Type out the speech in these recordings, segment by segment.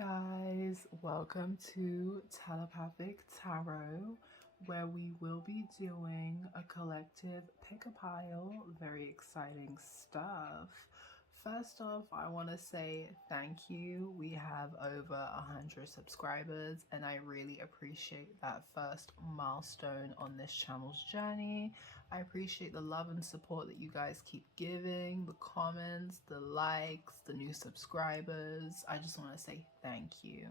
guys, welcome to Telepathic Tarot, where we will be doing a collective pick a pile. Very exciting stuff. First off, I want to say thank you. We have over 100 subscribers, and I really appreciate that first milestone on this channel's journey. I appreciate the love and support that you guys keep giving, the comments, the likes, the new subscribers. I just want to say thank you.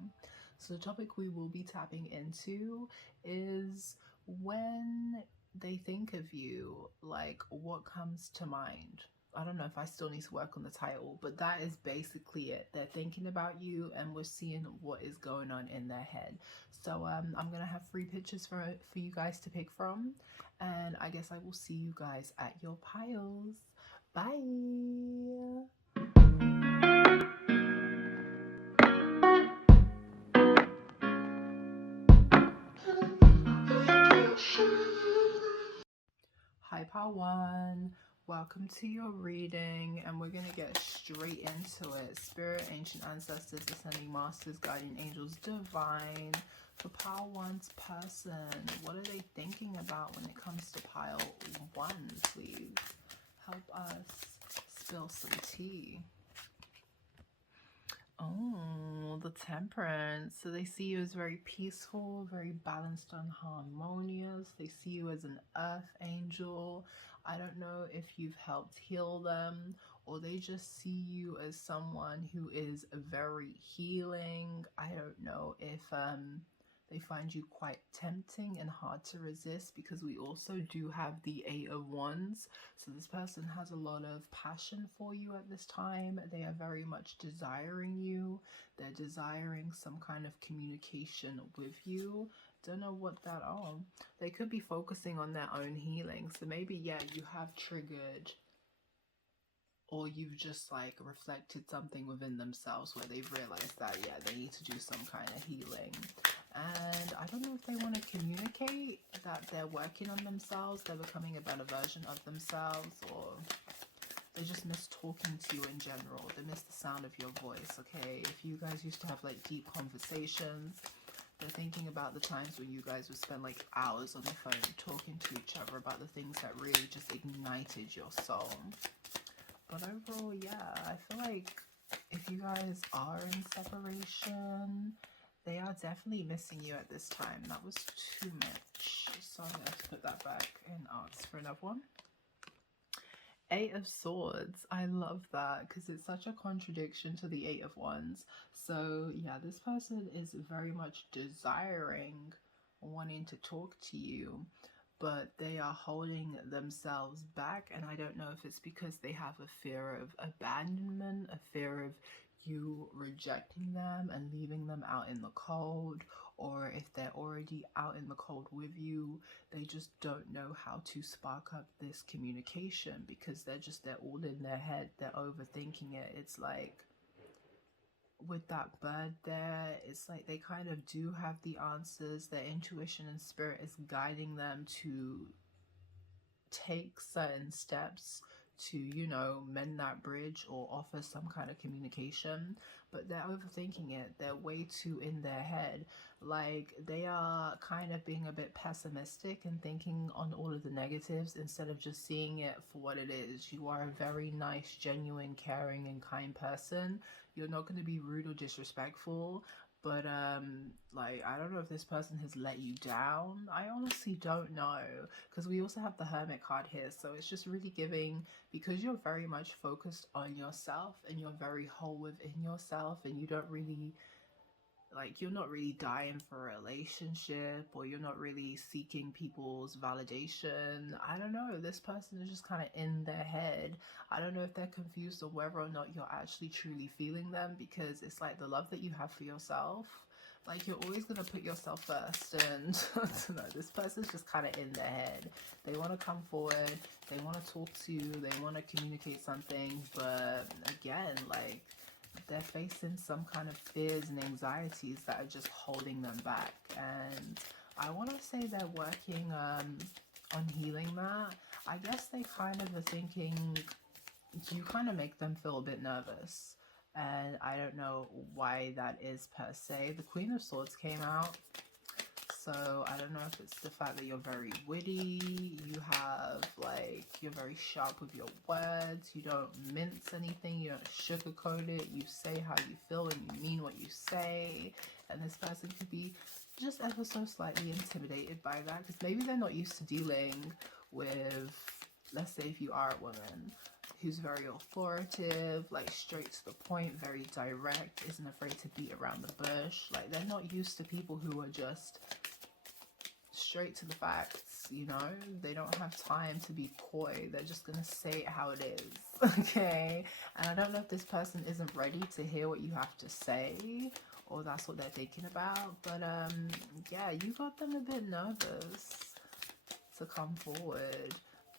So the topic we will be tapping into is when they think of you, like what comes to mind? I don't know if I still need to work on the title, but that is basically it. They're thinking about you and we're seeing what is going on in their head. So I'm gonna have 3 pictures for you guys to pick from, and I guess I will see you guys at your piles. Bye. Hi pile 1, welcome to your reading, and we're gonna get straight into it. Spirit, ancient ancestors, ascending masters, guardian angels, divine. For pile 1's person, what are they thinking about when it comes to pile 1? Please help us spill some tea. Oh, the Temperance. So they see you as very peaceful, very balanced and harmonious. They see you as an earth angel. I don't know if you've helped heal them, or they just see you as someone who is very healing. I don't know if they find you quite tempting and hard to resist, because we also do have the 8 of Wands. So this person has a lot of passion for you at this time. They are very much desiring you. They're desiring some kind of communication with you. Don't know what that they could be focusing on their own healing. So maybe, yeah, you have triggered, or you've just like reflected something within themselves where they've realized that, yeah, they need to do some kind of healing. And I don't know if they want to communicate that they're working on themselves, they're becoming a better version of themselves, or they just miss talking to you in general. They miss the sound of your voice, okay? If you guys used to have like deep conversations, they're thinking about the times when you guys would spend like hours on the phone talking to each other about the things that really just ignited your soul. But overall, yeah, I feel like if you guys are in separation, they are definitely missing you at this time. That was too much. So I'm going to put that back and ask for another one. 8 of Swords. I love that because it's such a contradiction to the 8 of Wands. So yeah, this person is very much desiring, wanting to talk to you, but they are holding themselves back. And I don't know if it's because they have a fear of abandonment, a fear of you rejecting them and leaving them out in the cold, or if they're already out in the cold with you, they just don't know how to spark up this communication because they're all in their head, they're overthinking it. It's like with that bird there, it's like they kind of do have the answers. Their intuition and spirit is guiding them to take certain steps to, you know, mend that bridge or offer some kind of communication, but they're overthinking it. They're way too in their head. Like they are kind of being a bit pessimistic and thinking on all of the negatives instead of just seeing it for what it is. You are a very nice, genuine, caring and kind person. You're not going to be rude or disrespectful, but like I don't know if this person has let you down. I honestly don't know, because we also have the Hermit card here, so it's just really giving, because you're very much focused on yourself and you're very whole within yourself, and you don't really like, you're not really dying for a relationship, or you're not really seeking people's validation. I don't know, this person is just kind of in their head. I don't know if they're confused or whether or not you're actually truly feeling them, because it's like the love that you have for yourself, like you're always going to put yourself first. And I don't know, this person's just kind of in their head. They want to come forward, they want to talk to you, they want to communicate something, but again, like they're facing some kind of fears and anxieties that are just holding them back. And I want to say they're working on healing that. I guess they kind of are thinking you kind of make them feel a bit nervous. and I don't know why that is per se. The Queen of Swords came out, so I don't know if it's the fact that you're very witty, you have like, you're very sharp with your words, you don't mince anything, you don't sugarcoat it, you say how you feel and you mean what you say. And this person could be just ever so slightly intimidated by that, because maybe they're not used to dealing with, let's say if you are a woman who's very authoritative, like straight to the point, very direct, isn't afraid to beat around the bush. Like, they're not used to people who are just straight to the facts, you know? They don't have time to be coy. They're just gonna say it how it is, okay? And I don't know if this person isn't ready to hear what you have to say, or that's what they're thinking about, but yeah, you got them a bit nervous to come forward.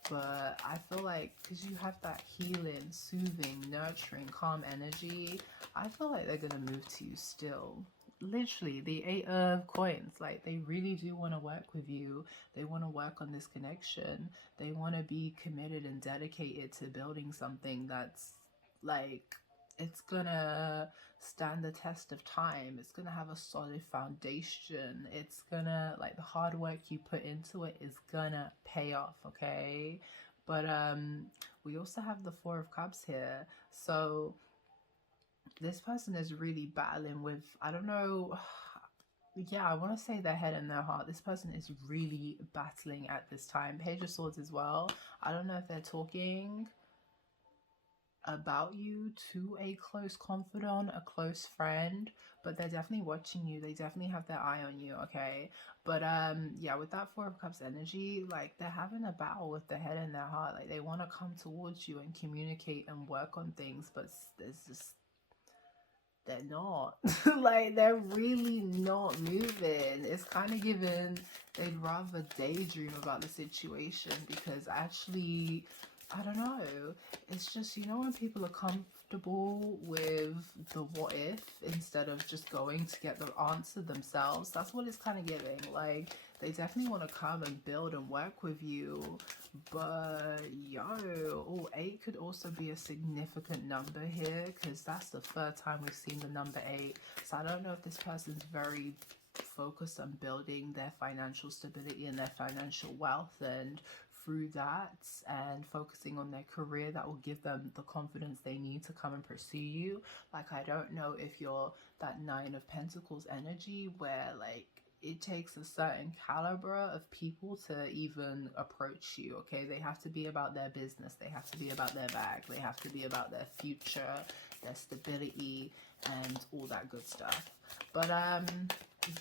But I feel like because you have that healing, soothing, nurturing, calm energy, I feel like they're going to move to you still. Literally, the 8 of coins, like they really do want to work with you. They want to work on this connection. They want to be committed and dedicated to building something that's like, it's gonna stand the test of time. It's gonna have a solid foundation. It's gonna, like, the hard work you put into it is gonna pay off, okay? But we also have the 4 of Cups here, so this person is really battling with, I don't know, yeah, I want to say their head and their heart. This person is really battling at this time. Page of Swords as well. I don't know if they're talking about you to a close confidant, a close friend, but they're definitely watching you. They definitely have their eye on you, okay? But yeah, with that 4 of Cups energy, like they're having a battle with their head and their heart. Like they want to come towards you and communicate and work on things, but there's just, they're not. Like they're really not moving. It's kind of given they'd rather daydream about the situation, because actually, I don't know, it's just, you know, when people are comfortable with the what if instead of just going to get the answer themselves, that's what it's kind of giving. Like they definitely want to come and build and work with you, but yo, oh, 8 could also be a significant number here, because that's the third time we've seen the number 8. So I don't know if this person's very focused on building their financial stability and their financial wealth, and through that and focusing on their career, that will give them the confidence they need to come and pursue you. Like, I don't know if you're that 9 of Pentacles energy where like it takes a certain caliber of people to even approach you, okay? They have to be about their business, they have to be about their bag, they have to be about their future, their stability, and all that good stuff. But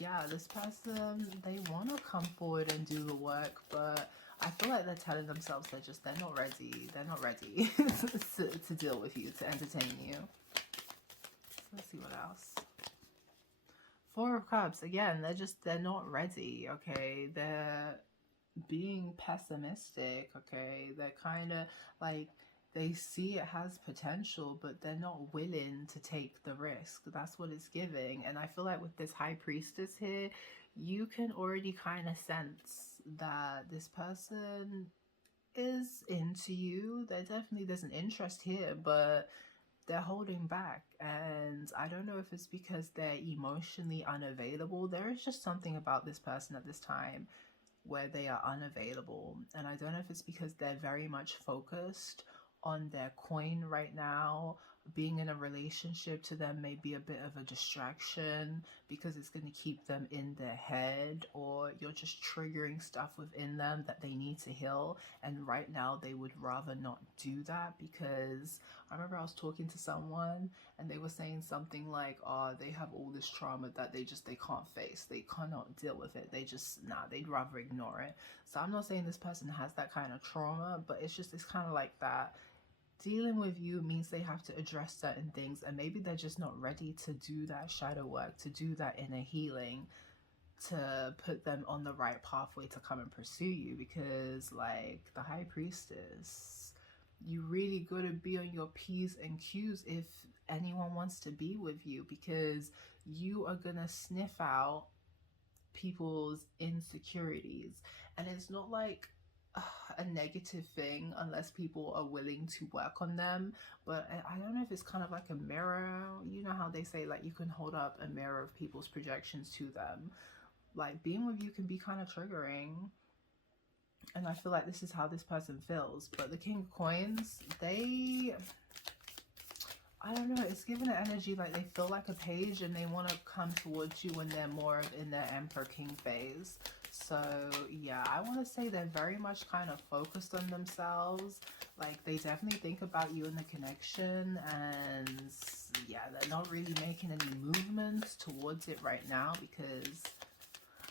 yeah, this person, they want to come forward and do the work, but I feel like they're telling themselves they're not ready. They're not ready to deal with you, to entertain you. So let's see what else. 4 of Cups, again, they're not ready, okay? They're being pessimistic, okay? They're kind of like, they see it has potential, but they're not willing to take the risk. That's what it's giving. And I feel like with this High Priestess here, you can already kind of sense that this person is into you. There's an interest here, but they're holding back. And I don't know if it's because they're emotionally unavailable. There is just something about this person at this time where they are unavailable. And I don't know if it's because they're very much focused on their coin right now. Being in a relationship to them may be a bit of a distraction because it's going to keep them in their head, or you're just triggering stuff within them that they need to heal. And right now they would rather not do that, because I remember I was talking to someone and they were saying something like, oh, they have all this trauma that they can't face. They cannot deal with it. They'd rather ignore it. So I'm not saying this person has that kind of trauma, but it's kind of like that. Dealing with you means they have to address certain things, and maybe they're just not ready to do that shadow work, to do that inner healing, to put them on the right pathway to come and pursue you. Because like the High Priestess, you really got to be on your P's and Q's if anyone wants to be with you, because you are gonna sniff out people's insecurities. And it's not like a negative thing unless people are willing to work on them. But I don't know if it's kind of like a mirror. You know how they say like you can hold up a mirror of people's projections to them. Like being with you can be kind of triggering. And I feel like this is how this person feels. But the King of Coins, I don't know, it's given an energy like they feel like a page and they want to come towards you when they're more in their Emperor King phase. So yeah, I want to say they're very much kind of focused on themselves. Like they definitely think about you and the connection, and yeah, they're not really making any movements towards it right now because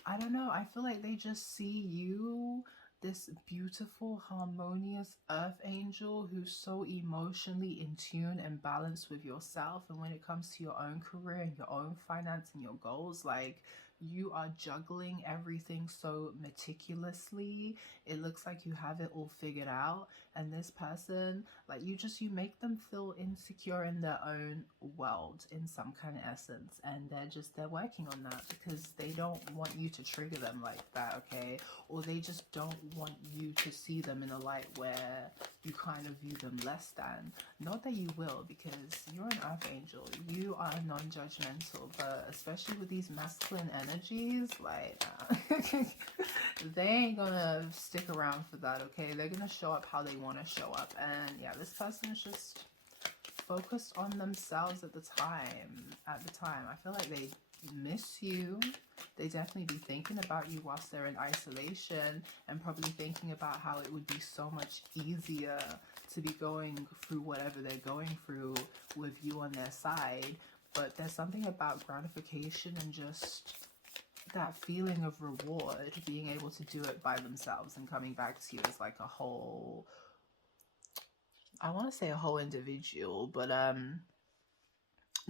I don't know, I feel like they just see you, this beautiful, harmonious earth angel who's so emotionally in tune and balanced with yourself. And when it comes to your own career and your own finance and your goals, like you are juggling everything so meticulously. It looks like you have it all figured out. And this person, like you make them feel insecure in their own world in some kind of essence. And they're working on that because they don't want you to trigger them like that, okay? Or they just don't want you to see them in a light where you kind of view them less than. Not that you will, because you're an earth angel. You are non-judgmental, but especially with these masculine energies, like they ain't gonna stick around for that, okay? They're gonna show up how they want to show up. And yeah, this person is just focused on themselves at the time. I feel like they miss you. They definitely be thinking about you whilst they're in isolation, and probably thinking about how it would be so much easier to be going through whatever they're going through with you on their side. But there's something about gratification and just that feeling of reward, being able to do it by themselves and coming back to you as like a whole, I want to say a whole individual, but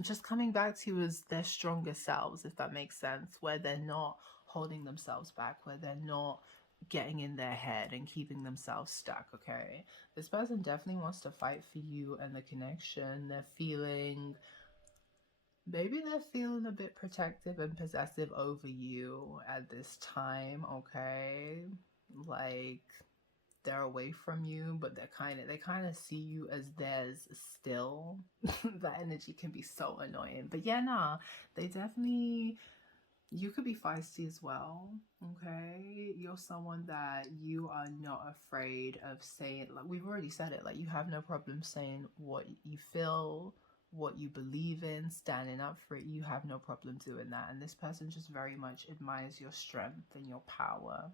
just coming back to you as their stronger selves, if that makes sense, where they're not holding themselves back, where they're not getting in their head and keeping themselves stuck, okay? This person definitely wants to fight for you and the connection. Maybe they're feeling a bit protective and possessive over you at this time, okay? Like they're away from you, but they kind of see you as theirs still. That energy can be so annoying. But yeah, nah, they definitely, you could be feisty as well, okay? You're someone that you are not afraid of saying, like we've already said it, like you have no problem saying what you feel, what you believe in, standing up for it. You have no problem doing that. And this person just very much admires your strength and your power.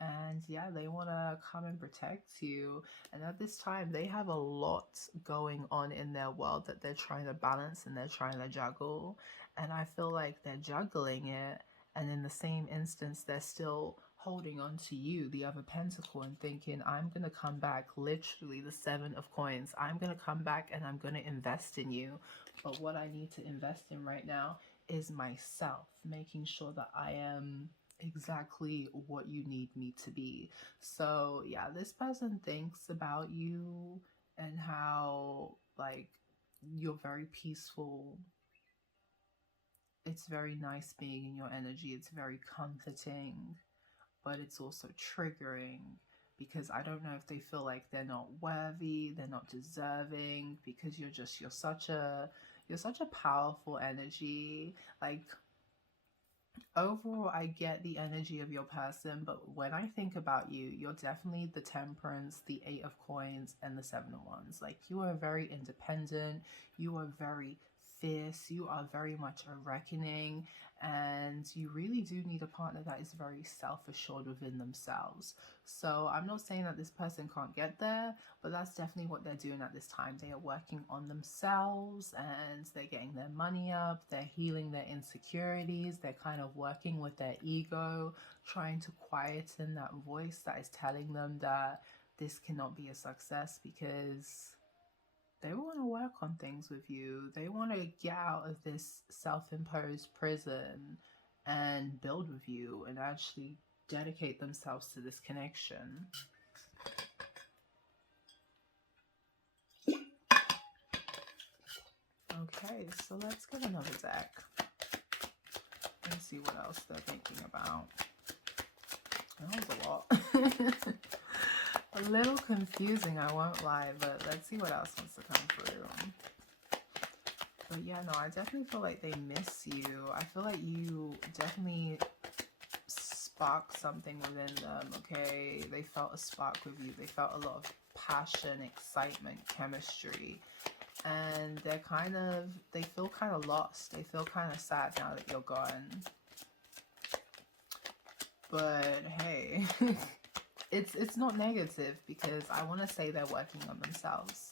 And yeah, they want to come and protect you. And at this time, they have a lot going on in their world that they're trying to balance and they're trying to juggle. And I feel like they're juggling it, and in the same instance, they're still holding on to you, the other pentacle, and thinking, I'm going to come back, literally the 7 of coins. I'm going to come back and I'm going to invest in you. But what I need to invest in right now is myself, making sure that I am exactly what you need me to be. So yeah, this person thinks about you and how like you're very peaceful. It's very nice being in your energy. It's very comforting, but it's also triggering because I don't know if they feel like they're not worthy, they're not deserving, because you're such a powerful energy. Like overall, I get the energy of your person, but when I think about you, you're definitely the Temperance, the 8 of coins, and the 7 of wands. Like you are very independent, you are very fierce, you are very much a reckoning, and you really do need a partner that is very self-assured within themselves. So I'm not saying that this person can't get there, but that's definitely what they're doing at this time. They are working on themselves and they're getting their money up, they're healing their insecurities, they're kind of working with their ego, trying to quieten that voice that is telling them that this cannot be a success, because they want to work on things with you. They want to get out of this self-imposed prison and build with you and actually dedicate themselves to this connection. Okay, so let's get another deck and see what else they're thinking about. That was a lot. A little confusing, I won't lie, but let's see what else wants to come through. But yeah, no, I definitely feel like they miss you. I feel like you definitely sparked something within them, okay? They felt a spark with you. They felt a lot of passion, excitement, chemistry. And they're they feel kind of lost. They feel kind of sad now that you're gone. But hey, it's not negative, because I want to say they're working on themselves.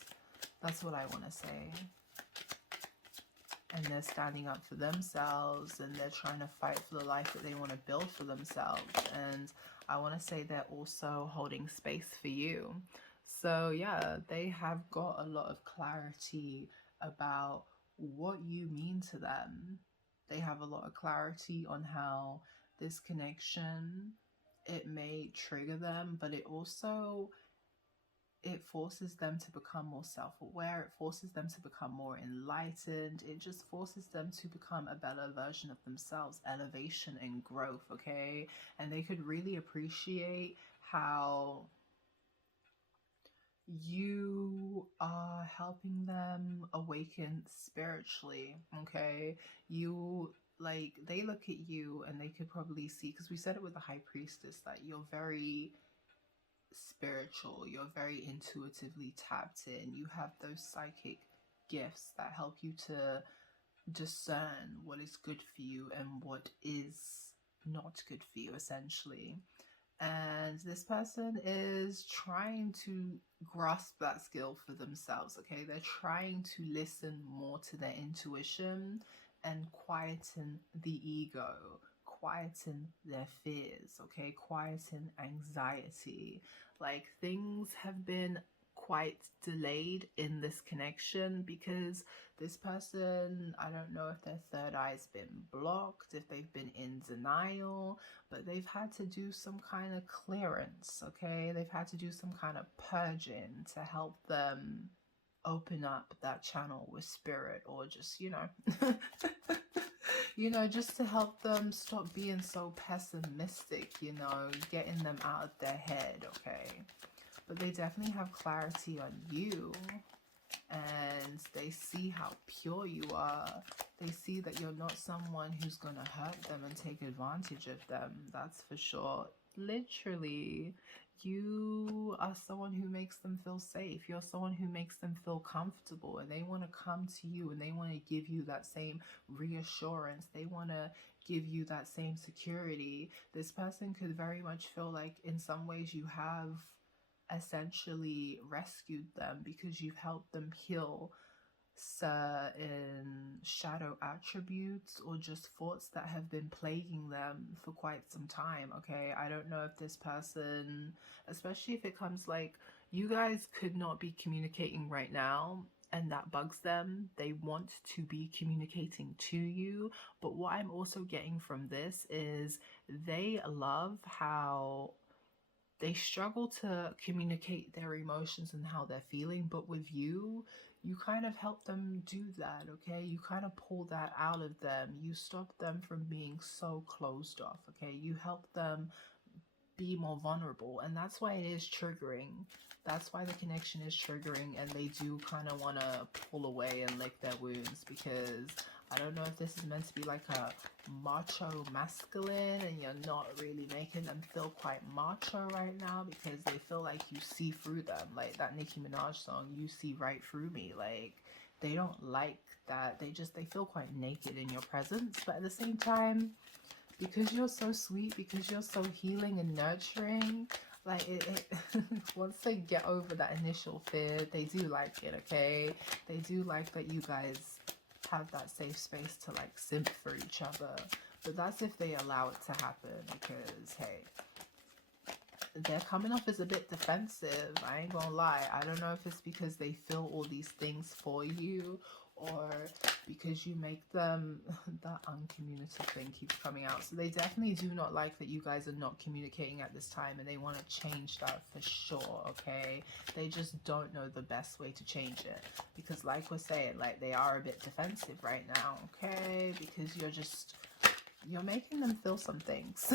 That's what I want to say. And they're standing up for themselves, and they're trying to fight for the life that they want to build for themselves. And I want to say they're also holding space for you. So yeah, they have got a lot of clarity about what you mean to them. They have a lot of clarity on how this connection, it may trigger them, but it forces them to become more self-aware. It forces them to become more enlightened. It just forces them to become a better version of themselves, elevation and growth, okay? And they could really appreciate how you are helping them awaken spiritually, okay? They look at you and they could probably see, because we said it with the High Priestess, that you're very spiritual, you're very intuitively tapped in, you have those psychic gifts that help you to discern what is good for you and what is not good for you, essentially. And this person is trying to grasp that skill for themselves, okay? They're trying to listen more to their intuition and quieten the ego, quieten their fears, okay? Quieten anxiety. Like, things have been quite delayed in this connection because this person, I don't know if their third eye's been blocked, if they've been in denial, but they've had to do some kind of clearance, okay? They've had to do some kind of purging to help them open up that channel with spirit, or just, just to help them stop being so pessimistic, getting them out of their head, okay? But they definitely have clarity on you, and they see how pure you are. They see that you're not someone who's going to hurt them and take advantage of them. That's for sure. Literally, you are someone who makes them feel safe. You're someone who makes them feel comfortable, and they want to come to you and they want to give you that same reassurance. They want to give you that same security. This person could very much feel like in some ways you have essentially rescued them, because you've helped them heal certain shadow attributes or just thoughts that have been plaguing them for quite some time, okay? I don't know if this person, especially if it comes like you guys could not be communicating right now, and that bugs them. They want to be communicating to you, but what I'm also getting from this is they love how they struggle to communicate their emotions and how they're feeling, but with you, you kind of help them do that, okay? You kind of pull that out of them. You stop them from being so closed off, okay? You help them be more vulnerable, and that's why it is triggering. That's why the connection is triggering, and they do kind of want to pull away and lick their wounds, because I don't know if this is meant to be like a macho masculine and you're not really making them feel quite macho right now, because they feel like you see through them. Like that Nicki Minaj song, "You See Right Through Me." Like, they don't like that. They feel quite naked in your presence, but at the same time, because you're so sweet, because you're so healing and nurturing, like once they get over that initial fear, they do like it, okay? They do like that you guys have that safe space to like simp for each other, but that's if they allow it to happen, because hey, they're coming off as a bit defensive. I ain't gonna lie. I don't know if it's because they feel all these things for you, or because you make them, that uncommunicative thing keeps coming out. So they definitely do not like that you guys are not communicating at this time, and they want to change that for sure, okay? They just don't know the best way to change it, because like we're saying, like, they are a bit defensive right now, okay? Because you're making them feel some things.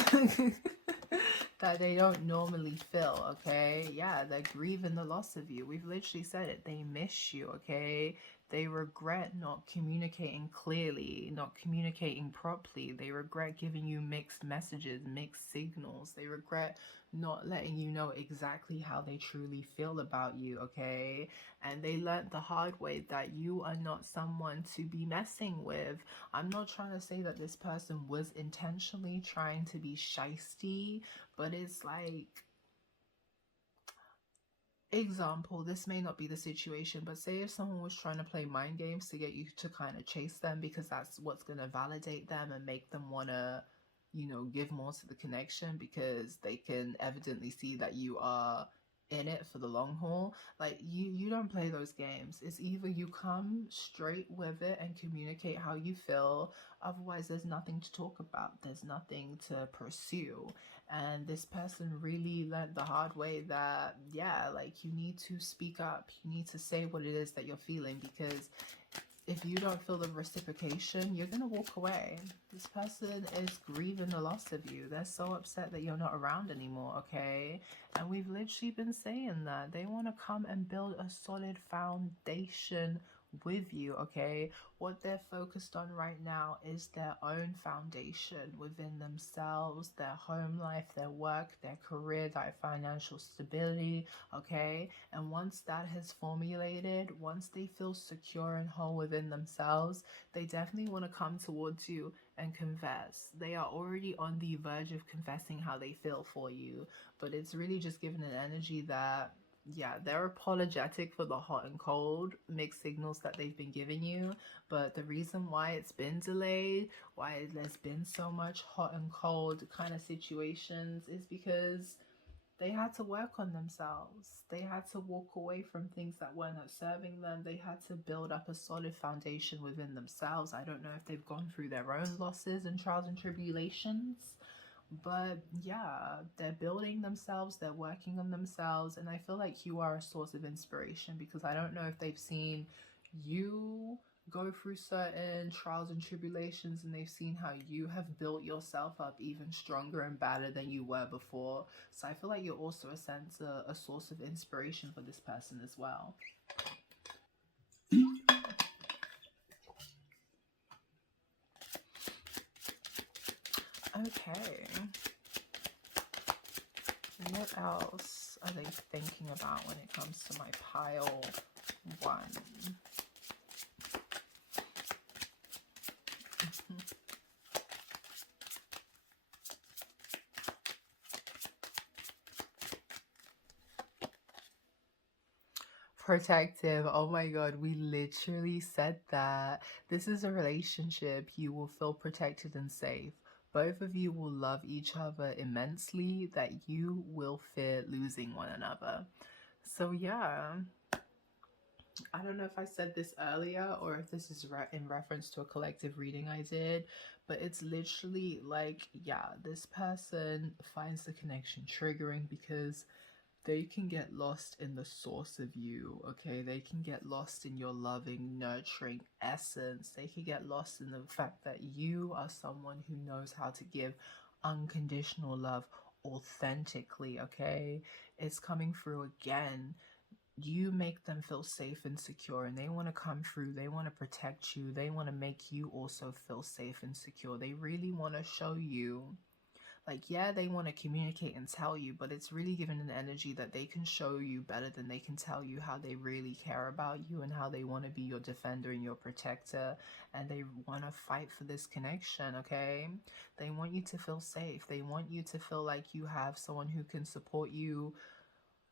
that they don't normally feel, okay? Yeah, they're grieving the loss of you. We've literally said it. They miss you, okay? They regret not communicating clearly, not communicating properly. They regret giving you mixed messages, mixed signals. They regret not letting you know exactly how they truly feel about you, okay? And they learned the hard way that you are not someone to be messing with. I'm not trying to say that this person was intentionally trying to be shisty, but it's like, example, this may not be the situation, but say if someone was trying to play mind games to get you to kind of chase them because that's what's going to validate them and make them want to, you know, give more to the connection because they can evidently see that you are in it for the long haul. Like, you don't play those games. It's either you come straight with it and communicate how you feel, otherwise there's nothing to talk about, there's nothing to pursue. And this person really learned the hard way that, yeah, like, you need to speak up, you need to say what it is that you're feeling, because if you don't feel the reciprocation, you're gonna walk away. This person is grieving the loss of you. They're so upset that you're not around anymore, okay? And we've literally been saying that they want to come and build a solid foundation with you, okay? What they're focused on right now is their own foundation within themselves, their home life, their work, their career, their financial stability, okay? And once that has formulated, once they feel secure and whole within themselves, they definitely want to come towards you and confess. They are already on the verge of confessing how they feel for you, but it's really just given an energy that, yeah, they're apologetic for the hot and cold mixed signals that they've been giving you. But the reason why it's been delayed, why there's been so much hot and cold kind of situations, is because they had to work on themselves. They had to walk away from things that were not serving them. They had to build up a solid foundation within themselves. I don't know if they've gone through their own losses and trials and tribulations, but yeah, they're building themselves, they're working on themselves, and I feel like you are a source of inspiration, because I don't know if they've seen you go through certain trials and tribulations and they've seen how you have built yourself up even stronger and better than you were before. So I feel like you're also a source of inspiration for this person as well. Okay, what else are they thinking about when it comes to my pile one? Protective. Oh my god, we literally said that. This is a relationship. You will feel protected and safe. Both of you will love each other immensely, that you will fear losing one another. So yeah, I don't know if I said this earlier or if this is in reference to a collective reading I did, but it's literally like, yeah, this person finds the connection triggering because they can get lost in the source of you, okay? They can get lost in your loving, nurturing essence. They can get lost in the fact that you are someone who knows how to give unconditional love authentically, okay? It's coming through again. You make them feel safe and secure, and they want to come through. They want to protect you. They want to make you also feel safe and secure. They really want to show you, like, yeah, they want to communicate and tell you, but it's really given an energy that they can show you better than they can tell you how they really care about you and how they want to be your defender and your protector, and they want to fight for this connection, okay? They want you to feel safe. They want you to feel like you have someone who can support you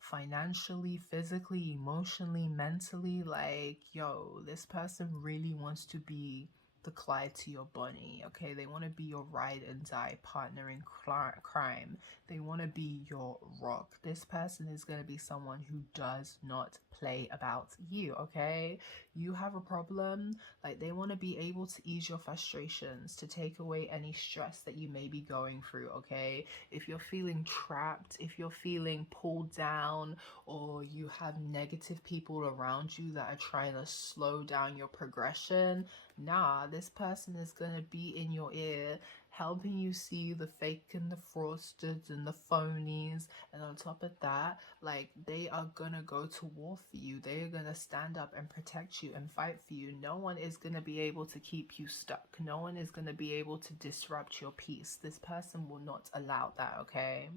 financially, physically, emotionally, mentally. Like, yo, this person really wants to be the Clyde to your Bonnie, okay? They want to be your ride and die partner in crime. They want to be your rock. This person is going to be someone who does not play about you, okay? You have a problem, like, they want to be able to ease your frustrations, to take away any stress that you may be going through, okay? If you're feeling trapped, if you're feeling pulled down, or you have negative people around you that are trying to slow down your progression, nah, this person is going to be in your ear, helping you see the fake and the fraudsters and the phonies. And on top of that, like, they are gonna go to war for you. They're gonna stand up and protect you and fight for you. No one is gonna be able to keep you stuck. No one is gonna be able to disrupt your peace. This person will not allow that, okay?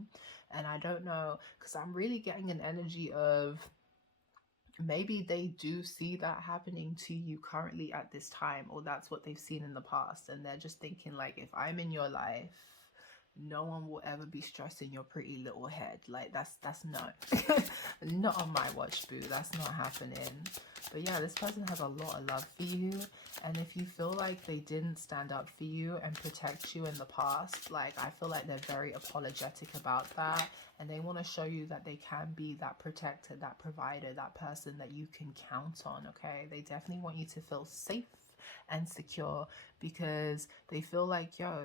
And I don't know, because I'm really getting an energy of maybe they do see that happening to you currently at this time, or that's what they've seen in the past, and they're just thinking like, if I'm in your life, no one will ever be stressing your pretty little head. Like, that's not not on my watch, boo. That's not happening. But yeah, this person has a lot of love for you, and if you feel like they didn't stand up for you and protect you in the past, like, I feel like they're very apologetic about that, and they want to show you that they can be that protector, that provider, that person that you can count on, okay? They definitely want you to feel safe and secure, because they feel like, yo,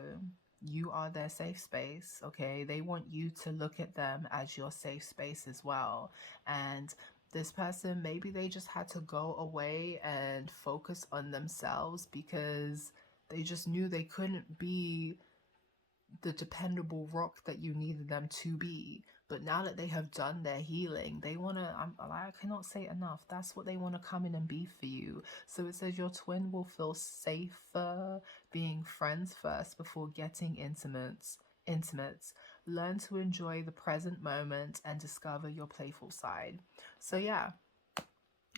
you are their safe space, okay? They want you to look at them as your safe space as well. And this person, maybe they just had to go away and focus on themselves because they just knew they couldn't be the dependable rock that you needed them to be. But now that they have done their healing, they want to, I cannot say it enough, that's what they want to come in and be for you. So it says your twin will feel safer being friends first before getting intimate. Learn to enjoy the present moment and discover your playful side. So yeah,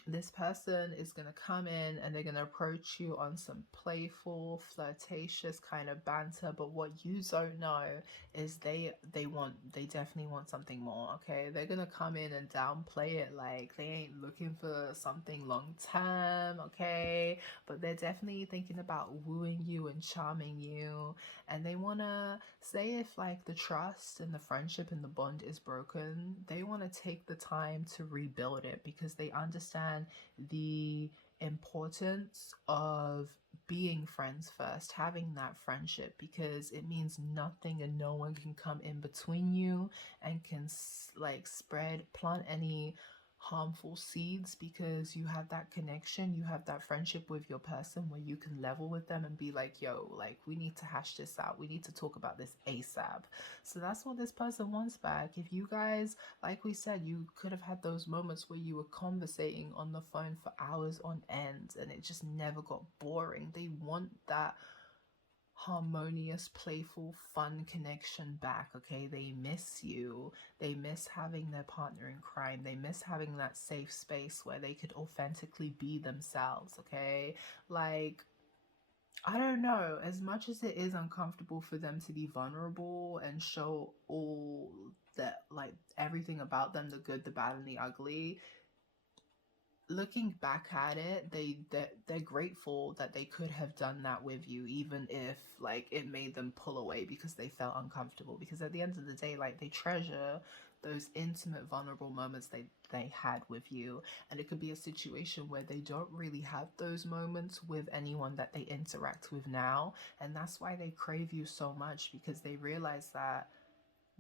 this person is going to come in and they're going to approach you on some playful, flirtatious kind of banter, but what you don't know is they definitely want something more, okay? They're going to come in and downplay it like they ain't looking for something long term, okay? But they're definitely thinking about wooing you and charming you, and they want to say, if like the trust and the friendship and the bond is broken, they want to take the time to rebuild it, because they understand the importance of being friends first, having that friendship, because it means nothing and no one can come in between you and can like plant any harmful seeds, because you have that connection, you have that friendship with your person where you can level with them and be like, yo, like, we need to hash this out, we need to talk about this ASAP. So that's what this person wants back. If you guys, like we said, you could have had those moments where you were conversating on the phone for hours on end and it just never got boring. They want that harmonious, playful, fun connection back, okay? They miss you. They miss having their partner in crime. They miss having that safe space where they could authentically be themselves, okay? Like, I don't know, as much as it is uncomfortable for them to be vulnerable and show all that, like, everything about them, the good, the bad, and the ugly, looking back at it, they're grateful that they could have done that with you, even if like it made them pull away because they felt uncomfortable, because at the end of the day, like, they treasure those intimate, vulnerable moments they had with you. And it could be a situation where they don't really have those moments with anyone that they interact with now, and that's why they crave you so much, because they realize that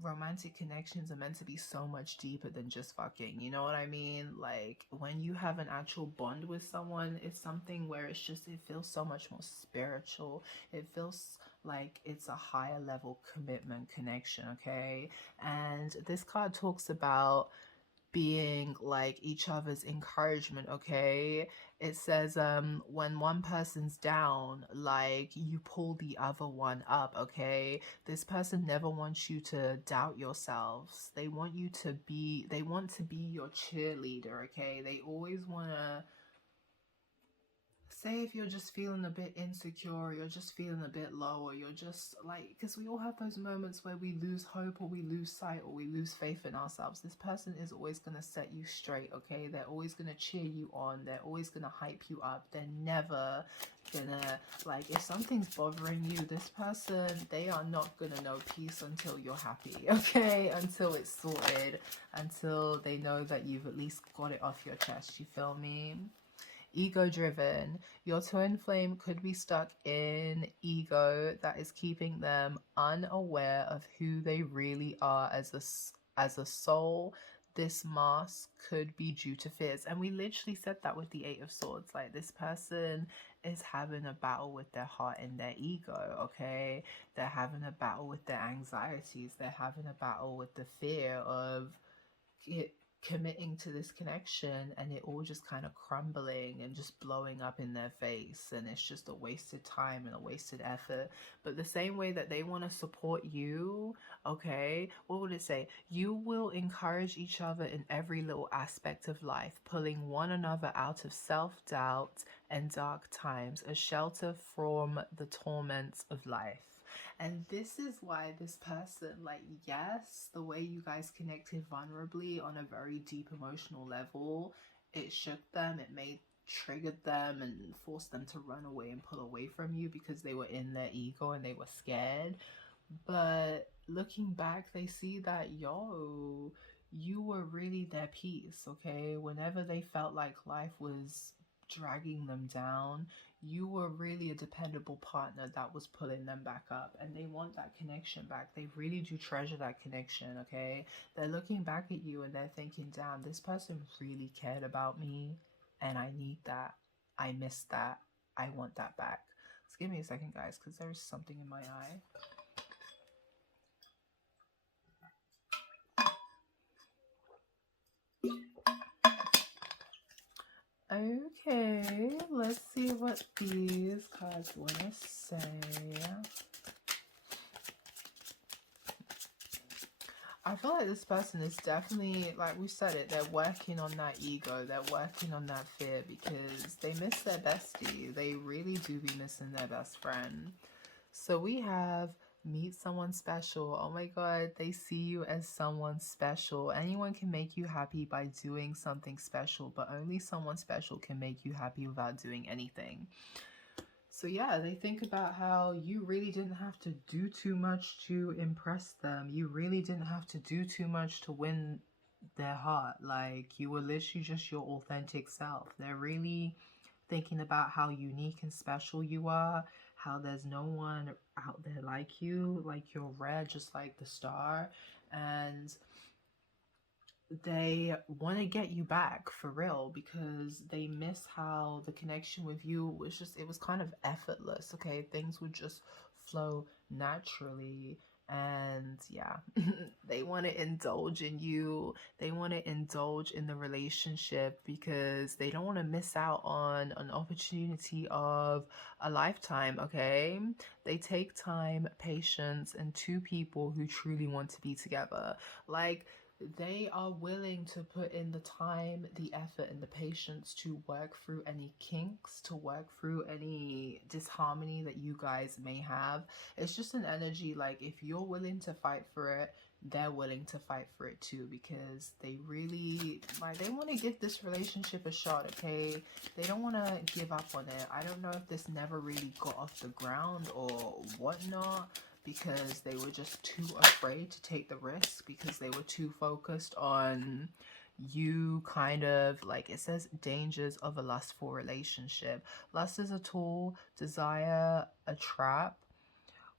romantic connections are meant to be so much deeper than just fucking, you know what I mean? Like, when you have an actual bond with someone, it's something where it's just, it feels so much more spiritual. It feels like it's a higher level commitment connection, okay? And this card talks about being like each other's encouragement, okay? It says when one person's down, like, you pull the other one up, okay? This person never wants you to doubt yourselves. They want to be your cheerleader, okay? They always want to say, if you're just feeling a bit insecure, you're just feeling a bit low, or you're just like, because we all have those moments where we lose hope, or we lose sight, or we lose faith in ourselves. This person is always going to set you straight, okay? They're always going to cheer you on. They're always going to hype you up. They're never gonna, like, if something's bothering you, this person, they are not gonna know peace until you're happy, okay? Until it's sorted, until they know that you've at least got it off your chest, you feel me? Ego driven. Your twin flame could be stuck in ego that is keeping them unaware of who they really are as a soul. this mask could be due to fears. And we literally said that with the Eight of Swords. Like, this person is having a battle with their heart and their ego, okay? They're having a battle with their anxieties. They're having a battle with the fear of it committing to this connection and it all just kind of crumbling and just blowing up in their face, and it's just a wasted time and a wasted effort. But the same way that they want to support you, okay, what would it say? You will encourage each other in every little aspect of life, pulling one another out of self-doubt and dark times, a shelter from the torments of life. And this is why this person, like, yes, the way you guys connected vulnerably on a very deep emotional level, it shook them, triggered them and forced them to run away and pull away from you because they were in their ego and they were scared. But looking back, they see that, yo, you were really their peace, okay? Whenever they felt like life was dragging them down, you were really a dependable partner that was pulling them back up, and they want that connection back. They really do treasure that connection, okay? They're looking back at you and they're thinking, damn, this person really cared about me and I need that. I miss that. I want that back. Just give me a second, guys, because there's something in my eye. Okay, let's see what these cards want to say. I feel like this person is definitely, like we said it, they're working on that ego, they're working on that fear because they miss their bestie. They really do be missing their best friend. So we have meet someone special. Oh my god, they see you as someone special. Anyone can make you happy by doing something special, but only someone special can make you happy without doing anything. So yeah, they think about how you really didn't have to do too much to impress them. You really didn't have to do too much to win their heart. Like, you were literally just your authentic self. They're really thinking about how unique and special you are, how there's no one out there like you, like you're rare, just like the star. And they want to get you back for real because they miss how the connection with you was just, it was kind of effortless, okay? Things would just flow naturally. And yeah, they want to indulge in you. They want to indulge in the relationship because they don't want to miss out on an opportunity of a lifetime, okay? They take time, patience, and two people who truly want to be together. Like, they are willing to put in the time, the effort, and the patience to work through any kinks, to work through any disharmony that you guys may have. It's just an energy, like, if you're willing to fight for it, they're willing to fight for it too, because they really, like, they want to give this relationship a shot, okay? They don't want to give up on it. I don't know if this never really got off the ground or whatnot, because they were just too afraid to take the risk, because they were too focused on you kind of, like, it says dangers of a lustful relationship. Lust is a tool, desire a trap,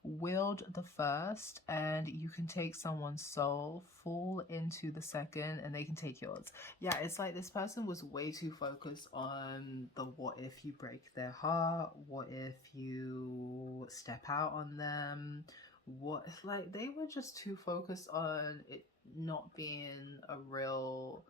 wield the first, and you can take someone's soul, fall into the second, and they can take yours. Yeah, it's like this person was way too focused on the what if you break their heart, what if you step out on them, what, like, they were just too focused on it not being a real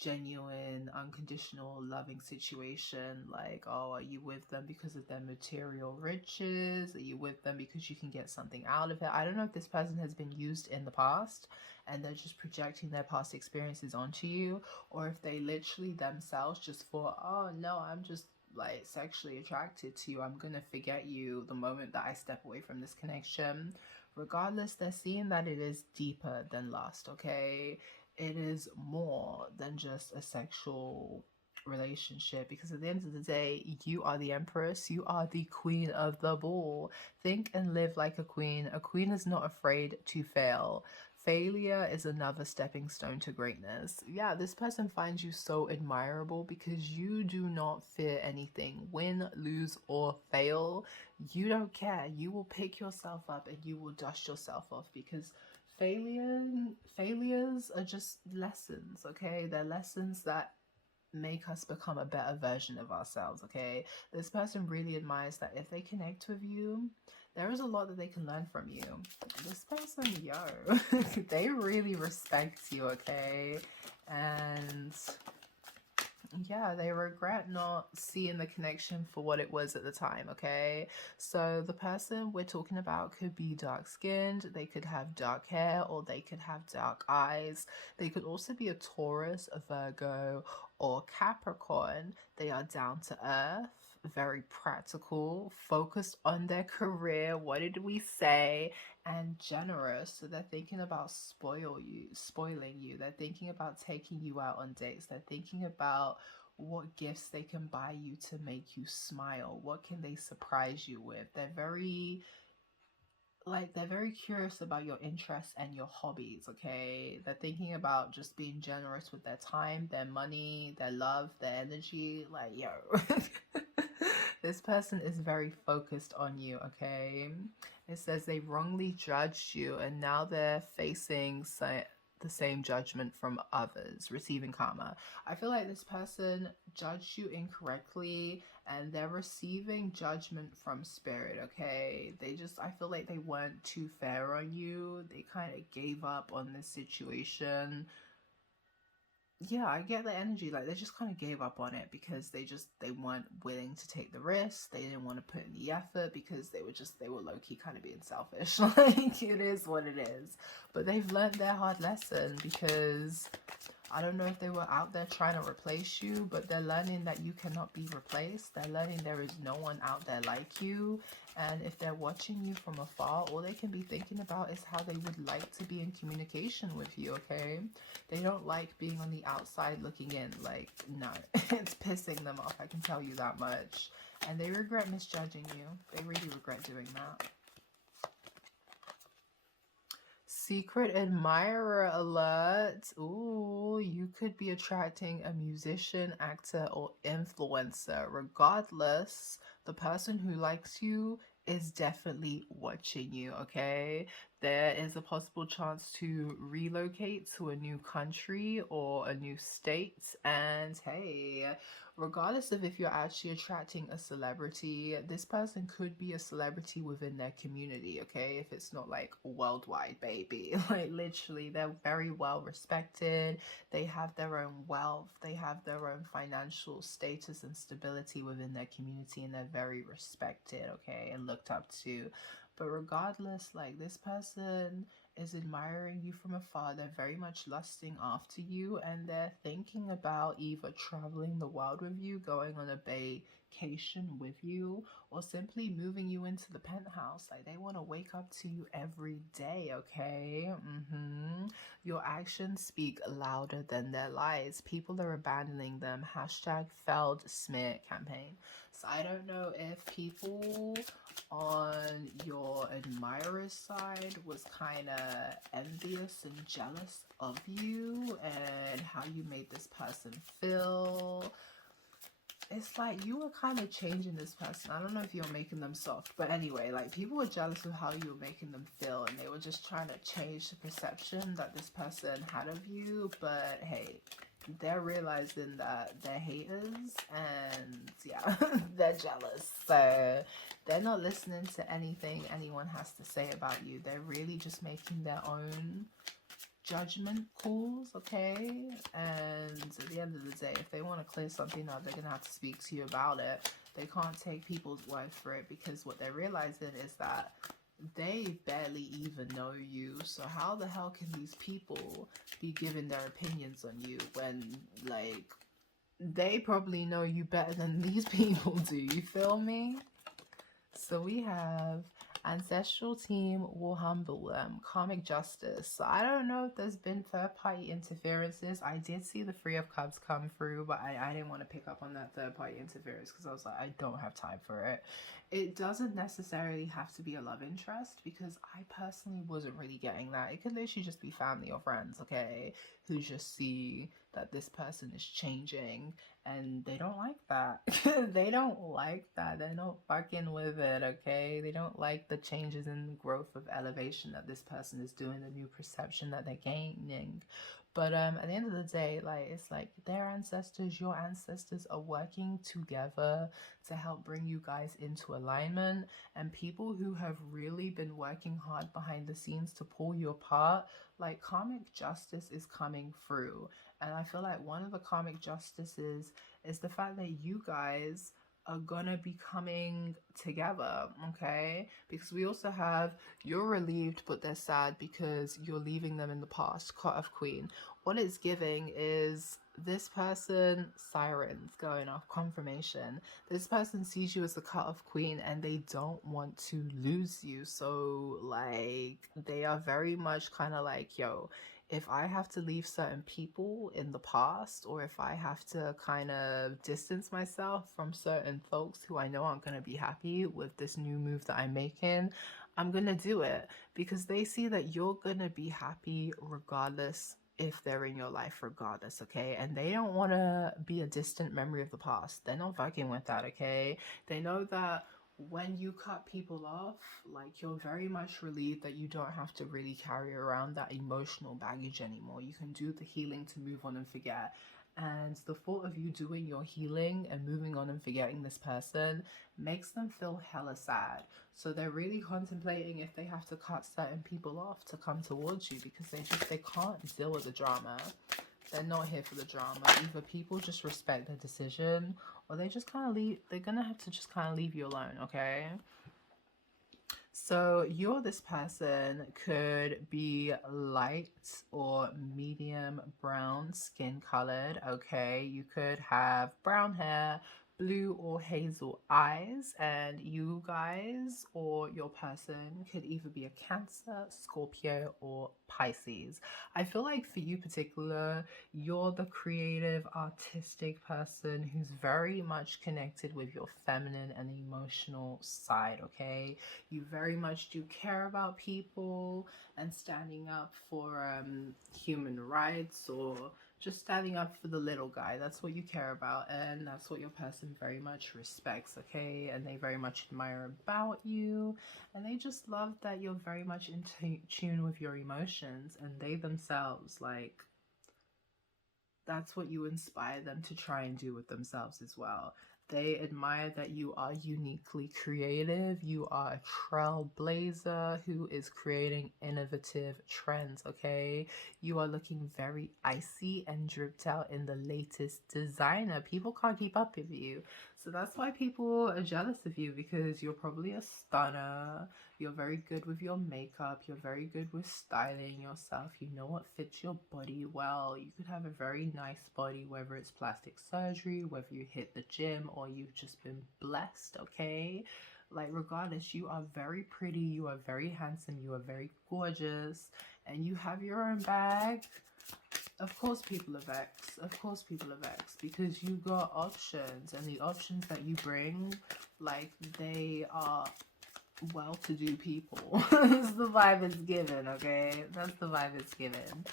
genuine, unconditional, loving situation. Like, oh, are you with them because of their material riches? Are you with them because you can get something out of it? I don't know if this person has been used in the past and they're just projecting their past experiences onto you, or if they literally themselves just thought, oh no, I'm just like sexually attracted to you, I'm gonna forget you the moment that I step away from this connection. Regardless, they're seeing that it is deeper than lust, okay? It is more than just a sexual relationship, because at the end of the day, you are the empress, you are the queen of the ball. Think and live like a queen. A queen is not afraid to fail. Failure is another stepping stone to greatness. Yeah, this person finds you so admirable because you do not fear anything. Win, lose, or fail, you don't care. You will pick yourself up and you will dust yourself off, because failures are just lessons, okay? They're lessons that make us become a better version of ourselves, okay? This person really admires that if they connect with you, there is a lot that they can learn from you. This person, yo, they really respect you, okay? And yeah, they regret not seeing the connection for what it was at the time, okay? So the person we're talking about could be dark-skinned, they could have dark hair, or they could have dark eyes. They could also be a Taurus, a Virgo, or Capricorn. They are down to earth, very practical, focused on their career. What did we say? And generous. So they're thinking about spoiling you. They're thinking about taking you out on dates. They're thinking about what gifts they can buy you to make you smile. What can they surprise you with? They're very curious about your interests and your hobbies, okay? They're thinking about just being generous with their time, their money, their love, their energy. Like, yo, this person is very focused on you, okay? It says they wrongly judged you and now they're facing the same judgment from others, receiving karma. I feel like this person judged you incorrectly and they're receiving judgment from spirit, okay? I feel like they weren't too fair on you. They kind of gave up on this situation. Yeah, I get the energy. Like, they just kind of gave up on it because they weren't willing to take the risk. They didn't want to put in the effort because they were low-key kind of being selfish. Like, it is what it is. But they've learned their hard lesson because I don't know if they were out there trying to replace you, but they're learning that you cannot be replaced. They're learning there is no one out there like you. And if they're watching you from afar, all they can be thinking about is how they would like to be in communication with you, okay? They don't like being on the outside looking in. Like, no, it's pissing them off. I can tell you that much. And they regret misjudging you. They really regret doing that. Secret admirer alert. Ooh, you could be attracting a musician, actor, or influencer. Regardless, the person who likes you is definitely watching you, okay? There is a possible chance to relocate to a new country or a new state. And hey, regardless of if you're actually attracting a celebrity, this person could be a celebrity within their community, okay? If it's not like worldwide, baby. Like, literally, they're very well respected. They have their own wealth. They have their own financial status and stability within their community, and they're very respected, okay, and looked up to. But regardless, like, this person is admiring you from afar. They're very much lusting after you, and they're thinking about either traveling the world with you, going on a vacation with you, or simply moving you into the penthouse. Like, they want to wake up to you every day, okay? Your actions speak louder than their lies. People are abandoning them. Hashtag failed smear campaign. So I don't know if people on your admirer's side was kind of envious and jealous of you and how you made this person feel. It's like you were kind of changing this person. I don't know if you're making them soft, but anyway, like, people were jealous of how you were making them feel, and they were just trying to change the perception that this person had of you. But hey, they're realizing that they're haters, and yeah, they're jealous. So they're not listening to anything anyone has to say about you. They're really just making their own judgment calls, okay? And at the end of the day, if they want to clear something up, they're gonna have to speak to you about it. They can't take people's word for it, because what they're realizing is that they barely even know you. So how the hell can these people be giving their opinions on you when, like, they probably know you better than these people do? You feel me? So we have ancestral team will humble them. Karmic justice. So I don't know if there's been third-party interferences. I did see the Three of Cups come through, but I didn't want to pick up on that third-party interference because I was like, I don't have time for it. It doesn't necessarily have to be a love interest, because I personally wasn't really getting that. It could literally just be family or friends, okay, who just see that this person is changing and they don't like that. They don't like that. They're not fucking with it, okay? They don't like the changes in growth of elevation that this person is doing, the new perception that they're gaining. But at the end of the day, like, it's like their ancestors, your ancestors are working together to help bring you guys into alignment. And people who have really been working hard behind the scenes to pull you apart, like, karmic justice is coming through. And I feel like one of the karmic justices is the fact that you guys are gonna be coming together, okay? Because we also have, you're relieved but they're sad because you're leaving them in the past, Cut of Queen. What it's giving is this person, sirens going off, confirmation. This person sees you as the Cut of Queen and they don't want to lose you. So like they are very much kind of like, yo, if I have to leave certain people in the past, or if I have to kind of distance myself from certain folks who I know aren't going to be happy with this new move that I'm making, I'm going to do it because they see that you're going to be happy regardless if they're in your life regardless, okay? And they don't want to be a distant memory of the past. They're not fucking with that, okay? They know that when you cut people off, like, you're very much relieved that you don't have to really carry around that emotional baggage anymore. You can do the healing to move on and forget. And the thought of you doing your healing and moving on and forgetting this person makes them feel hella sad. So they're really contemplating if they have to cut certain people off to come towards you because they can't deal with the drama. They're not here for the drama. Either people just respect their decision or they just kind of leave. They're gonna have to just kind of leave you alone, okay? So this person could be light or medium brown skin colored, okay? You could have brown hair, blue or hazel eyes, and you guys or your person could either be a Cancer, Scorpio, or Pisces. I feel like for you particular, you're the creative, artistic person who's very much connected with your feminine and emotional side, okay? You very much do care about people and standing up for human rights, or just standing up for the little guy. That's what you care about, and that's what your person very much respects, okay? And they very much admire about you, and they just love that you're very much in tune with your emotions, and they themselves, like, that's what you inspire them to try and do with themselves as well. They admire that you are uniquely creative. You are a trailblazer who is creating innovative trends, okay? You are looking very icy and dripped out in the latest designer. People can't keep up with you. So that's why people are jealous of you, because you're probably a stunner. You're very good with your makeup. You're very good with styling yourself. You know what fits your body well. You could have a very nice body, whether it's plastic surgery, whether you hit the gym, or you've just been blessed, okay? Like, regardless, you are very pretty. You are very handsome. You are very gorgeous. And you have your own bag. Of course people are vexed. Of course people are vexed because you got options, and the options that you bring, like, they are well-to-do people. That's the vibe it's given, okay? That's the vibe it's given.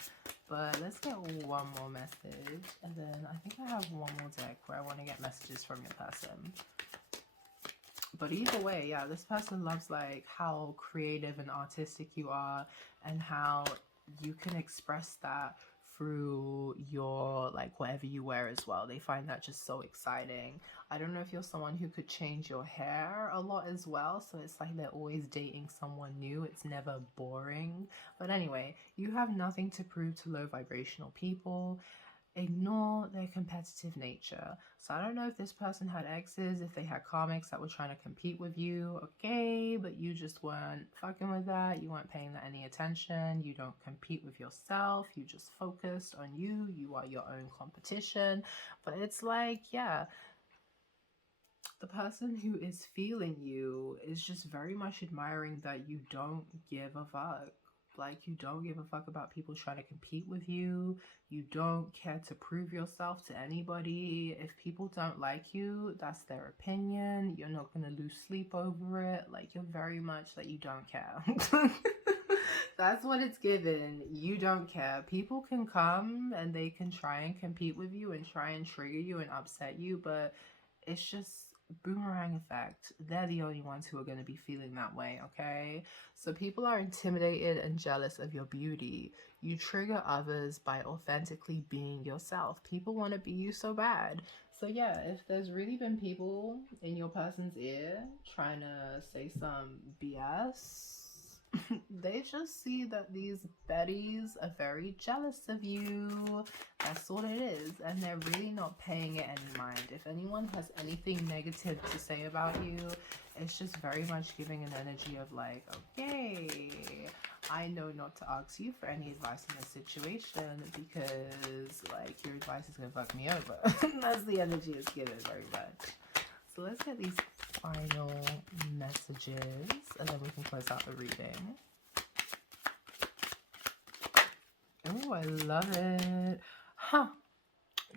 But let's get one more message, and then I think I have one more deck where I want to get messages from your person. But either way, yeah, this person loves, like, how creative and artistic you are, and how you can express that through your, like, whatever you wear as well. They find that just so exciting. I don't know if you're someone who could change your hair a lot as well, so it's like they're always dating someone new. It's never boring. But anyway, you have nothing to prove to low vibrational people. Ignore their competitive nature. So I don't know if this person had exes, if they had karmics that were trying to compete with you, okay, but you just weren't fucking with that. You weren't paying that any attention. You don't compete with yourself. You just focused on you. You are your own competition. But it's like, yeah, the person who is feeling you is just very much admiring that you don't give a fuck. Like, you don't give a fuck about people trying to compete with you. You don't care to prove yourself to anybody. If people don't like you, that's their opinion. You're not going to lose sleep over it. Like, you're very much like, you don't care. That's what it's given. You don't care. People can come and they can try and compete with you and try and trigger you and upset you, but it's just boomerang effect. They're the only ones who are going to be feeling that way, okay? So people are intimidated and jealous of your beauty. You trigger others by authentically being yourself. People want to be you so bad. So yeah, if there's really been people in your person's ear trying to say some BS, they just see that these Bettys are very jealous of you. That's all it is. And they're really not paying it any mind. If anyone has anything negative to say about you, it's just very much giving an energy of like, okay, I know not to ask you for any advice in this situation because like your advice is gonna fuck me over. That's the energy it's given very much. So let's get these final messages and then we can close out the reading. Oh, I love it. Huh.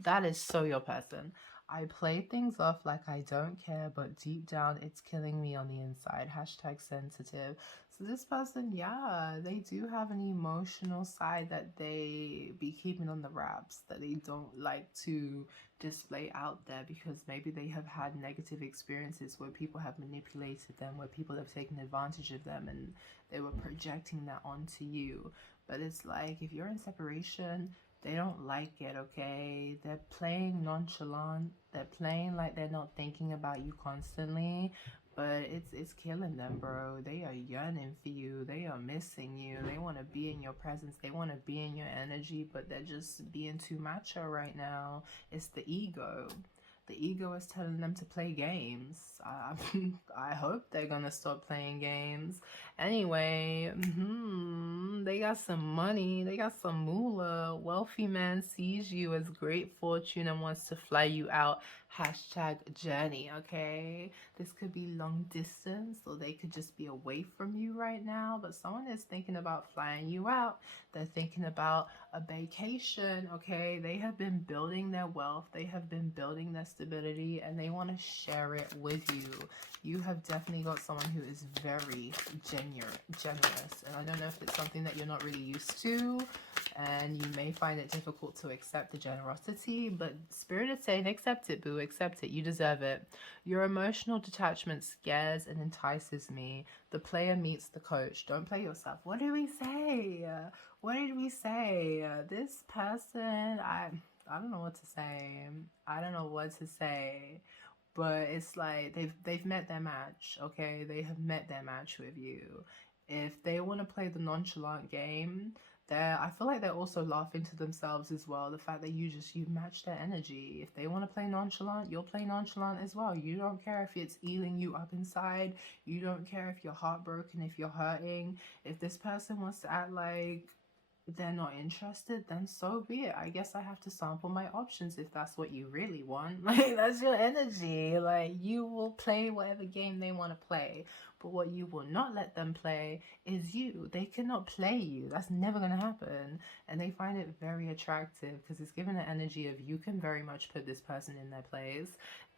That is so your person. I play things off like I don't care, but deep down it's killing me on the inside. Hashtag sensitive. So this person, yeah, they do have an emotional side that they be keeping on the wraps, that they don't like to display out there because maybe they have had negative experiences where people have manipulated them, where people have taken advantage of them and they were projecting that onto you. But it's like if you're in separation, they don't like it, okay? They're playing nonchalant. They're playing like they're not thinking about you constantly, but it's killing them, bro. They are yearning for you. They are missing you. They want to be in your presence. They want to be in your energy, but they're just being too macho right now. It's the ego. The ego is telling them to play games. I hope they're gonna stop playing games. Anyway, they got some money. They got some moolah. Wealthy man sees you as great fortune and wants to fly you out. Hashtag journey, okay? This could be long distance or they could just be away from you right now. But someone is thinking about flying you out. They're thinking about a vacation, okay? They have been building their wealth. They have been building their stability and they want to share it with you. You have definitely got someone who is very generous. And I don't know if it's something that you're not really used to and you may find it difficult to accept the generosity, but Spirit is saying accept it, boo, accept it. You deserve it. Your emotional detachment scares and entices me. The player meets the coach. Don't play yourself. What did we say? What did we say? This person, I don't know what to say. I don't know what to say. But it's like they've met their match, okay? They have met their match with you. If they want to play the nonchalant game, I feel like they're also laughing to themselves as well. The fact that you match their energy. If they want to play nonchalant, you'll play nonchalant as well. You don't care if it's eating you up inside. You don't care if you're heartbroken, if you're hurting. If this person wants to act like they're not interested, then so be it. I guess I have to sample my options if that's what you really want. Like, that's your energy. Like, you will play whatever game they want to play, but what you will not let them play is you. They cannot play you. That's never going to happen. And they find it very attractive because it's given an energy of you can very much put this person in their place.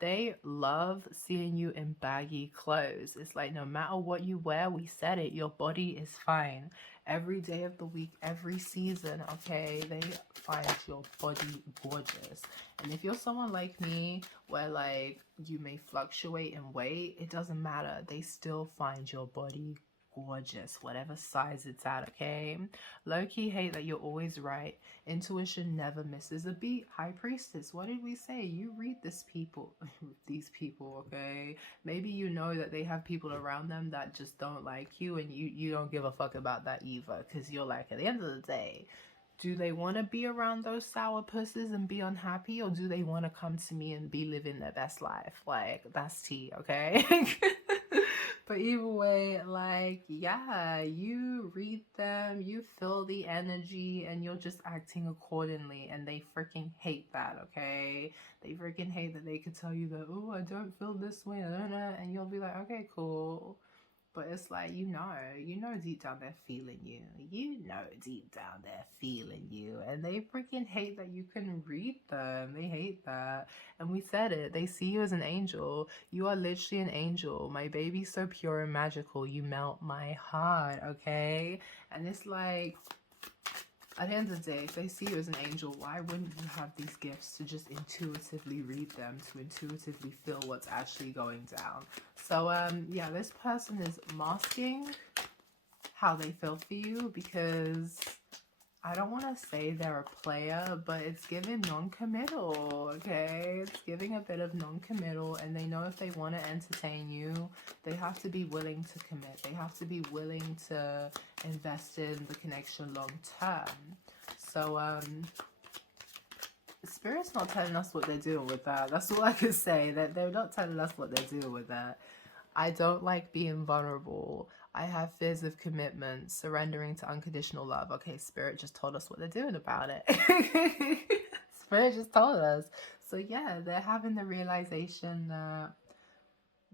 They love seeing you in baggy clothes. It's like no matter what you wear, we said it, your body is fine. Every day of the week, every season, okay, they find your body gorgeous. And if you're someone like me, where like you may fluctuate in weight, it doesn't matter. They still find your body gorgeous, whatever size it's at, okay? Low-key hate that you're always right. Intuition never misses a beat. High Priestess, what did we say? You read these people, okay? Maybe you know that they have people around them that just don't like you and you don't give a fuck about that either because you're like, at the end of the day, do they want to be around those sour pussies and be unhappy, or do they want to come to me and be living their best life? Like, that's tea, okay? But either way, like, yeah, you read them, you feel the energy, and you're just acting accordingly, and they freaking hate that, okay? They freaking hate that they could tell you that, oh, I don't feel this way, I don't know, and you'll be like, okay, cool. But it's like, you know deep down they're feeling you. You know deep down they're feeling you. And they freaking hate that you can read them. They hate that. And we said it. They see you as an angel. You are literally an angel. My baby so pure and magical. You melt my heart, okay? And it's like, At the end of the day, if they see you as an angel, why wouldn't you have these gifts to just intuitively read them, to intuitively feel what's actually going down? So, yeah, this person is masking how they feel for you, because I don't want to say they're a player, but it's giving non-committal, okay? It's giving a bit of non-committal, and they know if they want to entertain you, they have to be willing to commit. They have to be willing to invest in the connection long-term. So, Spirit's not telling us what they're doing with that. That's all I can say. That they're not telling us what they're doing with that. I don't like being vulnerable. I have fears of commitment, surrendering to unconditional love. Okay, Spirit just told us what they're doing about it. Spirit just told us. So yeah, they're having the realization that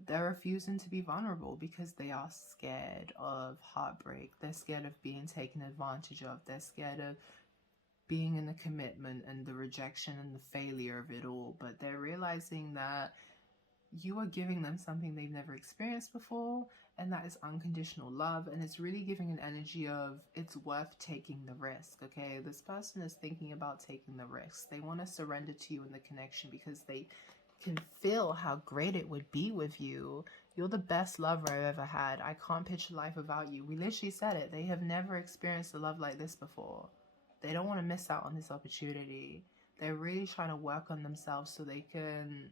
they're refusing to be vulnerable because they are scared of heartbreak. They're scared of being taken advantage of. They're scared of being in the commitment and the rejection and the failure of it all. But they're realizing that you are giving them something they've never experienced before, and that is unconditional love. And it's really giving an energy of it's worth taking the risk. Okay, this person is thinking about taking the risk. They want to surrender to you in the connection because they can feel how great it would be with you. You're the best lover I've ever had. I can't picture life without you. We literally said it. They have never experienced a love like this before. They don't want to miss out on this opportunity. They're really trying to work on themselves so they can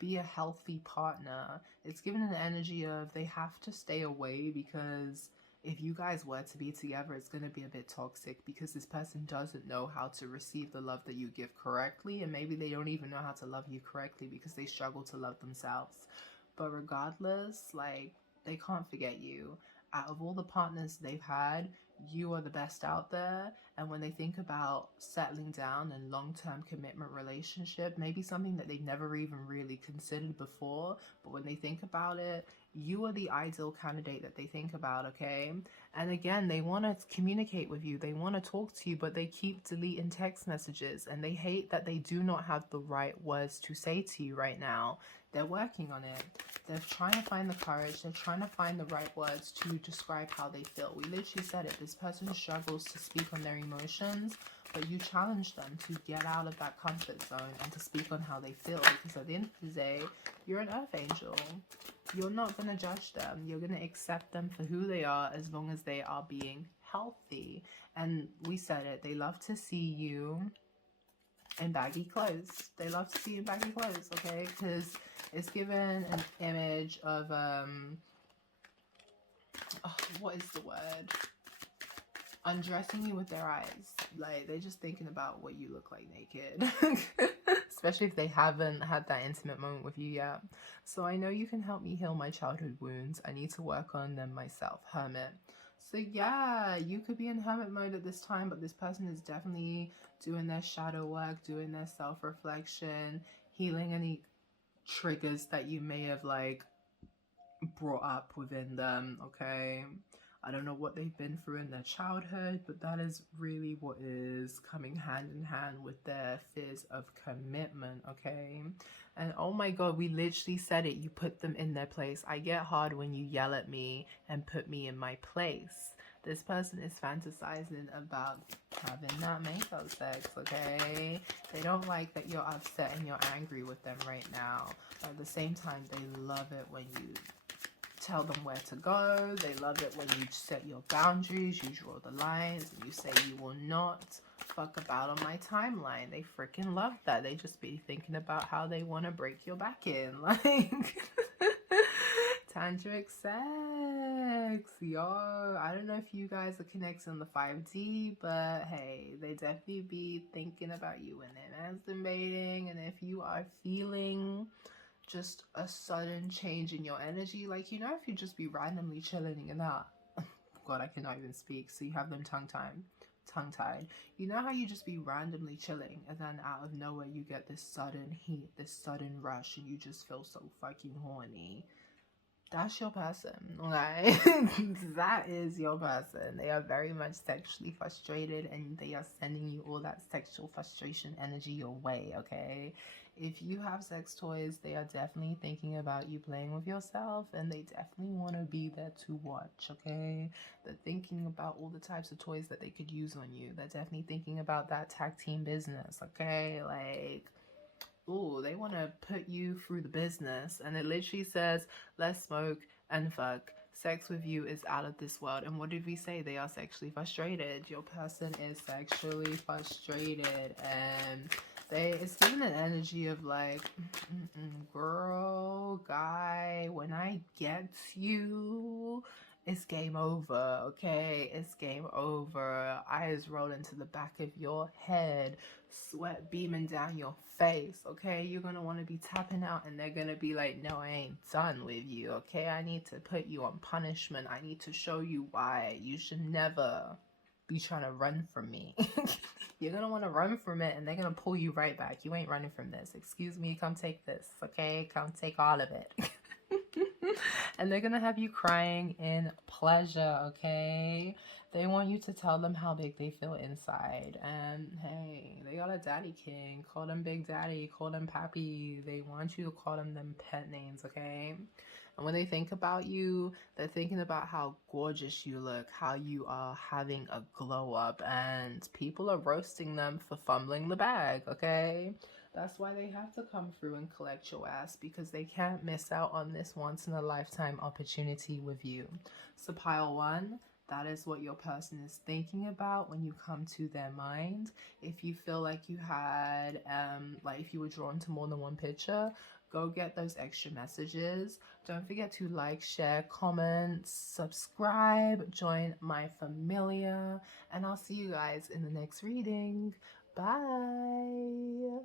be a healthy partner. It's given an energy of they have to stay away, because if you guys were to be together, it's going to be a bit toxic, because this person doesn't know how to receive the love that you give correctly, and maybe they don't even know how to love you correctly because they struggle to love themselves. But regardless, like, they can't forget you. Out of all the partners they've had, you are the best out there. And when they think about settling down in long-term commitment relationship, maybe something that they've never even really considered before, but when they think about it, you are the ideal candidate that they think about, okay? And again, they want to communicate with you, they want to talk to you, but they keep deleting text messages, and they hate that they do not have the right words to say to you right now. They're working on it. They're trying to find the courage. They're trying to find the right words to describe how they feel. We literally said it. This person struggles to speak on their emotions, but you challenge them to get out of that comfort zone and to speak on how they feel. Because at the end of the day, you're an earth angel. You're not going to judge them. You're going to accept them for who they are, as long as they are being healthy. And we said it. They love to see you in baggy clothes. They love to see you in baggy clothes, okay? Because it's given an image of, what is the word? Undressing you with their eyes. Like, they're just thinking about what you look like naked. Especially if they haven't had that intimate moment with you yet. So I know you can help me heal my childhood wounds. I need to work on them myself. Hermit. So yeah, you could be in hermit mode at this time, but this person is definitely doing their shadow work, doing their self-reflection, healing any triggers that you may have like brought up within them, okay? I don't know what they've been through in their childhood, but that is really what is coming hand in hand with their fears of commitment, okay? And oh my God, we literally said it. You put them in their place. I get hard when you yell at me and put me in my place. This person is fantasizing about having that makeup sex, okay? They don't like that you're upset and you're angry with them right now. But at the same time, they love it when you tell them where to go. They love it when you set your boundaries, you draw the lines, and you say you will not fuck about on my timeline. They freaking love that. They just be thinking about how they want to break your back in. Like, tantric sex. Yo, I don't know if you guys are connected on the 5D, but hey, they definitely be thinking about you when they're masturbating. And if you are feeling just a sudden change in your energy, like, you know, if you just be randomly chilling and that, God, I cannot even speak, so you have them tongue-tied, you know how you just be randomly chilling and then out of nowhere you get this sudden heat, this sudden rush, and you just feel so fucking horny. That's your person, okay? That is your person. They are very much sexually frustrated, and they are sending you all that sexual frustration energy your way, okay? If you have sex toys, they are definitely thinking about you playing with yourself, and they definitely want to be there to watch, okay? They're thinking about all the types of toys that they could use on you. They're definitely thinking about that tag team business, okay? Like, ooh, they want to put you through the business. And it literally says, let's smoke and fuck. Sex with you is out of this world. And what did we say? They are sexually frustrated. Your person is sexually frustrated. And it's giving an energy of like, girl, guy, when I get you, it's game over, okay? It's game over. Eyes roll into the back of your head, sweat beaming down your face, okay? You're gonna want to be tapping out, and they're gonna be like, no, I ain't done with you, okay? I need to put you on punishment. I need to show you why you should never be trying to run from me. You're gonna want to run from it, and they're gonna pull you right back. You ain't running from this. Excuse me, come take this, okay? Come take all of it. And they're gonna have you crying in pleasure, okay? They want you to tell them how big they feel inside. And hey, they got a daddy king. Call them Big Daddy, call them Pappy. They want you to call them pet names, okay? And when they think about you, they're thinking about how gorgeous you look, how you are having a glow up, and people are roasting them for fumbling the bag, okay? That's why they have to come through and collect your ass, because they can't miss out on this once-in-a-lifetime opportunity with you. So pile one, that is what your person is thinking about when you come to their mind. If you feel like you had, like if you were drawn to more than one picture, go get those extra messages. Don't forget to like, share, comment, subscribe, join my familia, and I'll see you guys in the next reading. Bye.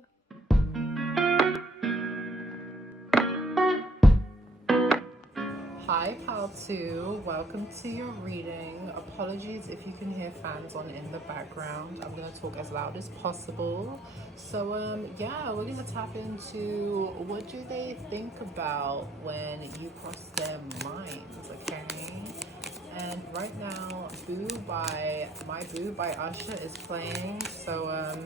Hi, pal 2. Welcome to your reading. Apologies if you can hear fans on in the background. I'm going to talk as loud as possible. So, yeah, we're going to tap into what do they think about when you cross their minds, okay? And right now, My Boo by Usher is playing. So,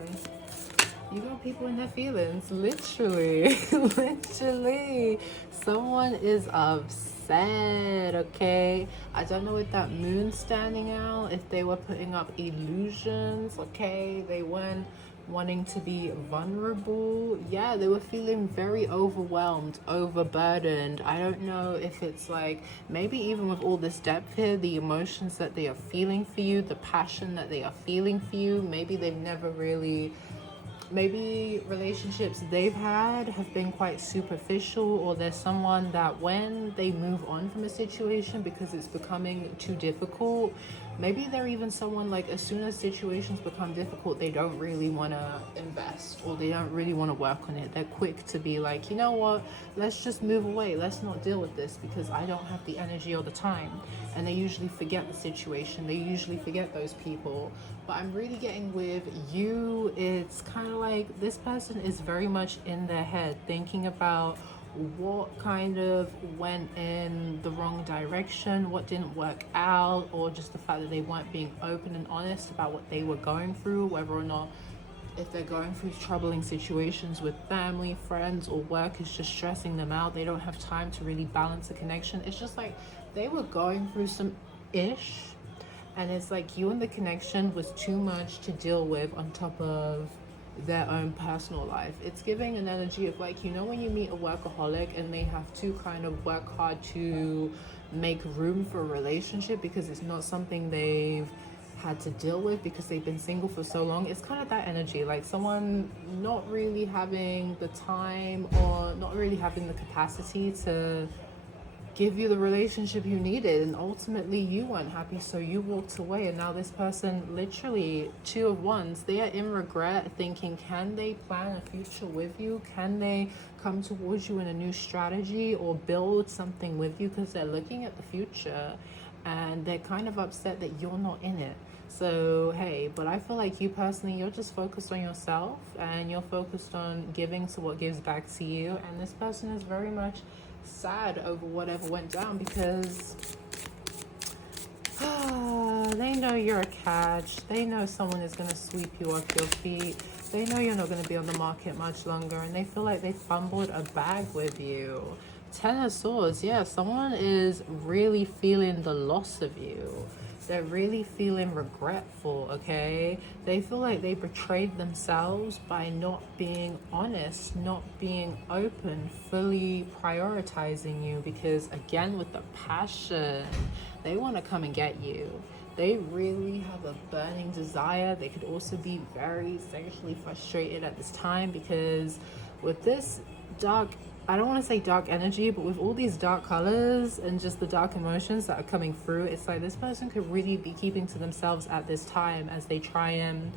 you got people in their feelings, literally. Literally. Someone is upset, okay? I don't know if that moon standing out, if they were putting up illusions, okay? They weren't wanting to be vulnerable. Yeah, they were feeling very overwhelmed, overburdened. I don't know if it's like, maybe even with all this depth here, the emotions that they are feeling for you, the passion that they are feeling for you, maybe they've never really... Maybe relationships they've had have been quite superficial, or there's someone that when they move on from a situation because it's becoming too difficult, maybe they're even someone like as soon as situations become difficult, they don't really want to invest, or they don't really want to work on it. They're quick to be like, you know what, let's just move away. Let's not deal with this because I don't have the energy or the time. And they usually forget the situation. They usually forget those people. But I'm really getting with you, it's kind of like this person is very much in their head thinking about what kind of went in the wrong direction, what didn't work out, or just the fact that they weren't being open and honest about what they were going through, whether or not if they're going through troubling situations with family, friends, or work is just stressing them out. They don't have time to really balance a connection. It's just like they were going through some ish, and it's like you and the connection was too much to deal with on top of their own personal life. It's giving an energy of like, you know, when you meet a workaholic and they have to kind of work hard to make room for a relationship because it's not something they've had to deal with because they've been single for so long. It's kind of that energy, like someone not really having the time or not really having the capacity to give you the relationship you needed, and ultimately you weren't happy, so you walked away. And now this person, literally 2 of Wands, they are in regret, thinking, can they plan a future with you? Can they come towards you in a new strategy or build something with you? Because they're looking at the future and they're kind of upset that you're not in it. So hey, but I feel like you personally, you're just focused on yourself and you're focused on giving to what gives back to you. And this person is very much sad over whatever went down, because they know you're a catch. They know someone is going to sweep you off your feet. They know you're not going to be on the market much longer, and they feel like they fumbled a bag with you. Ten of Swords, yeah, someone is really feeling the loss of you. They're really feeling regretful, okay? They feel like they betrayed themselves by not being honest, not being open, fully prioritizing you, because again, with the passion, they want to come and get you. They really have a burning desire. They could also be very sexually frustrated at this time, because with this dark, I don't want to say dark energy, but with all these dark colors and just the dark emotions that are coming through, it's like this person could really be keeping to themselves at this time as they try and,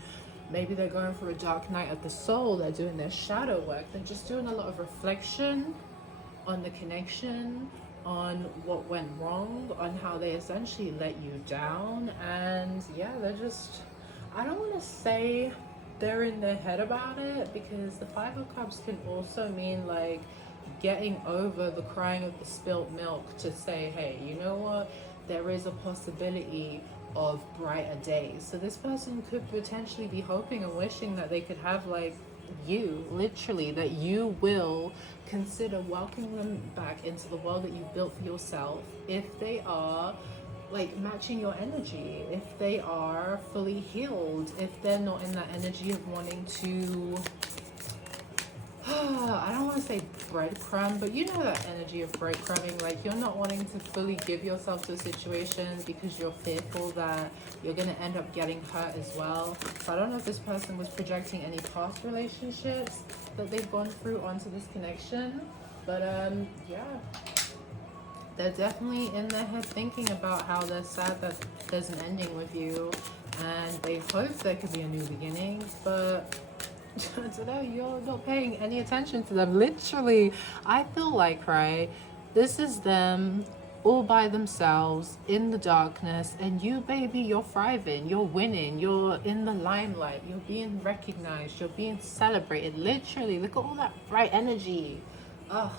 maybe they're going through a dark night of the soul, they're doing their shadow work, they're just doing a lot of reflection on the connection, on what went wrong, on how they essentially let you down. And yeah, they're just, I don't want to say they're in their head about it, because the Five of Cups can also mean like getting over the crying of the spilt milk, to say, hey, you know what, there is a possibility of brighter days. So this person could potentially be hoping and wishing that they could have like you, literally, that you will consider welcoming them back into the world that you built for yourself, if they are like matching your energy, if they are fully healed, if they're not in that energy of wanting to I don't want to say breadcrumb, but you know that energy of breadcrumbing, like you're not wanting to fully give yourself to a situation because you're fearful that you're going to end up getting hurt as well. So I don't know if this person was projecting any past relationships that they've gone through onto this connection, but yeah, they're definitely in their head thinking about how they're sad that there's an ending with you, and they hope there could be a new beginning, but I don't know, you're not paying any attention to them. Literally, I feel like, right, this is them all by themselves in the darkness, and you, baby, you're thriving, you're winning, you're in the limelight, you're being recognized, you're being celebrated. Literally, look at all that bright energy. Ugh.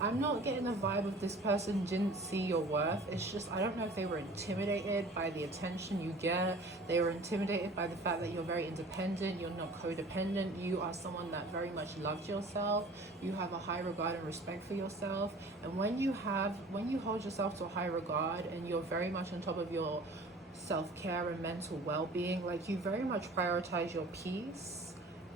I'm not getting a vibe of this person didn't see your worth. It's just, I don't know if they were intimidated by the attention you get. They were intimidated by the fact that you're very independent, you're not codependent, you are someone that very much loves yourself, you have a high regard and respect for yourself. And when you hold yourself to a high regard and you're very much on top of your self-care and mental well-being, like you very much prioritize your peace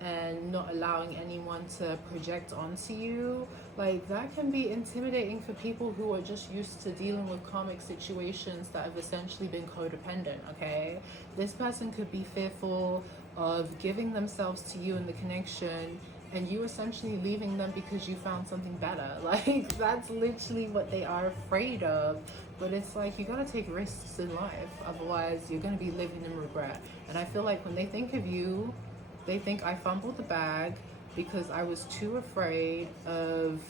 and not allowing anyone to project onto you, like that can be intimidating for people who are just used to dealing with karmic situations that have essentially been codependent, okay? This person could be fearful of giving themselves to you in the connection and you essentially leaving them because you found something better. Like that's literally what they are afraid of. But it's like, you gotta take risks in life, otherwise you're gonna be living in regret. And I feel like when they think of you, they think I fumbled the bag because I was too afraid of,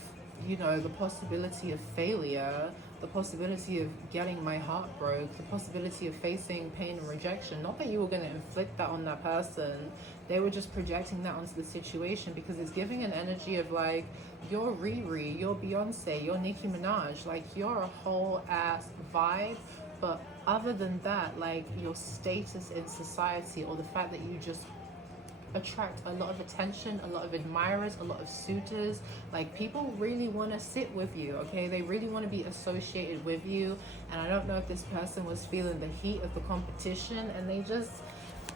you know, the possibility of failure, the possibility of getting my heart broke, the possibility of facing pain and rejection. Not that you were going to inflict that on that person. They were just projecting that onto the situation because it's giving an energy of like, you're Riri, you're Beyonce, you're Nicki Minaj, like you're a whole ass vibe. But other than that, like your status in society, or the fact that you just attract a lot of attention, a lot of admirers, a lot of suitors, like people really want to sit with you, okay? They really want to be associated with you. And I don't know if this person was feeling the heat of the competition and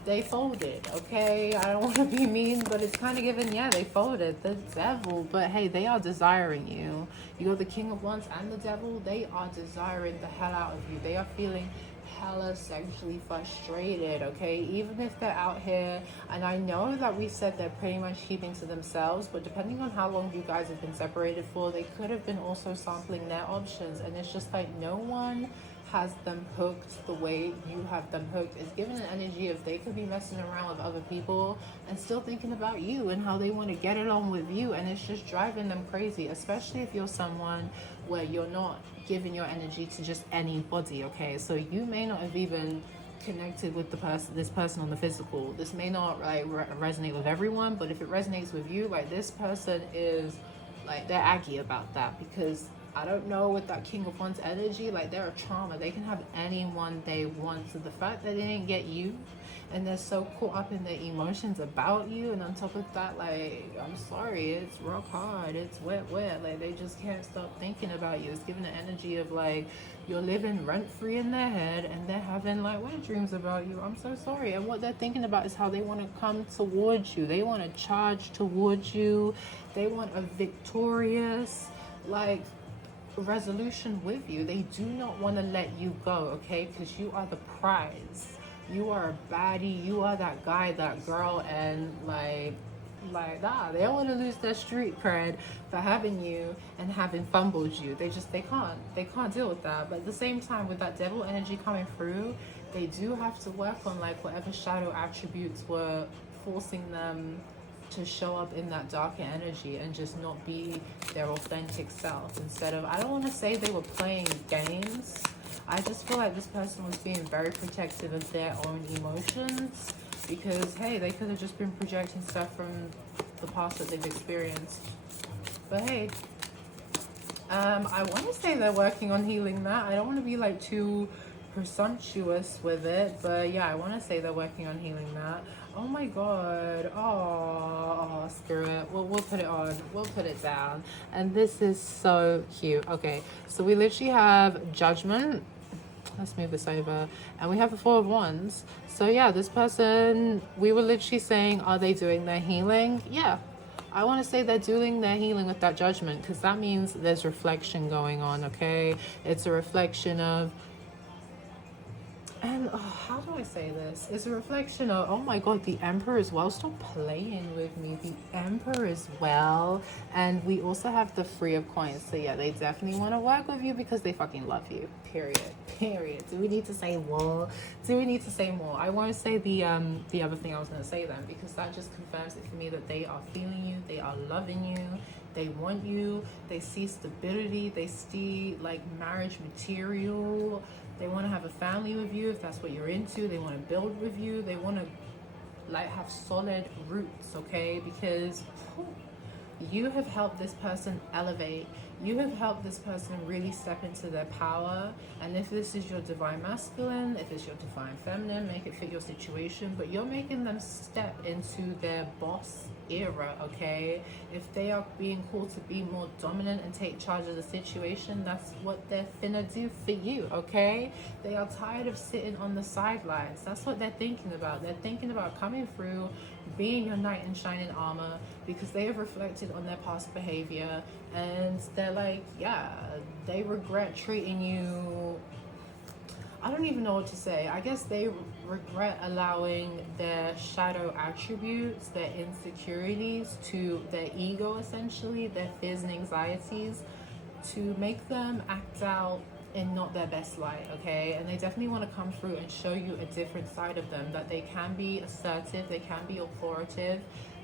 they folded, okay? I don't want to be mean, but it's kind of given, yeah, they folded. The Devil, but hey, they are desiring you. You got the King of Wands and the Devil. They are desiring the hell out of you. They are feeling hella sexually frustrated, okay? Even if they're out here, and I know that we said they're pretty much keeping to themselves, but depending on how long you guys have been separated for, they could have been also sampling their options. And it's just like, no one has them hooked the way you have them hooked. It's given an energy of they could be messing around with other people and still thinking about you and how they want to get it on with you, and it's just driving them crazy, especially if you're someone where you're not giving your energy to just anybody, okay? So you may not have even connected with this person on the physical. This may not like resonate with everyone, but if it resonates with you, like this person is like, they're aggy about that, because I don't know, with that King of Wands energy, like they're a charmer. They can have anyone they want. So the fact that they didn't get you, and they're so caught up in their emotions about you, and on top of that, like, I'm sorry, it's rock hard, it's wet, like they just can't stop thinking about you. It's giving the energy of like you're living rent free in their head, and they're having like wet dreams about you. I'm so sorry. And what they're thinking about is how they want to come towards you. They want to charge towards you. They want a victorious, like, resolution with you. They do not want to let you go, okay? Because you are the prize. You are a baddie. You are that guy, that girl, and like they don't want to lose their street cred for having you and having fumbled you. They can't deal with that. But at the same time, with that devil energy coming through, they do have to work on like whatever shadow attributes were forcing them to show up in that darker energy and just not be their authentic self. Instead of, I don't want to say they were playing games, I just feel like this person was being very protective of their own emotions, because hey, they could have just been projecting stuff from the past that they've experienced. But hey, I want to say they're working on healing that. I don't want to be like too presumptuous with it, but yeah, I want to say they're working on healing that. Oh my god. Oh, spirit. We'll put it on. We'll put it down. And this is so cute. Okay, so we literally have Judgment. Let's move this over. And we have the Four of Wands. So yeah, this person, we were literally saying, are they doing their healing? Yeah. I want to say they're doing their healing with that Judgment, because that means there's reflection going on, okay? It's a reflection of, and how do I say this? It's a reflection of, oh my god, the Emperor as well. Stop playing with me. The Emperor as well. And we also have the Three of Coins. So yeah, they definitely want to work with you because they fucking love you. Period. Period. Do we need to say more? Do we need to say more? I won't say the other thing I was going to say then, because that just confirms it for me that they are feeling you. They are loving you. They want you. They see stability. They see like marriage material. They want to have a family with you if that's what you're into. They want to build with you. They want to like have solid roots, okay? Because you have helped this person elevate. You have helped this person really step into their power. And if this is your divine masculine, if it's your divine feminine, make it fit your situation. But you're making them step into their boss era, okay? If they are being called to be more dominant and take charge of the situation, that's what they're finna do for you, okay? They are tired of sitting on the sidelines. That's what they're thinking about. They're thinking about coming through, being your knight in shining armor, because they have reflected on their past behavior, and they're like, yeah, they regret treating you, I don't even know what to say. I guess they regret allowing their shadow attributes, their insecurities, to their ego, essentially, their fears and anxieties, to make them act out in not their best light, okay? And they definitely want to come through and show you a different side of them, that they can be assertive, they can be authoritative,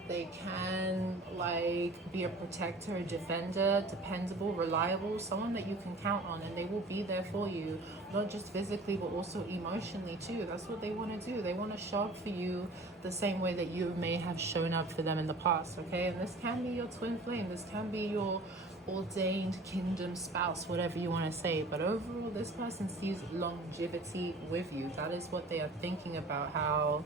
they can like be a protector, a defender, dependable, reliable, someone that you can count on, and they will be there for you, not just physically but also emotionally too. That's what they want to do. They want to show up for you the same way that you may have shown up for them in the past, okay? And this can be your twin flame, this can be your ordained kingdom spouse, whatever you want to say. But overall, this person sees longevity with you. That is what they are thinking about, how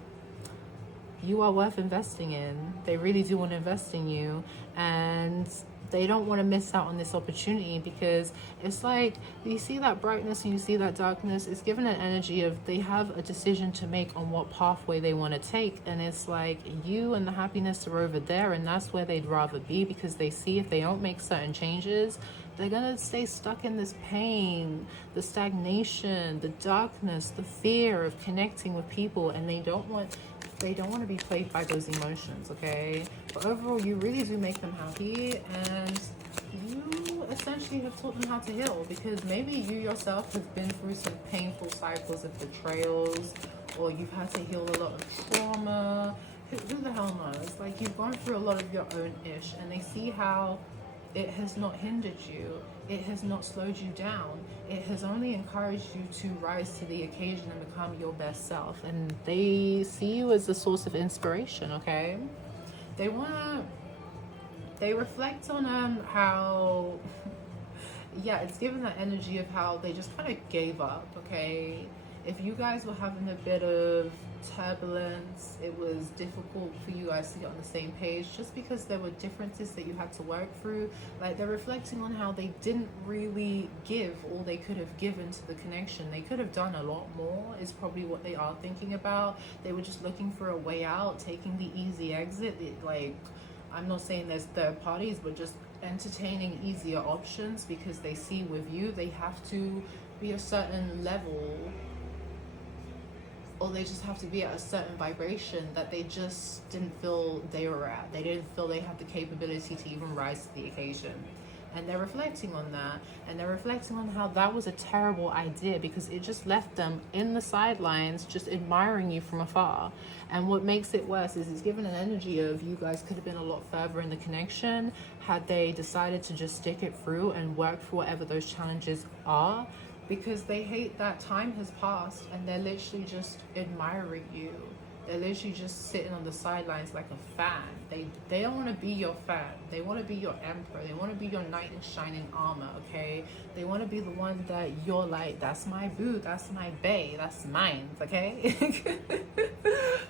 you are worth investing in. They really do want to invest in you, and they don't want to miss out on this opportunity, because it's like you see that brightness and you see that darkness. It's given an energy of they have a decision to make on what pathway they want to take, and it's like you and the happiness are over there, and that's where they'd rather be, because they see if they don't make certain changes, they're gonna stay stuck in this pain, the stagnation, the darkness, the fear of connecting with people, and they don't want to be plagued by those emotions, okay? But overall, you really do make them happy, and you essentially have taught them how to heal, because maybe you yourself have been through some painful cycles of betrayals, or you've had to heal a lot of trauma. Who the hell knows? Like, you've gone through a lot of your own ish, and they see how it has not hindered you. It has not slowed you down. It has only encouraged you to rise to the occasion and become your best self. And they see you as a source of inspiration, okay? They reflect on how yeah, it's given that energy of how they just kind of gave up, okay? If you guys were having a bit of turbulence, it was difficult for you guys to get on the same page just because there were differences that you had to work through. Like, they're reflecting on how they didn't really give all they could have given to the connection. They could have done a lot more, is probably what they are thinking about. They were just looking for a way out, taking the easy exit. Like, I'm not saying there's third parties, but just entertaining easier options, because they see with you they have to be a certain level, or they just have to be at a certain vibration that they just didn't feel they were at. They didn't feel they had the capability to even rise to the occasion. And they're reflecting on that, and they're reflecting on how that was a terrible idea, because it just left them in the sidelines just admiring you from afar. And what makes it worse is it's given an energy of you guys could have been a lot further in the connection had they decided to just stick it through and work through whatever those challenges are, because they hate that time has passed and they're literally just admiring you. They're literally just sitting on the sidelines like a fan. They don't want to be your fan. They want to be your emperor. They want to be your knight in shining armor, okay? They want to be the one that you're like, that's my boo, that's my bae, that's mine, okay?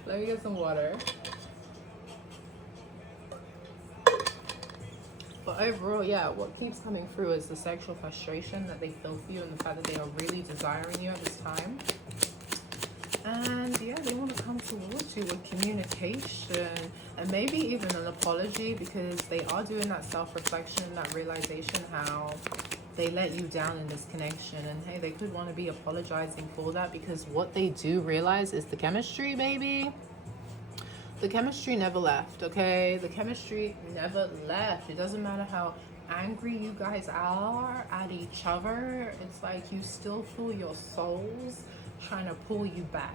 Let me get some water. But overall, yeah, what keeps coming through is the sexual frustration that they feel for you, and the fact that they are really desiring you at this time. And yeah, they want to come towards you with communication and maybe even an apology, because they are doing that self-reflection and that realization how they let you down in this connection. And hey, they could want to be apologizing for that, because what they do realize is the chemistry, baby. The chemistry never left, okay? The chemistry never left. It doesn't matter how angry you guys are at each other. It's like you still feel your souls trying to pull you back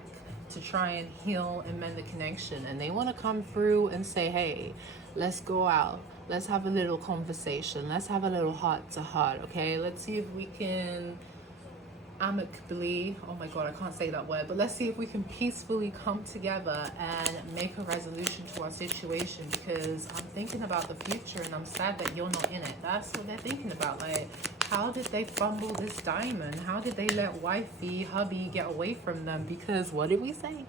to try and heal and mend the connection. And they want to come through and say, hey, let's go out. Let's have a little conversation. Let's have a little heart to heart, okay? Let's see if we can amicably, oh my god, I can't say that word, but let's see if we can peacefully come together and make a resolution to our situation, because I'm thinking about the future and I'm sad that you're not in it. That's what they're thinking about. Like, how did they fumble this diamond? How did they let wifey, hubby get away from them? Because what did we say?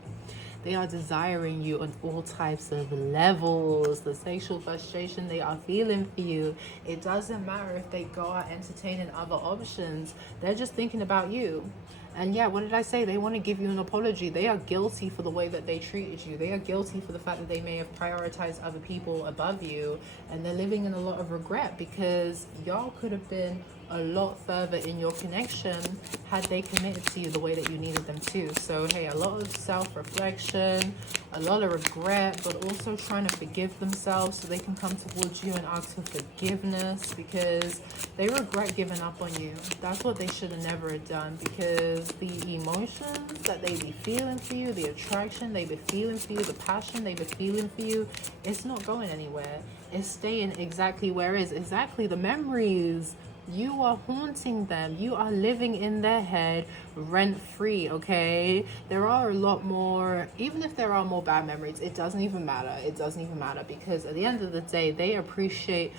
They are desiring you on all types of levels. The sexual frustration they are feeling for you, it doesn't matter if they go out entertaining other options. They're just thinking about you. And yeah, what did I say? They want to give you an apology. They are guilty for the way that they treated you. They are guilty for the fact that they may have prioritized other people above you. And they're living in a lot of regret, because y'all could have been a lot further in your connection had they committed to you the way that you needed them to. So hey, a lot of self-reflection, a lot of regret, but also trying to forgive themselves so they can come towards you and ask for forgiveness, because they regret giving up on you. That's what they should have never done, because the emotions that they be feeling for you, the attraction they be feeling for you, the passion they be feeling for you, it's not going anywhere. It's staying exactly where it is. Exactly, the memories, you are haunting them. You are living in their head rent-free, okay? There are a lot more, even if there are more bad memories, it doesn't even matter. It doesn't even matter, because at the end of the day, they appreciate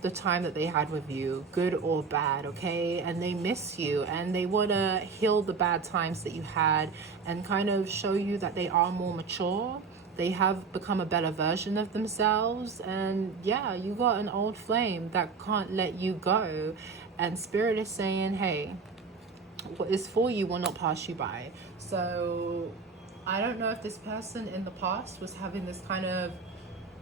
the time that they had with you, good or bad, okay? And they miss you, and they want to heal the bad times that you had and kind of show you that they are more mature. They have become a better version of themselves. And yeah, you got an old flame that can't let you go. And Spirit is saying, hey, what is for you will not pass you by. So I don't know if this person in the past was having this kind of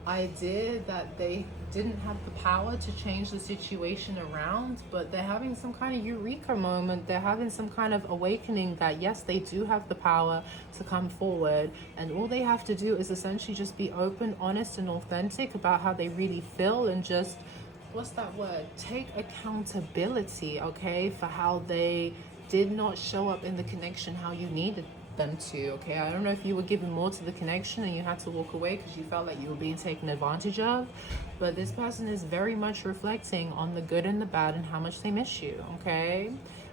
idea that they didn't have the power to change the situation around, but they're having some kind of eureka moment. They're having some kind of awakening that yes, they do have the power to come forward, and all they have to do is essentially just be open, honest, and authentic about how they really feel, and just, what's that word, take accountability, okay, for how they did not show up in the connection how you needed them to, okay? I don't know if you were giving more to the connection and you had to walk away because you felt like you were being taken advantage of, but this person is very much reflecting on the good and the bad and how much they miss you, okay?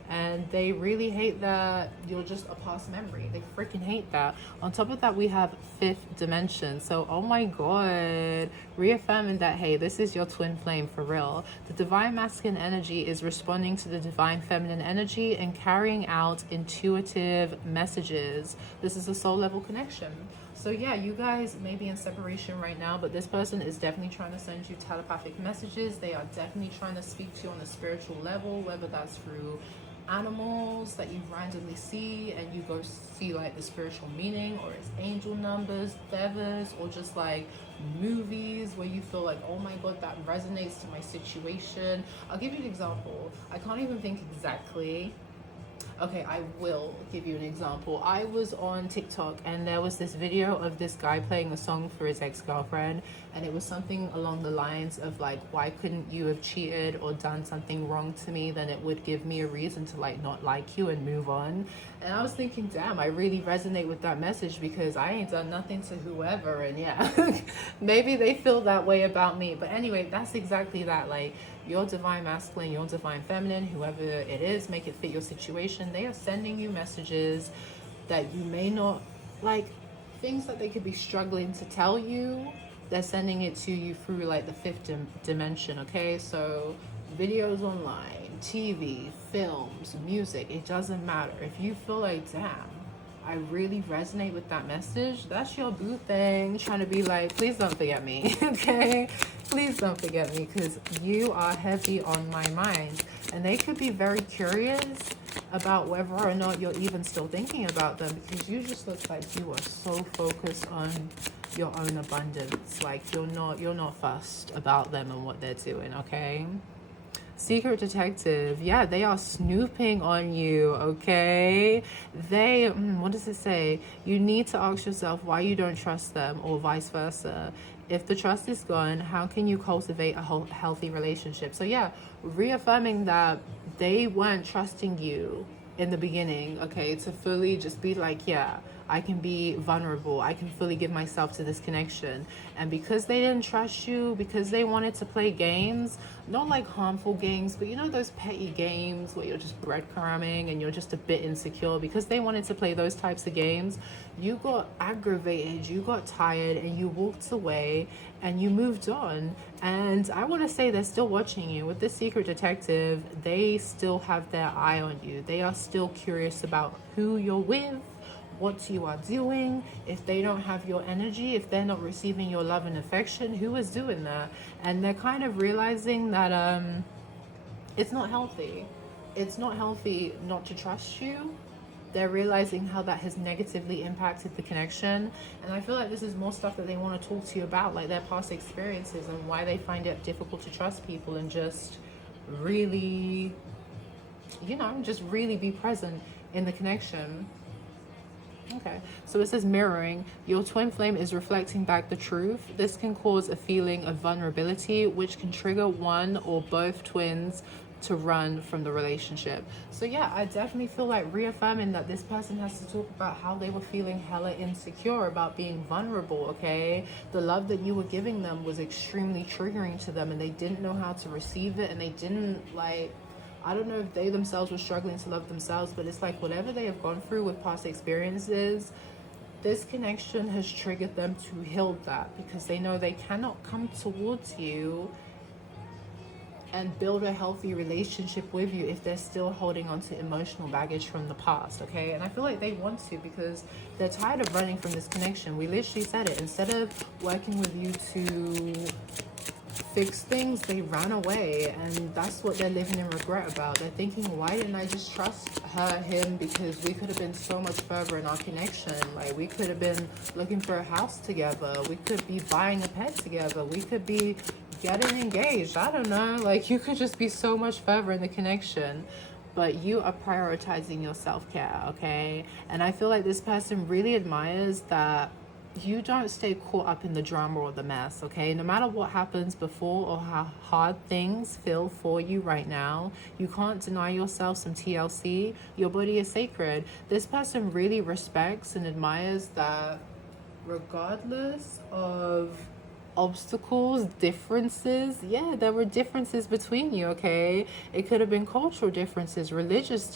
and they really hate that you're just a past memory. They freaking hate that. On top of that, we have fifth dimension. So oh my god, reaffirming that, hey, this is your twin flame for real. The divine masculine energy is responding to the divine feminine energy and carrying out intuitive messages. This is a soul level connection. So yeah, you guys may be in separation right now, but this person is definitely trying to send you telepathic messages. They are definitely trying to speak to you on a spiritual level, whether that's through animals that you randomly see and you go see like the spiritual meaning, or it's angel numbers, feathers, or just like movies where you feel like, oh my god, that resonates to my situation. I'll give you an example. I can't even think exactly. Okay, I will give you an example. I was on TikTok and there was this video of this guy playing a song for his ex-girlfriend, and it was something along the lines of like, why couldn't you have cheated or done something wrong to me? Then it would give me a reason to like not like you and move on. And I was thinking, damn, I really resonate with that message because I ain't done nothing to whoever, and yeah, maybe they feel that way about me. But anyway, that's exactly that. Like, your divine masculine, your divine feminine, whoever it is, make it fit your situation. They are sending you messages that you may not like, things that they could be struggling to tell you. They're sending it to you through like the fifth dimension. Okay, so videos online, TV, films, music, it doesn't matter. If you feel like, damn, I really resonate with that message, that's your boo thing trying to be like, please don't forget me. Okay, please don't forget me, because you are heavy on my mind. And they could be very curious about whether or not you're even still thinking about them, because you just look like you are so focused on your own abundance. Like, you're not fussed about them and what they're doing. Okay, secret detective, yeah, they are snooping on you. Okay, they what does it say? You need to ask yourself why you don't trust them, or vice versa. If the trust is gone, how can you cultivate a healthy relationship? So yeah, reaffirming that they weren't trusting you in the beginning, okay, to fully just be like, yeah, I can be vulnerable, I can fully give myself to this connection. And because they didn't trust you, because they wanted to play games, not like harmful games, but you know, those petty games where you're just breadcrumbing and you're just a bit insecure, because they wanted to play those types of games, you got aggravated, you got tired, and you walked away and you moved on. And I want to say they're still watching you. With the secret detective, they still have their eye on you. They are still curious about who you're with, what you are doing. If they don't have your energy, if they're not receiving your love and affection, who is doing that? And they're kind of realizing that it's not healthy. It's not healthy not to trust you. They're realizing how that has negatively impacted the connection. And I feel like this is more stuff that they want to talk to you about, like their past experiences and why they find it difficult to trust people, and just really, you know, just really be present in the connection. Okay, so it says mirroring. Your twin flame is reflecting back the truth. This can cause a feeling of vulnerability, which can trigger one or both twins to run from the relationship. So yeah, I definitely feel like reaffirming that this person has to talk about how they were feeling hella insecure about being vulnerable. Okay, the love that you were giving them was extremely triggering to them, and they didn't know how to receive it, and they didn't like, I don't know if they themselves were struggling to love themselves, but it's like whatever they have gone through with past experiences, this connection has triggered them to heal that, because they know they cannot come towards you and build a healthy relationship with you if they're still holding on to emotional baggage from the past. Okay, and I feel like they want to, because they're tired of running from this connection. We literally said it. Instead of working with you to fix things, they ran away, and that's what they're living in regret about. They're thinking, why didn't I just trust him, because we could have been so much further in our connection. Like, we could have been looking for a house together, we could be buying a pet together, we could be getting engaged, I don't know, like you could just be so much further in the connection. But you are prioritizing your self-care. Okay, and I feel like this person really admires that you don't stay caught up in the drama or the mess. Okay, no matter what happens before or how hard things feel for you right now, you can't deny yourself some TLC. Your body is sacred. This person really respects and admires that regardless of obstacles, differences. Yeah, there were differences between you, okay? It could have been cultural differences, religious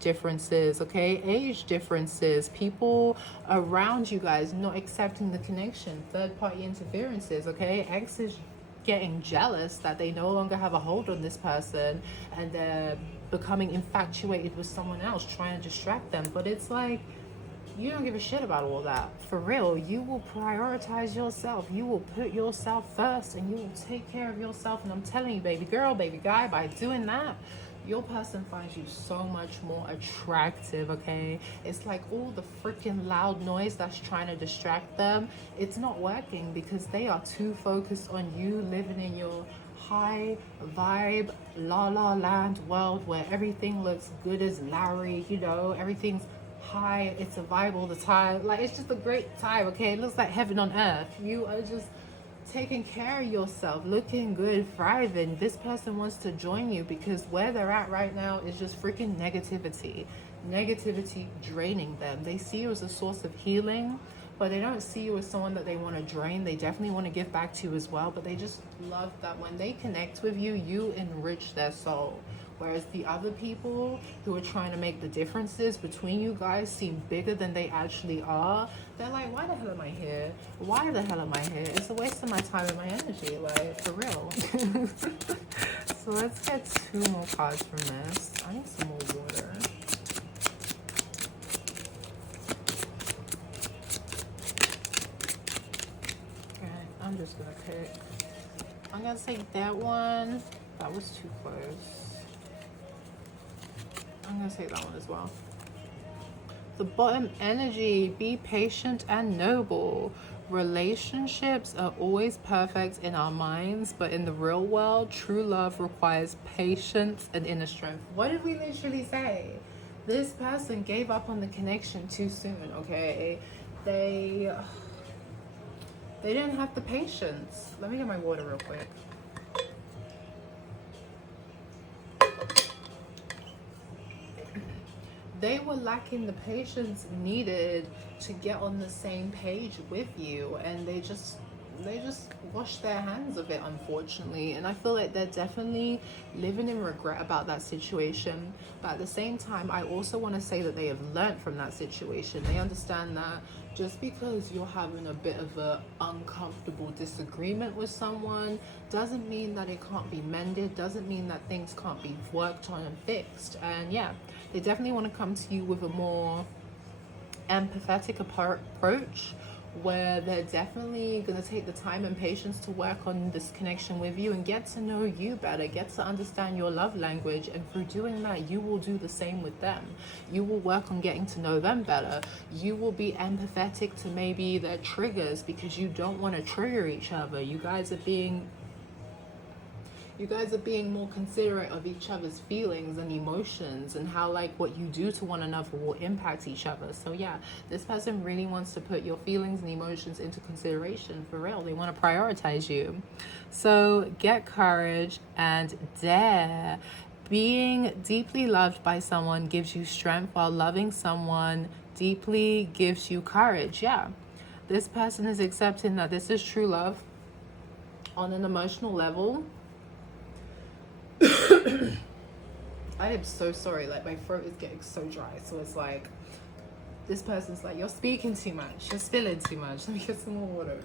differences, okay? Age differences, people around you guys not accepting the connection, third-party interferences, okay? Exes getting jealous that they no longer have a hold on this person and they're becoming infatuated with someone else, trying to distract them. But it's like, you don't give a shit about all that. For real, you will prioritize yourself. You will put yourself first and you will take care of yourself. And I'm telling you, baby girl, baby guy, by doing that, your person finds you so much more attractive, okay? It's like all the freaking loud noise that's trying to distract them, it's not working because they are too focused on you living in your high vibe, la la land world where everything looks good as Larry, you know, everything's high, it's a vibe all the time. Like, it's just a great time, okay? It looks like heaven on earth. You are just taking care of yourself, looking good, thriving. This person wants to join you because where they're at right now is just freaking negativity draining them. They see you as a source of healing, but they don't see you as someone that they want to drain. They definitely want to give back to you as well, but they just love that when they connect with you, you enrich their soul. Whereas the other people who are trying to make the differences between you guys seem bigger than they actually are. They're like, why the hell am I here? Why the hell am I here? It's a waste of my time and my energy, like, for real. So let's get 2 more cards from this. I need some more water. Okay, I'm just gonna pick. I'm gonna take that one. That was too close. I'm gonna say that one as well. The bottom energy, be patient and noble. Relationships are always perfect in our minds, but in the real world, true love requires patience and inner strength. What did we literally say? This person gave up on the connection too soon, okay? They didn't have the patience. Let me get my water real quick. They were lacking the patience needed to get on the same page with you, and they just washed their hands of it, unfortunately. And I feel like they're definitely living in regret about that situation, but at the same time, I also want to say that they have learned from that situation. They understand that just because you're having a bit of an uncomfortable disagreement with someone doesn't mean that it can't be mended, doesn't mean that things can't be worked on and fixed. And yeah, they definitely want to come to you with a more empathetic approach, where they're definitely going to take the time and patience to work on this connection with you and get to know you better, get to understand your love language. And through doing that, you will do the same with them. You will work on getting to know them better. You will be empathetic to maybe their triggers because you don't want to trigger each other. You guys are being more considerate of each other's feelings and emotions, and how like what you do to one another will impact each other. So yeah, this person really wants to put your feelings and emotions into consideration. For real, they want to prioritize you. So get courage and dare. Being deeply loved by someone gives you strength, while loving someone deeply gives you courage. Yeah, this person is accepting that this is true love on an emotional level. I am so sorry, like my throat is getting so dry, so it's like this person's like, you're speaking too much, you're spilling too much. Let me get some more water.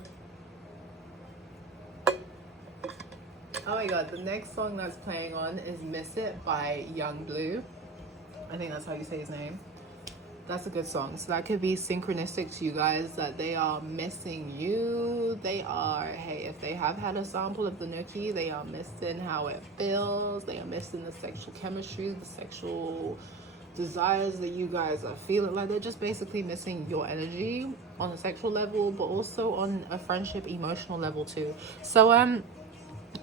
Oh my god, the next song that's playing on is Miss It by ℙ𝕚𝕕. I think that's how you say his name. That's a good song. So that could be synchronistic to you guys, that they are missing you. They are, hey, if they have had a sample of the nookie, they are missing how it feels. They are missing the sexual chemistry, the sexual desires that you guys are feeling. Like, they're just basically missing your energy on a sexual level, but also on a friendship emotional level too. So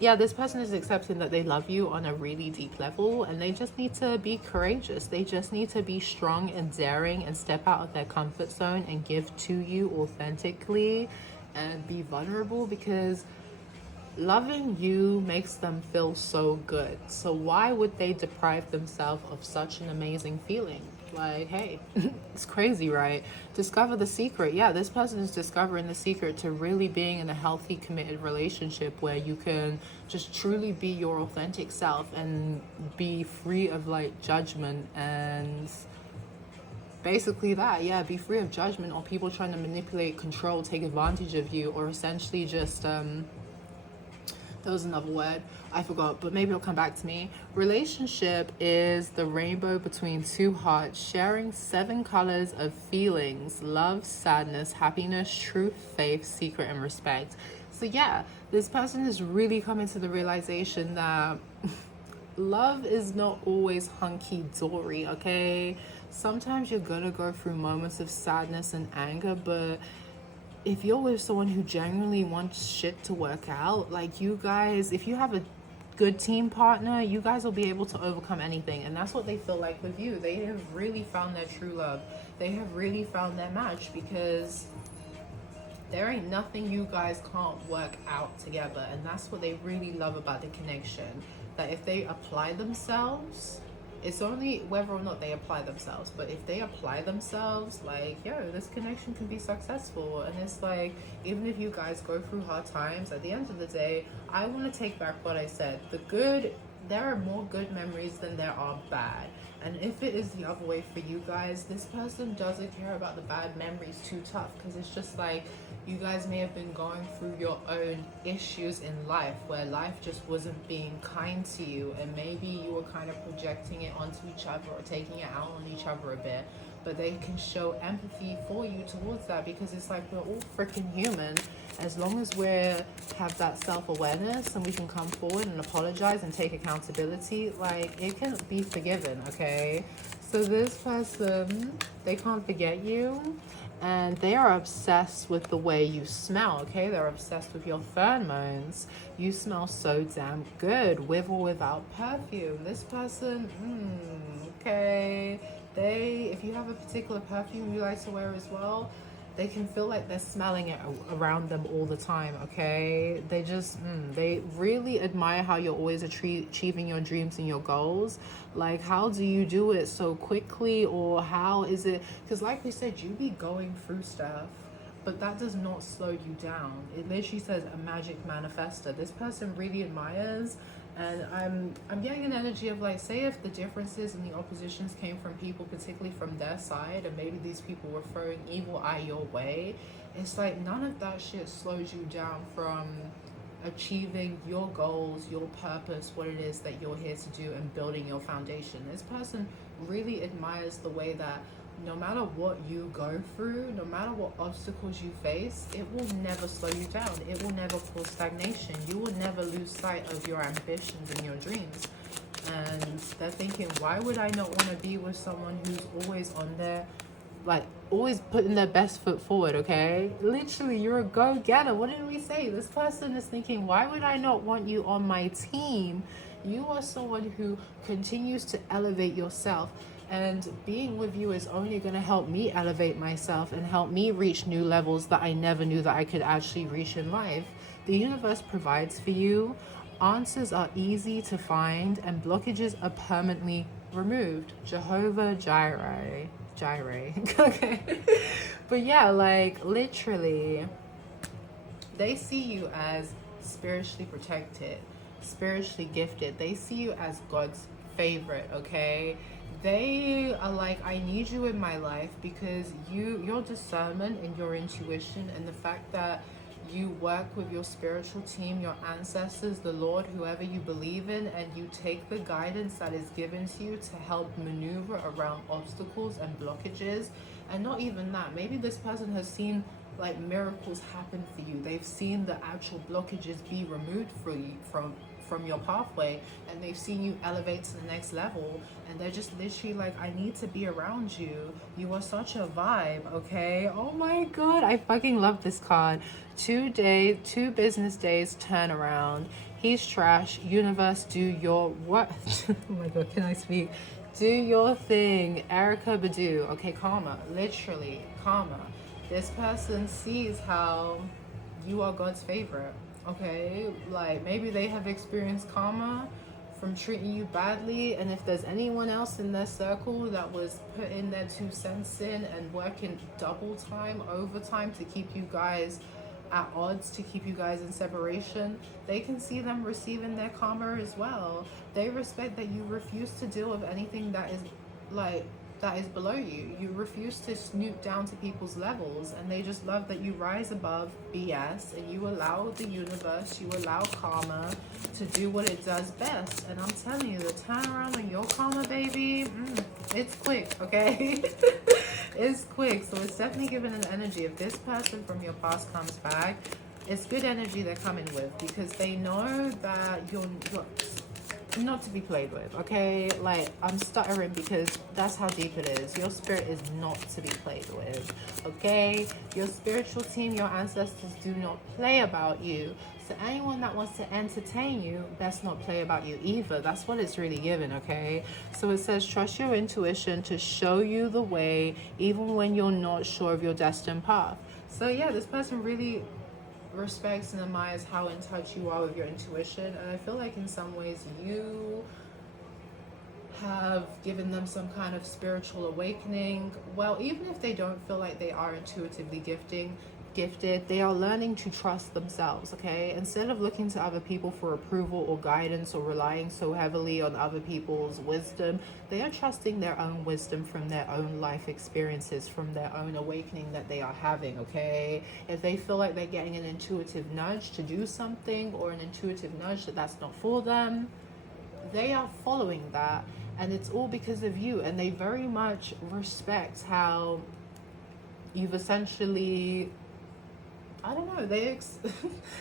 yeah, this person is accepting that they love you on a really deep level, and they just need to be courageous. They just need to be strong and daring and step out of their comfort zone and give to you authentically and be vulnerable, because loving you makes them feel so good. So why would they deprive themselves of such an amazing feeling? Like, hey, it's crazy, right? Discover the secret. Yeah, this person is discovering the secret to really being in a healthy, committed relationship where you can just truly be your authentic self and be free of like judgment and basically that. Yeah, be free of judgment or people trying to manipulate, control, take advantage of you, or essentially just there was another word I forgot, but maybe it'll come back to me. Relationship is the rainbow between two hearts, sharing 7 colors of feelings: love, sadness, happiness, truth, faith, secret, and respect. So yeah, this person is really coming to the realization that love is not always hunky-dory, okay? Sometimes you're gonna go through moments of sadness and anger, but if you're with someone who genuinely wants shit to work out, like you guys, if you have a good team partner, you guys will be able to overcome anything. And that's what they feel like with you. They have really found their true love. They have really found their match, because there ain't nothing you guys can't work out together. And that's what they really love about the connection. That if they apply themselves, it's only whether or not they apply themselves, but if they apply themselves, like, yo, this connection can be successful. And it's like, even if you guys go through hard times, at the end of the day, I want to take back what I said. There are more good memories than there are bad. And if it is the other way for you guys, this person doesn't care about the bad memories too tough, because it's just like, you guys may have been going through your own issues in life where life just wasn't being kind to you, and maybe you were kind of projecting it onto each other or taking it out on each other a bit. But they can show empathy for you towards that, because it's like, we're all freaking human. As long as we have that self-awareness and we can come forward and apologize and take accountability, like, it can be forgiven, okay? So this person, they can't forget you. And they are obsessed with the way you smell, okay? They're obsessed with your pheromones. You smell so damn good, with or without perfume. This person, okay. If you have a particular perfume you like to wear as well, they can feel like they're smelling it around them all the time, okay? They just, they really admire how you're always achieving your dreams and your goals. Like, how do you do it so quickly? Or how is it, because like we said, you be going through stuff, but that does not slow you down. It literally says a magic manifester. This person really admires. And I'm getting an energy of like, say if the differences and the oppositions came from people, particularly from their side, and maybe these people were throwing evil eye your way, it's like none of that shit slows you down from achieving your goals, your purpose, what it is that you're here to do, and building your foundation. This person really admires the way that no matter what you go through, no matter what obstacles you face, it will never slow you down. It will never cause stagnation. You will never lose sight of your ambitions and your dreams. And they're thinking, why would I not want to be with someone who's always on there, like always putting their best foot forward, okay? Literally, you're a go-getter. What did we say? This person is thinking, why would I not want you on my team? You are someone who continues to elevate yourself. And being with you is only going to help me elevate myself and help me reach new levels that I never knew that I could actually reach in life. The universe provides for you. Answers are easy to find, and blockages are permanently removed. Jehovah Jireh. Okay. But yeah, like literally, they see you as spiritually protected, spiritually gifted. They see you as God's favorite, okay? They are like, I need you in my life because your discernment and your intuition, and the fact that you work with your spiritual team, your ancestors, the Lord, whoever you believe in, and you take the guidance that is given to you to help maneuver around obstacles and blockages. And not even that, maybe this person has seen like miracles happen for you. They've seen the actual blockages be removed for you from your pathway, and they've seen you elevate to the next level, and they're just literally like, I need to be around you. You are such a vibe, okay? Oh my god, I fucking love this card. 2 business days turnaround. He's trash. Universe, do your what? Oh my god, can I speak? Do your thing. Erica Badu. Okay, karma. Literally, karma. This person sees how you are God's favorite. Okay, like maybe they have experienced karma from treating you badly, and if there's anyone else in their circle that was putting their 2 cents in and working double time, overtime to keep you guys at odds, to keep you guys in separation, they can see them receiving their karma as well. They respect that you refuse to deal with anything that is below you. You refuse to snoop down to people's levels, and they just love that you rise above BS and you allow the universe, you allow karma to do what it does best. And I'm telling you, the turnaround on your karma, baby, it's quick, okay? It's quick. So it's definitely given an energy. If this person from your past comes back, it's good energy they're coming with, because they know that you're not to be played with, okay? Like, I'm stuttering because that's how deep it is. Your spirit is not to be played with, okay? Your spiritual team, your ancestors do not play about you. So anyone that wants to entertain you, best not play about you either. That's what it's really given, okay? So it says, trust your intuition to show you the way, even when you're not sure of your destined path. So yeah, this person really respects and admires how in touch you are with your intuition, and I feel like in some ways you have given them some kind of spiritual awakening. Well, even if they don't feel like they are intuitively gifted, they are learning to trust themselves, okay? Instead of looking to other people for approval or guidance, or relying so heavily on other people's wisdom, they are trusting their own wisdom from their own life experiences, from their own awakening that they are having, okay? If they feel like they're getting an intuitive nudge to do something, or an intuitive nudge that's not for them, they are following that, and it's all because of you. And they very much respect how you've essentially, I don't know,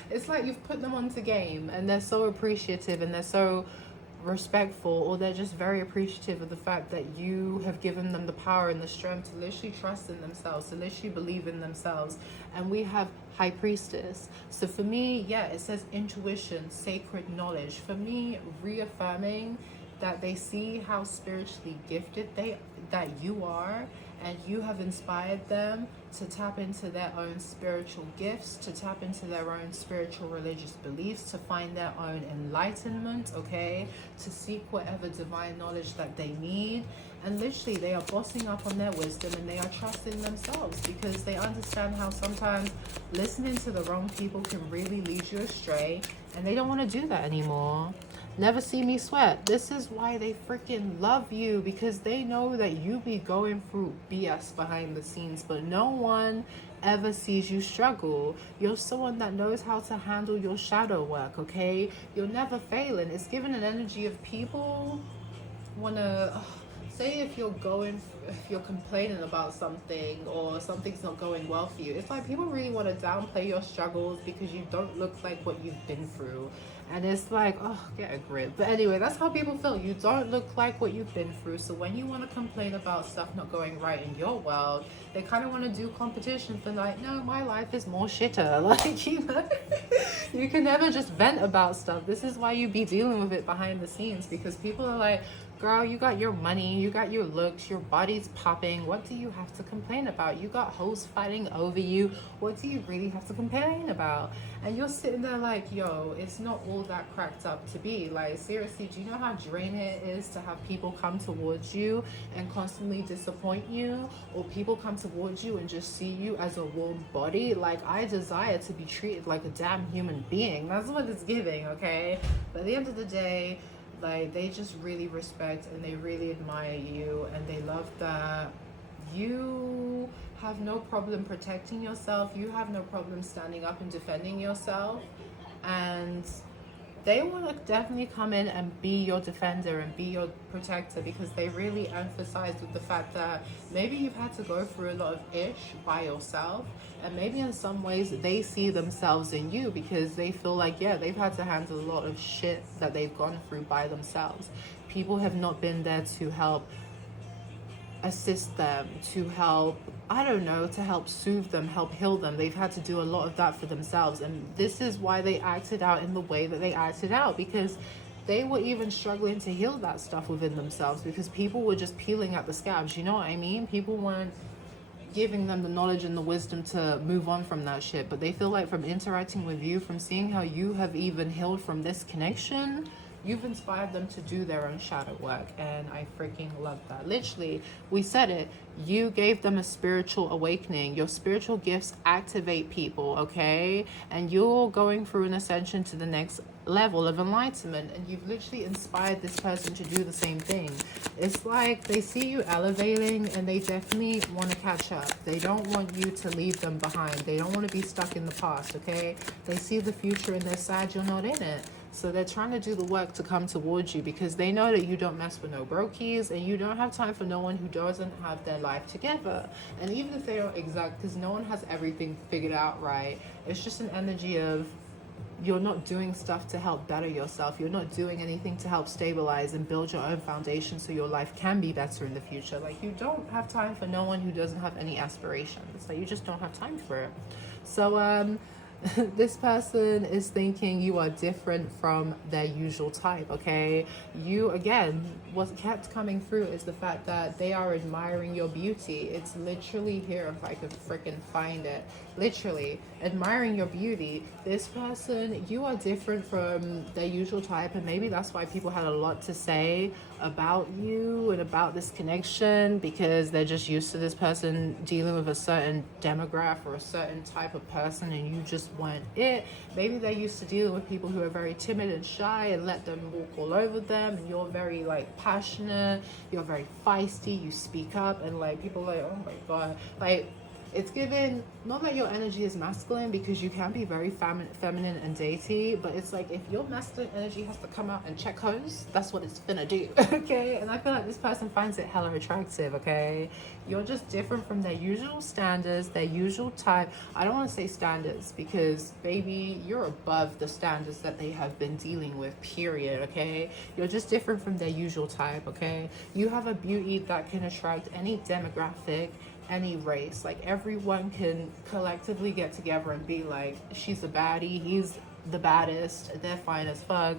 it's like you've put them onto game, and they're so appreciative, and they're so respectful, or they're just very appreciative of the fact that you have given them the power and the strength to literally trust in themselves, to literally believe in themselves. And we have High Priestess. So for me, yeah, it says intuition, sacred knowledge. For me, reaffirming that they see how spiritually gifted that you are, and you have inspired them to tap into their own spiritual gifts, to tap into their own spiritual religious beliefs, to find their own enlightenment, okay? To seek whatever divine knowledge that they need. And literally, they are bossing up on their wisdom, and they are trusting themselves, because they understand how sometimes listening to the wrong people can really lead you astray, and they don't want to do that anymore. Never see me sweat. This is why they freaking love you, because they know that you be going through BS behind the scenes, but no one ever sees you struggle. You're someone that knows how to handle your shadow work, okay? You're never failing. It's given an energy of people wanna say, if you're complaining about something, or something's not going well for you, it's like people really want to downplay your struggles because you don't look like what you've been through. And it's like, oh, get a grip. But anyway, that's how people feel. You don't look like what you've been through. So when you want to complain about stuff not going right in your world, they kind of want to do competition for like, no, my life is more shitter. Like, you know, you can never just vent about stuff. This is why you be dealing with it behind the scenes, because people are like, girl, you got your money, you got your looks, your body's popping. What do you have to complain about? You got hoes fighting over you. What do you really have to complain about? And you're sitting there like, yo, it's not all that cracked up to be. Like, seriously, do you know how draining it is to have people come towards you and constantly disappoint you? Or people come towards you and just see you as a warm body? Like, I desire to be treated like a damn human being. That's what it's giving, okay? But at the end of the day, like, they just really respect and they really admire you, and they love that you have no problem protecting yourself. You have no problem standing up and defending yourself, and they want to definitely come in and be your defender and be your protector, because they really emphasize with the fact that maybe you've had to go through a lot of ish by yourself, and maybe in some ways they see themselves in you, because they feel like, yeah, they've had to handle a lot of shit that they've gone through by themselves. People have not been there to help assist them, to help, I don't know, to help soothe them, help heal them. They've had to do a lot of that for themselves, and this is why they acted out in the way that they acted out, because they were even struggling to heal that stuff within themselves, because people were just peeling at the scabs, you know what I mean? People weren't giving them the knowledge and the wisdom to move on from that shit. But they feel like from interacting with you, from seeing how you have even healed from this connection, You've inspired them to do their own shadow work, and I freaking love that. Literally, we said it. You gave them a spiritual awakening. Your spiritual gifts activate people, okay? And you're going through an ascension to the next level of enlightenment, and you've literally inspired this person to do the same thing. It's like they see you elevating, and they definitely want to catch up. They don't want you to leave them behind. They don't want to be stuck in the past, okay? They see the future and they're sad you're not in it. So they're trying to do the work to come towards you, because they know that you don't mess with no brokies, and you don't have time for no one who doesn't have their life together. And even if they don't exact, because no one has everything figured out right, it's just an energy of you're not doing stuff to help better yourself. You're not doing anything to help stabilize and build your own foundation so your life can be better in the future. Like, you don't have time for no one who doesn't have any aspirations. Like, you just don't have time for it. So this person is thinking you are different from their usual type, okay? You, again, what kept coming through is the fact that they are admiring your beauty. It's literally here, if I could freaking find it. Literally, admiring your beauty. This person, you are different from their usual type, and maybe that's why people had a lot to say about you and about this connection, because they're just used to this person dealing with a certain demographic or a certain type of person, and you just weren't it. Maybe they're used to dealing with people who are very timid and shy and let them walk all over them, and you're very like passionate, you're very feisty, you speak up, and like people are like, oh my god, like it's given, not that your energy is masculine, because you can be very feminine and datey, but it's like if your masculine energy has to come out and check hose, that's what it's finna do, okay? And I feel like this person finds it hella attractive, okay? You're just different from their usual standards, their usual type. I don't want to say standards, because baby, you're above the standards that they have been dealing with, period, okay? You're just different from their usual type, okay? You have a beauty that can attract any demographic, any race. Like, everyone can collectively get together and be like, she's a baddie, he's the baddest, they're fine as fuck.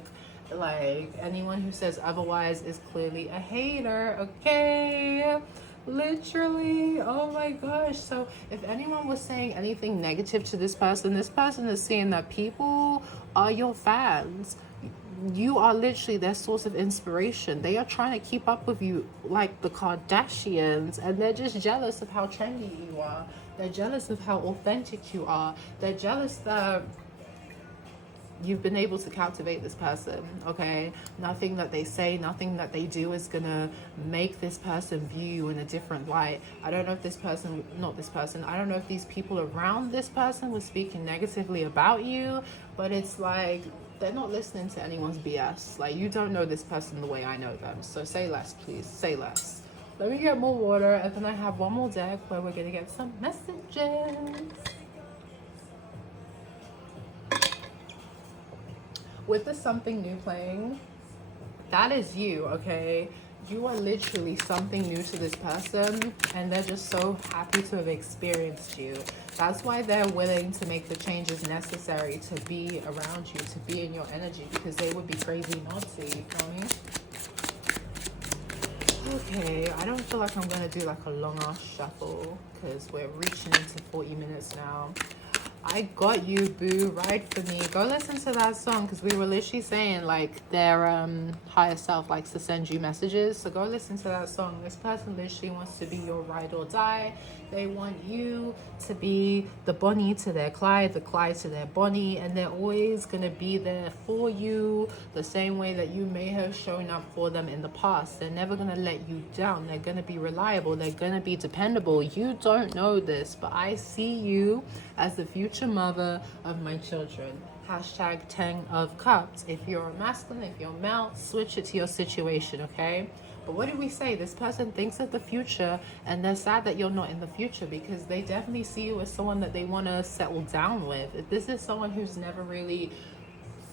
Like, anyone who says otherwise is clearly a hater, okay? Literally, oh my gosh. So if anyone was saying anything negative to this person is seeing that people are your fans. You are literally their source of inspiration. They are trying to keep up with you like the Kardashians, and they're just jealous of how trendy you are. They're jealous of how authentic you are. They're jealous that you've been able to captivate this person, okay? Nothing that they say, nothing that they do is gonna make this person view you in a different light. I don't know if this person, not this person, I don't know if these people around this person were speaking negatively about you, but it's like, they're not listening to anyone's BS. Like, you don't know this person the way I know them. So say less, please. Say less. Let me get more water, and then I have one more deck where we're going to get some messages. With the something new playing, that is you, okay? You are literally something new to this person, and they're just so happy to have experienced you. That's why they're willing to make the changes necessary to be around you, to be in your energy, because they would be crazy not to, you feel me? Okay, I don't feel like I'm going to do like a long ass shuffle, because we're reaching into 40 minutes now. I got you, boo. Ride for me. Go listen to that song, because we were literally saying like their higher self likes to send you messages. So go listen to that song. This person literally wants to be your ride or die. They want you to be the Bonnie to their Clyde, the Clyde to their Bonnie, and they're always going to be there for you the same way that you may have shown up for them in the past. They're never going to let you down. They're going to be reliable. They're going to be dependable. You don't know this, but I see you as the future mother of my children. Hashtag 10 of Cups. If you're a masculine, if you're male, switch it to your situation, okay? But what did we say? This person thinks of the future, and they're sad that you're not in the future, because they definitely see you as someone that they want to settle down with. If this is someone who's never really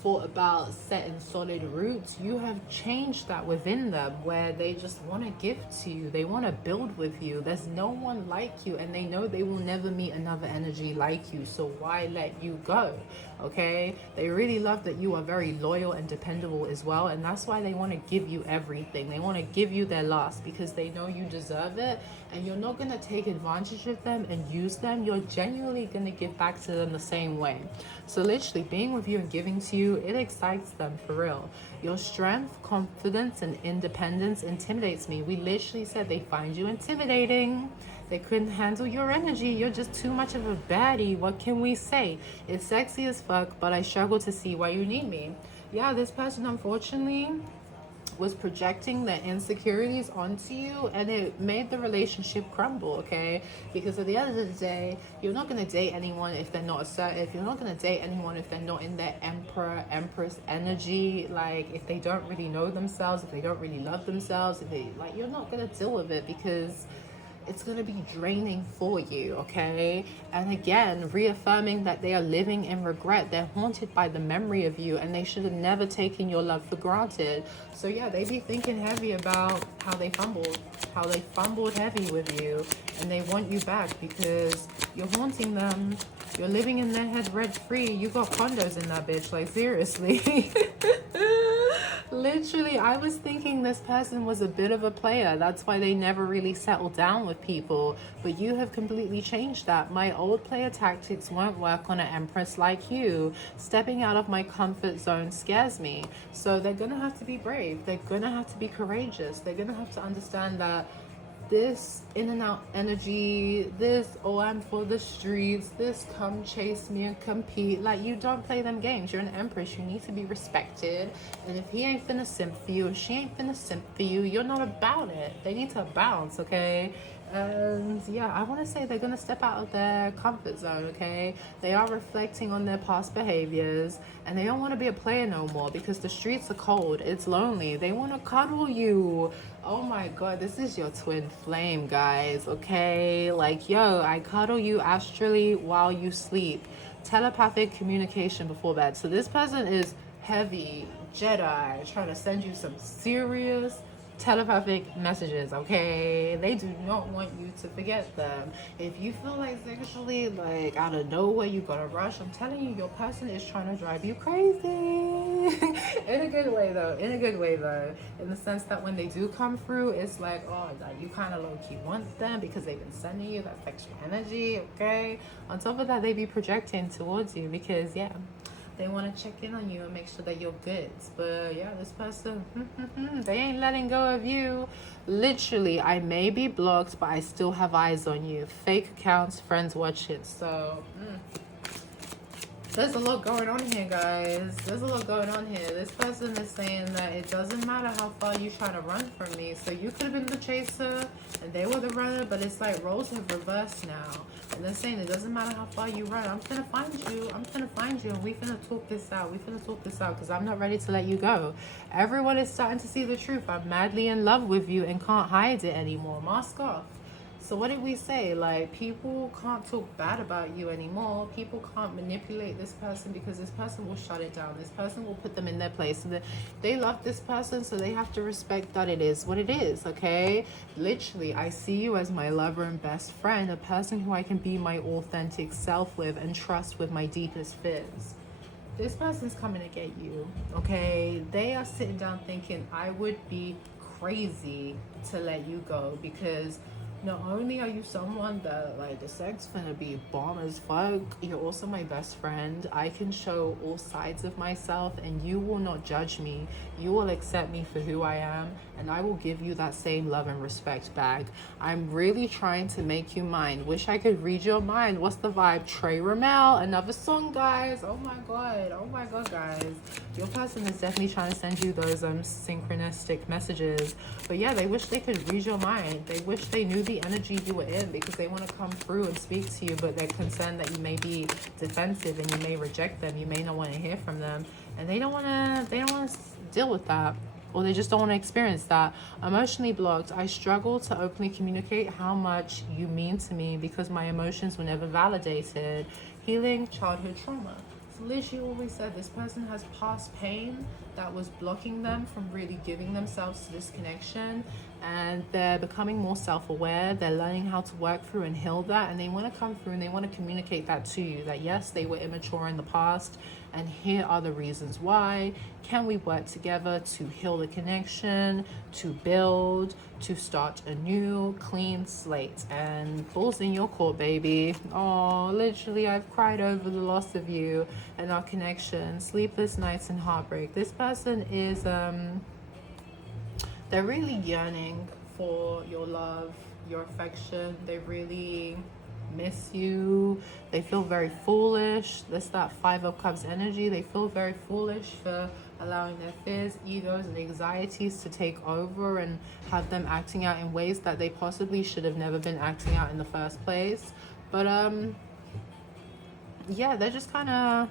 thought about setting solid roots, you have changed that within them, where they just want to give to you. They want to build with you. There's no one like you, and they know they will never meet another energy like you. So why let you go? Okay, they really love that you are very loyal and dependable as well, and that's why they want to give you everything. They want to give you their last, because they know you deserve it, and you're not going to take advantage of them and use them. You're genuinely going to give back to them the same way. So literally being with you and giving to you you, it excites them for real. Your strength, confidence, and independence intimidates me. We literally said they find you intimidating. They couldn't handle your energy. You're just too much of a baddie. What can we say? It's sexy as fuck, but I struggle to see why you need me. Yeah, this person, unfortunately, was projecting their insecurities onto you, and it made the relationship crumble, okay? Because at the end of the day, you're not going to date anyone if they're not assertive. You're not going to date anyone if they're not in their emperor, empress energy. Like, if they don't really know themselves, if they don't really love themselves, if they, like, you're not going to deal with it because it's going to be draining for you, okay? And again, reaffirming that they are living in regret. They're haunted by the memory of you, and they should have never taken your love for granted. So yeah, they be thinking heavy about how they fumbled heavy with you, and they want you back because you're haunting them. You're living in their head rent-free. You got condos in that bitch, like seriously. Literally, I was thinking this person was a bit of a player. That's why they never really settled down with people. But you have completely changed that. My old player tactics won't work on an empress like you. Stepping out of my comfort zone scares me. So they're going to have to be brave. They're going to have to be courageous. They're going to have to understand that this in and out energy, this, oh, I'm for the streets, this come chase me and compete, like, you don't play them games. You're an empress. You need to be respected. And if he ain't finna simp for you, if she ain't finna simp for you, you're not about it. They need to bounce, okay? And yeah, I want to say they're going to step out of their comfort zone, okay? They are reflecting on their past behaviors, and they don't want to be a player no more because the streets are cold. It's lonely. They want to cuddle you. Oh my god, this is your twin flame, guys, okay? Like, yo, I cuddle you astrally while you sleep. Telepathic communication before bed. So this person is heavy Jedi, trying to send you some serious telepathic messages, okay? They do not want you to forget them. If you feel like sexually, like, out of nowhere you gotta rush, I'm telling you, your person is trying to drive you crazy. In a good way though, in the sense that when they do come through, it's like, oh, like, you kind of low-key want them because they've been sending you that sexual energy, okay? On top of that, they be projecting towards you because, yeah, they want to check in on you and make sure that you're good. But yeah, this person, they ain't letting go of you. Literally, I may be blocked, but I still have eyes on you. Fake accounts, friends watch it. So, there's a lot going on here, guys. There's a lot going on here. This person is saying that it doesn't matter how far you try to run from me. So you could have been the chaser and they were the runner, but it's like roles have reversed now. And they're saying it doesn't matter how far you run. I'm finna find you. I'm finna find you, and we finna talk this out. We finna talk this out because I'm not ready to let you go. Everyone is starting to see the truth. I'm madly in love with you and can't hide it anymore. Mask off. So what did we say? Like, people can't talk bad about you anymore. People can't manipulate this person because this person will shut it down. This person will put them in their place. And they love this person, so they have to respect that it is what it is, okay? Literally, I see you as my lover and best friend, a person who I can be my authentic self with and trust with my deepest fears. This person's coming to get you, okay? They are sitting down thinking, I would be crazy to let you go because not only are you someone that, like, the sex finna be bomb as fuck, you're also my best friend. I can show all sides of myself and you will not judge me. You will accept me for who I am, and I will give you that same love and respect back. I'm really trying to make you mine. Wish I could read your mind. What's the vibe? Trey Ramel, another song, guys. Oh my god, guys. Your person is definitely trying to send you those synchronistic messages. But yeah, they wish they could read your mind. They wish they knew the energy you were in because they want to come through and speak to you, but they're concerned that you may be defensive and you may reject them. You may not want to hear from them, and they don't want to deal with that, or they just don't want to experience that. Emotionally blocked. I struggle to openly communicate how much you mean to me because my emotions were never validated. Healing childhood trauma. So literally what we said, this person has past pain that was blocking them from really giving themselves to this connection, and they're becoming more self-aware. They're learning how to work through and heal that, and they want to come through and they want to communicate that to you, that yes, they were immature in the past and here are the reasons why. Can we work together to heal the connection, to build, to start a new clean slate? And balls in your court, baby. Oh, literally, I've cried over the loss of you and our connection, sleepless nights and heartbreak. This person is they're really yearning for your love, your affection. They really miss you. They feel very foolish. That's that Five of Cups energy. They feel very foolish for allowing their fears, egos, and anxieties to take over and have them acting out in ways that they possibly should have never been acting out in the first place. But yeah, they're just kind of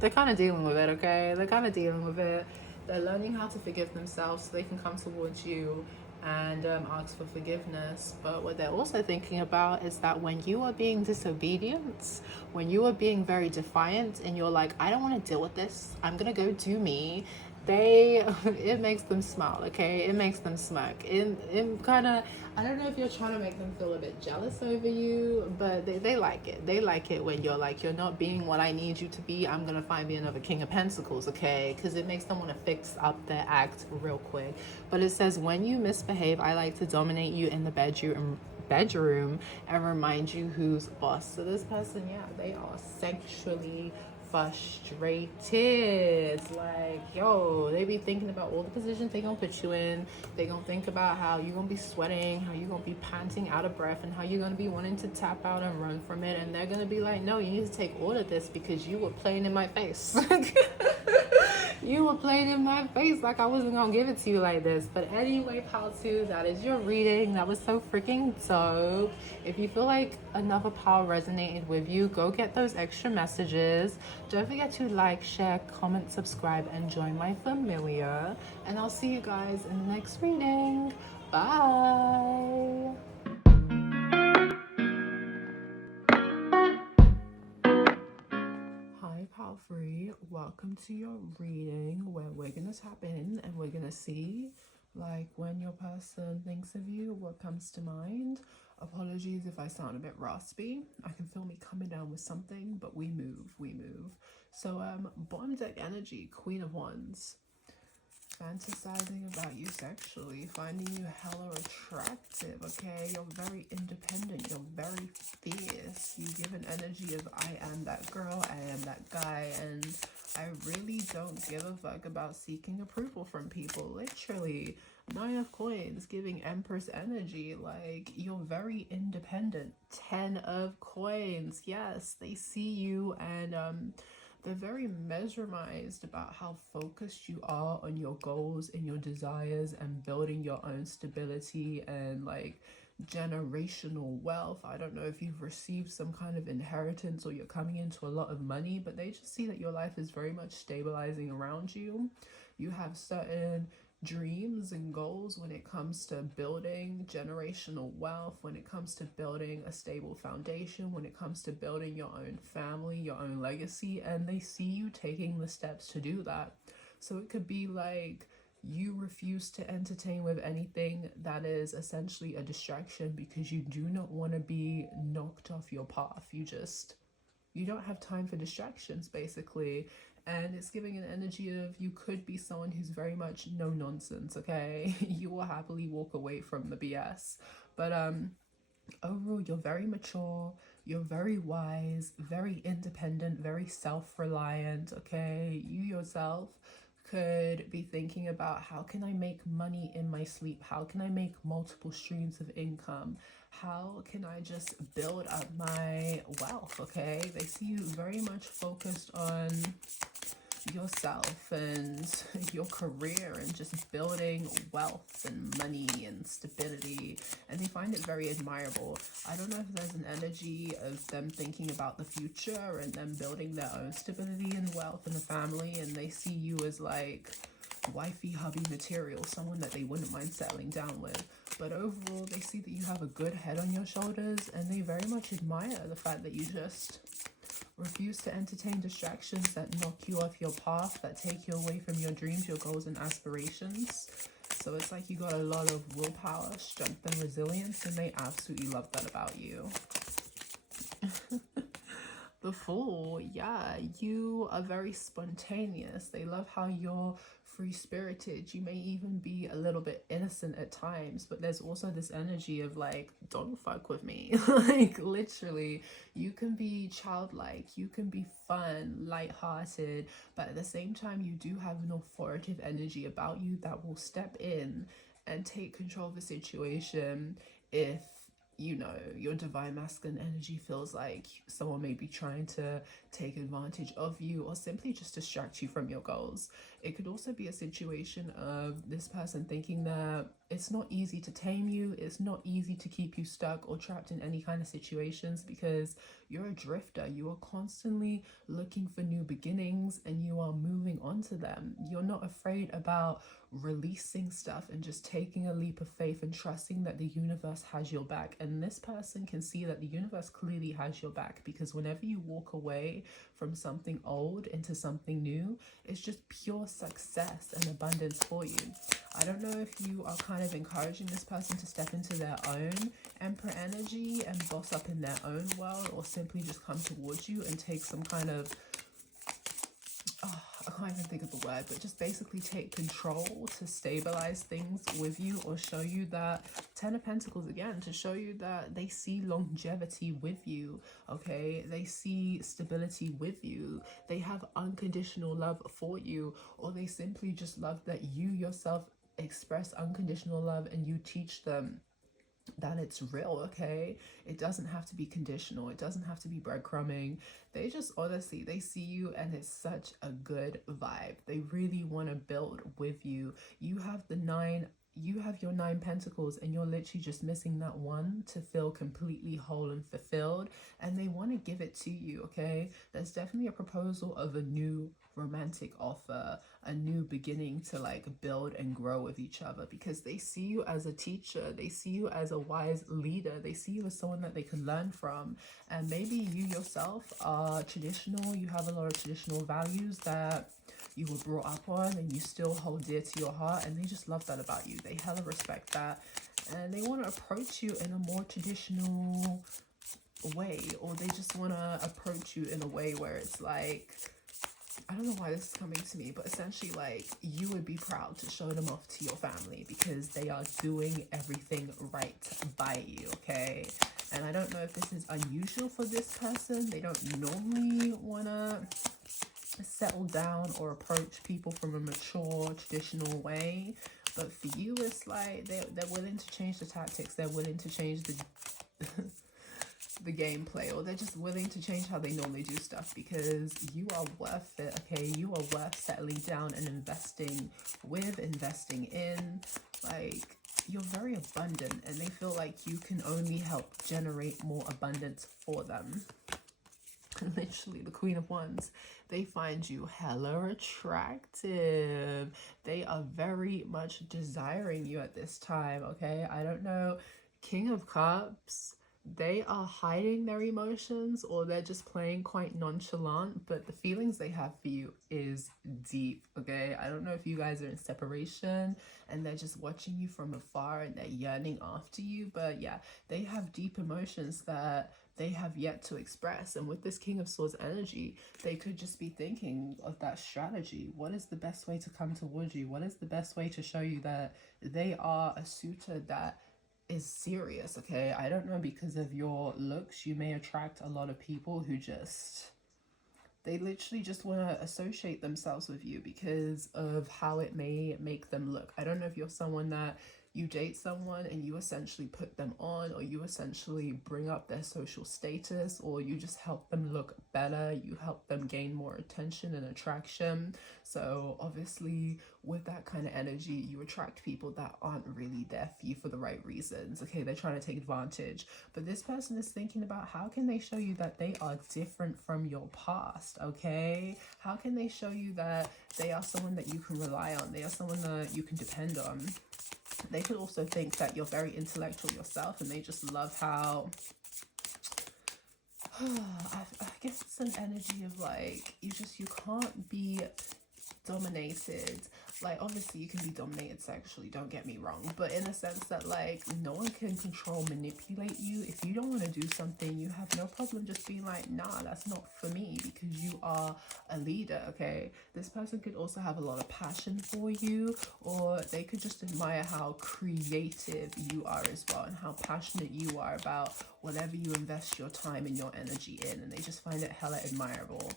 they're kind of dealing with it. Okay, they're kind of dealing with it. They're learning how to forgive themselves so they can come towards you and ask for forgiveness. But what they're also thinking about is that when you are being disobedient, when you are being very defiant and you're like, I don't want to deal with this, I'm gonna go do me, it makes them smile. Okay, it makes them smirk. It kind of, I don't know if you're trying to make them feel a bit jealous over you, but they like it. They like it when you're like, you're not being what I need you to be, I'm gonna find me another King of Pentacles. Okay, because it makes them want to fix up their act real quick. But it says, when you misbehave, I like to dominate you in the bedroom and remind you who's boss. So this person, yeah, they are sexually frustrated. Like, yo, they be thinking about all the positions they gonna put you in. They gonna think about how you gonna be sweating, how you gonna be panting out of breath, and how you're gonna be wanting to tap out and run from it. And they're gonna be like, no, you need to take order of this because you were playing in my face. You were playing in my face like I wasn't gonna give it to you like this. But anyway, pal 2, that is your reading. That was so freaking dope. If you feel like another pal resonated with you, go get those extra messages. Don't forget to like, share, comment, subscribe, and join my familia. And I'll see you guys in the next reading. Bye. Hi, pal 3. Welcome to your reading where we're gonna tap in and we're gonna see, like, when your person thinks of you, what comes to mind. Apologies if I sound a bit raspy. I can feel me coming down with something, but we move. So bottom deck energy, Queen of Wands. Fantasizing about you sexually, finding you hella attractive. Okay, you're very independent, you're very fierce. You give an energy of I am that girl, I am that guy, and I really don't give a fuck about seeking approval from people. Literally. 9 of Coins, giving Empress energy. Like, you're very independent. 10 of Coins, yes, they see you, and they're very mesmerized about how focused you are on your goals and your desires and building your own stability and, like, generational wealth. I don't know if you've received some kind of inheritance or you're coming into a lot of money, but they just see that your life is very much stabilizing around you. You have certain dreams and goals when it comes to building generational wealth, when it comes to building a stable foundation, when it comes to building your own family, your own legacy, and they see you taking the steps to do that. So it could be like you refuse to entertain with anything that is essentially a distraction because you do not want to be knocked off your path. You don't have time for distractions, basically. And it's giving an energy of you could be someone who's very much no nonsense. Okay, you will happily walk away from the BS, but overall you're very mature, you're very wise, very independent, very self-reliant. Okay, you yourself could be thinking about, how can I make money in my sleep? How can I make multiple streams of income? How can I just build up my wealth? Okay, they see you very much focused on yourself and your career and just building wealth and money and stability, and they find it very admirable. I don't know if there's an energy of them thinking about the future and them building their own stability and wealth in the family, and they see you as like wifey hubby material, someone that they wouldn't mind settling down with. But overall they see that you have a good head on your shoulders, and they very much admire the fact that you just refuse to entertain distractions that knock you off your path, that take you away from your dreams, your goals, and aspirations. So it's like you got a lot of willpower, strength, and resilience, and they absolutely love that about you. The Fool, yeah, you are very spontaneous. They love how you're free-spirited. You may even be a little bit innocent at times, but there's also this energy of like, don't fuck with me. Like literally, you can be childlike, you can be fun, light-hearted, but at the same time, you do have an authoritative energy about you that will step in and take control of the situation if you know your divine masculine energy feels like someone may be trying to take advantage of you or simply just distract you from your goals. It could also be a situation of this person thinking that it's not easy to tame you, it's not easy to keep you stuck or trapped in any kind of situations because you're a drifter. You are constantly looking for new beginnings and you are moving on to them. You're not afraid about releasing stuff and just taking a leap of faith and trusting that the universe has your back. And this person can see that the universe clearly has your back, because whenever you walk away from something old into something new, it's just pure success and abundance for you. I don't know if you are kind of encouraging this person to step into their own Emperor energy and boss up in their own world, or simply just come towards you and take some kind of, I can't even think of the word, but just basically take control to stabilize things with you, or show you that 10 of Pentacles again, to show you that they see longevity with you, okay? They see stability with you. They have unconditional love for you, or they simply just love that you yourself express unconditional love and you teach them that it's real, okay? It doesn't have to be conditional. It doesn't have to be breadcrumbing. They just honestly, they see you and it's such a good vibe. They really want to build with you. You have your 9 pentacles and you're literally just missing that one to feel completely whole and fulfilled, and they want to give it to you, okay? There's definitely a proposal of a new romantic offer, a new beginning to like build and grow with each other, because they see you as a teacher, they see you as a wise leader, they see you as someone that they can learn from. And maybe you yourself are traditional, you have a lot of traditional values that you were brought up on and you still hold dear to your heart, and they just love that about you. They hella respect that, and they want to approach you in a more traditional way, or they just want to approach you in a way where it's like, I don't know why this is coming to me, but essentially like you would be proud to show them off to your family because they are doing everything right by you, okay? And I don't know if this is unusual for this person. They don't normally want to settle down or approach people from a mature, traditional way. But for you, it's like they're willing to change the tactics. They're willing to change the the gameplay, or they're just willing to change how they normally do stuff because you are worth it, okay? You are worth settling down and investing with, investing in. Like, you're very abundant and they feel like you can only help generate more abundance for them. Literally, the Queen of Wands, they find you hella attractive. They are very much desiring you at this time, okay? I don't know. King of Cups, they are hiding their emotions or they're just playing quite nonchalant, but the feelings they have for you is deep, okay? I don't know if you guys are in separation and they're just watching you from afar and they're yearning after you, but yeah, they have deep emotions that they have yet to express. And with this King of Swords energy, they could just be thinking of that strategy. What is the best way to come towards you? What is the best way to show you that they are a suitor that is serious, okay? I don't know, because of your looks, you may attract a lot of people who just, they literally just want to associate themselves with you because of how it may make them look. I don't know if you're someone that you date someone and you essentially put them on, or you essentially bring up their social status, or you just help them look better, you help them gain more attention and attraction. So obviously with that kind of energy, you attract people that aren't really there for you for the right reasons, okay? They're trying to take advantage. But this person is thinking about how can they show you that they are different from your past, okay? How can they show you that they are someone that you can rely on, they are someone that you can depend on? They could also think that you're very intellectual yourself and they just love how I guess it's an energy of like you can't be dominated. Like, obviously you can be dominated sexually, don't get me wrong, but in a sense that, like, no one can control, manipulate you. If you don't want to do something, you have no problem just being like, nah, that's not for me, because you are a leader. Okay, this person could also have a lot of passion for you, or they could just admire how creative you are as well, and how passionate you are about whatever you invest your time and your energy in, and they just find it hella admirable.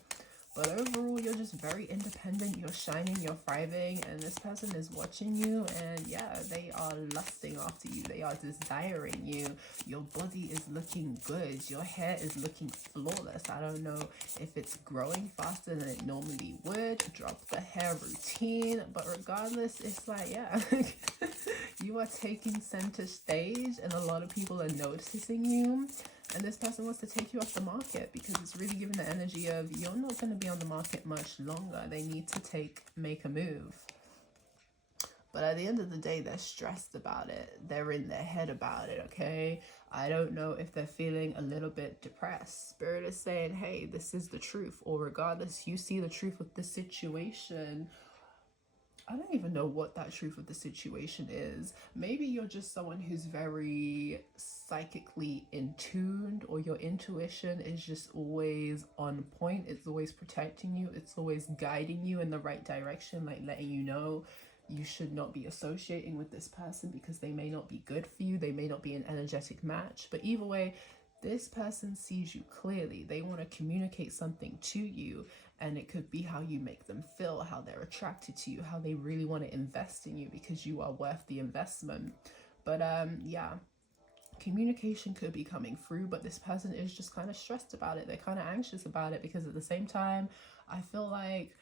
But overall, you're just very independent, you're shining, you're thriving, and this person is watching you, and yeah, they are lusting after you, they are desiring you. Your body is looking good, your hair is looking flawless. I don't know if it's growing faster than it normally would, drop the hair routine, but regardless, it's like, yeah, you are taking center stage, and a lot of people are noticing you. And this person wants to take you off the market because it's really giving the energy of you're not going to be on the market much longer. They need to make a move. But at the end of the day, they're stressed about it. They're in their head about it, okay? I don't know if they're feeling a little bit depressed. Spirit is saying, hey, this is the truth. Or regardless, you see the truth of the situation. I don't even know what that truth of the situation is. Maybe you're just someone who's very psychically in tuned, or your intuition is just always on point. It's always protecting you. It's always guiding you in the right direction, like letting you know you should not be associating with this person because they may not be good for you. They may not be an energetic match. But either way, this person sees you clearly. They want to communicate something to you, and it could be how you make them feel, how they're attracted to you, how they really want to invest in you because you are worth the investment. But yeah, communication could be coming through, but this person is just kind of stressed about it. They're kind of anxious about it because at the same time, I feel like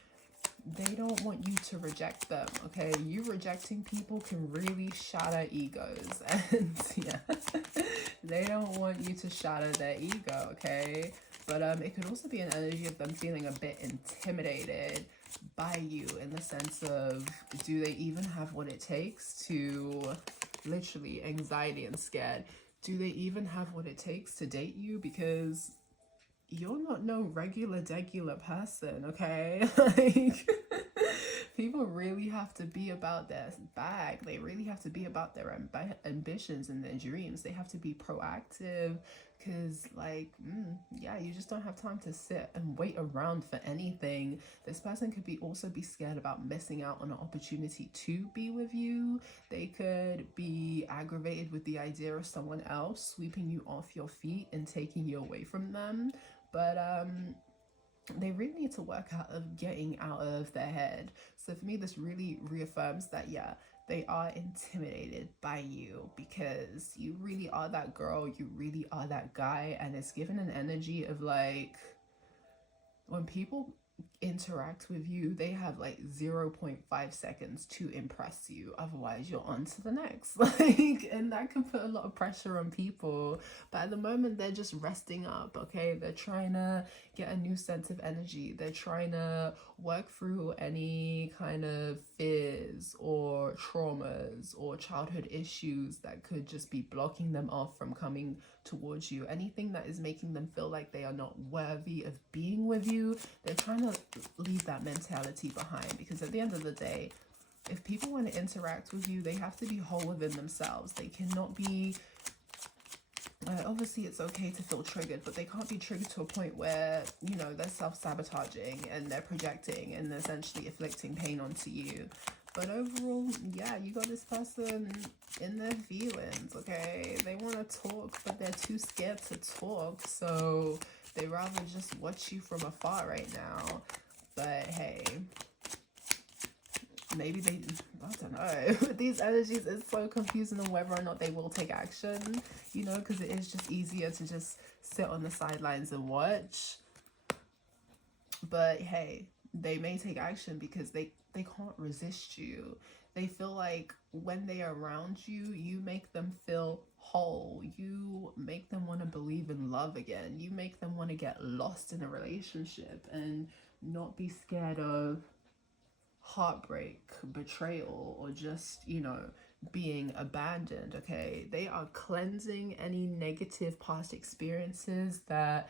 they don't want you to reject them, okay? You rejecting people can really shatter egos, and yeah, they don't want you to shatter their ego, okay? But it could also be an energy of them feeling a bit intimidated by you, in the sense of, do they even have what it takes to, literally, anxiety and scared, do they even have what it takes to date you? Because you're not no regular person, okay? Like, people really have to be about their bag. They really have to be about their ambitions and their dreams. They have to be proactive, because like, yeah, you just don't have time to sit and wait around for anything. This person could also be scared about missing out on an opportunity to be with you. They could be aggravated with the idea of someone else sweeping you off your feet and taking you away from them. But they really need to work out of getting out of their head. So for me, this really reaffirms that, yeah, they are intimidated by you because you really are that girl, you really are that guy, and it's given an energy of like, when people interact with you, they have like 0.5 seconds to impress you, otherwise you're on to the next. Like, and that can put a lot of pressure on people, but at the moment they're just resting up, okay? They're trying to get a new sense of energy. They're trying to work through any kind of fears or traumas or childhood issues that could just be blocking them off from coming towards you. Anything that is making them feel like they are not worthy of being with you, they're trying to leave that mentality behind, because at the end of the day, if people want to interact with you, they have to be whole within themselves. They cannot be obviously it's okay to feel triggered, but they can't be triggered to a point where, you know, they're self-sabotaging and they're projecting and essentially inflicting pain onto you. But overall, yeah, you got this person in their feelings, okay? They want to talk, but they're too scared to talk, so they rather just watch you from afar right now. But hey, maybe they, I don't know, with these energies, it's so confusing on whether or not they will take action, you know, because it is just easier to just sit on the sidelines and watch. But hey, they may take action because they can't resist you. They feel like when they are around you, you make them feel whole. You make them want to believe in love again. You make them want to get lost in a relationship and not be scared of heartbreak, betrayal, or just, you know, being abandoned, okay? They are cleansing any negative past experiences that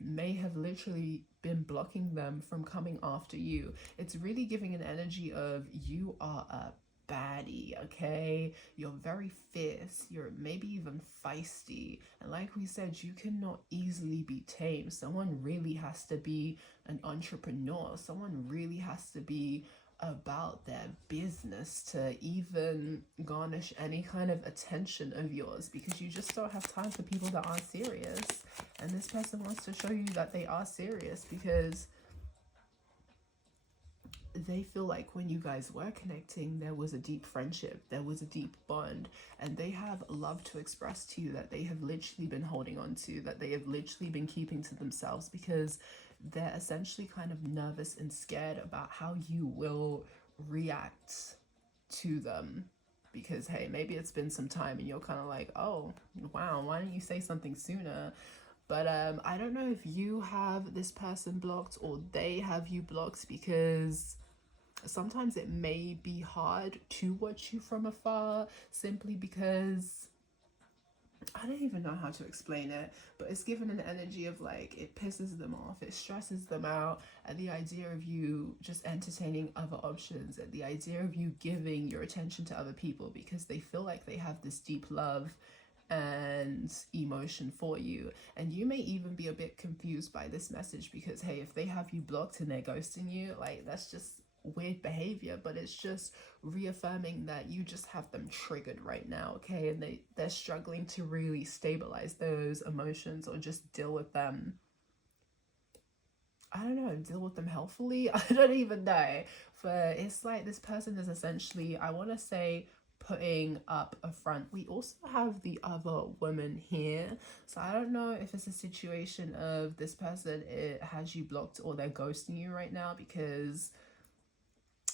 may have literally been blocking them from coming after you. It's really giving an energy of you are a baddie, okay? You're very fierce, you're maybe even feisty, and like we said, you cannot easily be tamed. Someone really has to be an entrepreneur. Someone really has to be about their business to even garnish any kind of attention of yours, because you just don't have time for people that aren't serious. And this person wants to show you that they are serious, because they feel like when you guys were connecting, there was a deep friendship, there was a deep bond, and they have love to express to you that they have literally been holding on to, that they have literally been keeping to themselves, because they're essentially kind of nervous and scared about how you will react to them. Because hey, maybe it's been some time and you're kind of like, oh wow, why didn't you say something sooner? But I don't know if you have this person blocked or they have you blocked, because sometimes it may be hard to watch you from afar, simply because I don't even know how to explain it, but it's given an energy of like, it pisses them off, it stresses them out at the idea of you just entertaining other options, at the idea of you giving your attention to other people, because they feel like they have this deep love and emotion for you. And you may even be a bit confused by this message, because hey, if they have you blocked and they're ghosting you, like, that's just weird behavior, but it's just reaffirming that you just have them triggered right now, okay? And they're struggling to really stabilize those emotions, or just deal with them, I don't know, deal with them healthfully. I don't even know. But it's like this person is essentially, I want to say, putting up a front. We also have the other woman here, so I don't know if it's a situation of this person, it has you blocked or they're ghosting you right now, because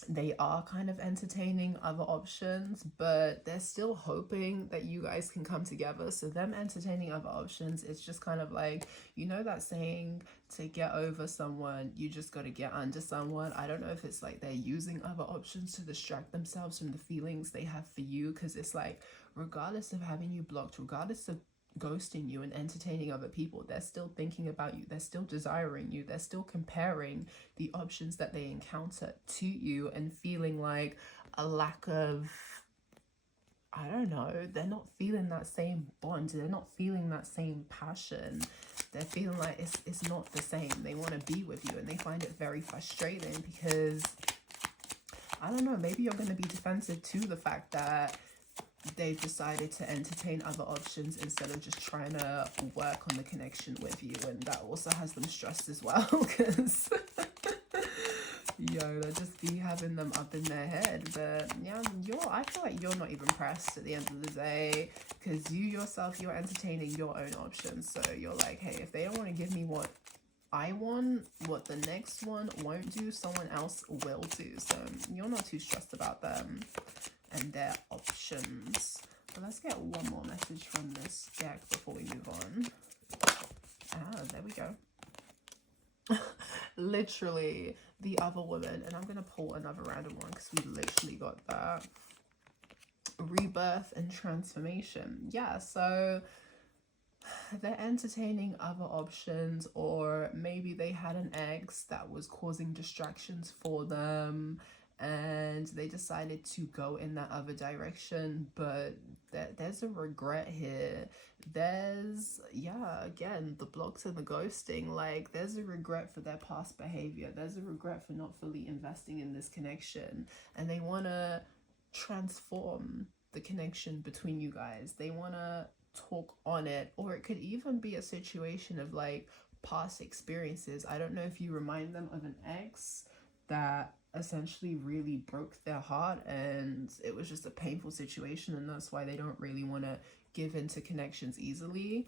they are kind of entertaining other options, but they're still hoping that you guys can come together. So them entertaining other options, it's just kind of like, you know that saying, to get over someone, you just got to get under someone. I don't know if it's like they're using other options to distract themselves from the feelings they have for you, because it's like, regardless of having you blocked, regardless of ghosting you and entertaining other people, they're still thinking about you, they're still desiring you, they're still comparing the options that they encounter to you, and feeling like a lack of, I don't know, they're not feeling that same bond, they're not feeling that same passion, they're feeling like it's not the same. They want to be with you, and they find it very frustrating, because I don't know, maybe you're going to be defensive to the fact that they've decided to entertain other options instead of just trying to work on the connection with you, and that also has them stressed as well, because yo, they'll just be having them up in their head. But yeah, I feel like you're not even pressed at the end of the day, because you yourself, you're entertaining your own options. So you're like, hey, if they don't want to give me what I want, what the next one won't do, someone else will do. So you're not too stressed about them and their options. But let's get one more message from this deck before we move on. There we go. Literally the other woman, and I'm gonna pull another random one because we literally got that. Rebirth and transformation. Yeah, so they're entertaining other options, or maybe they had an ex that was causing distractions for them, and they decided to go in that other direction, but there's a regret here. There's, yeah, again, the blocks and the ghosting, like there's a regret for their past behavior, there's a regret for not fully investing in this connection, and they want to transform the connection between you guys. They want to talk on it, or it could even be a situation of like past experiences. I don't know if you remind them of an ex that essentially really broke their heart, and it was just a painful situation, and that's why they don't really want to give into connections easily.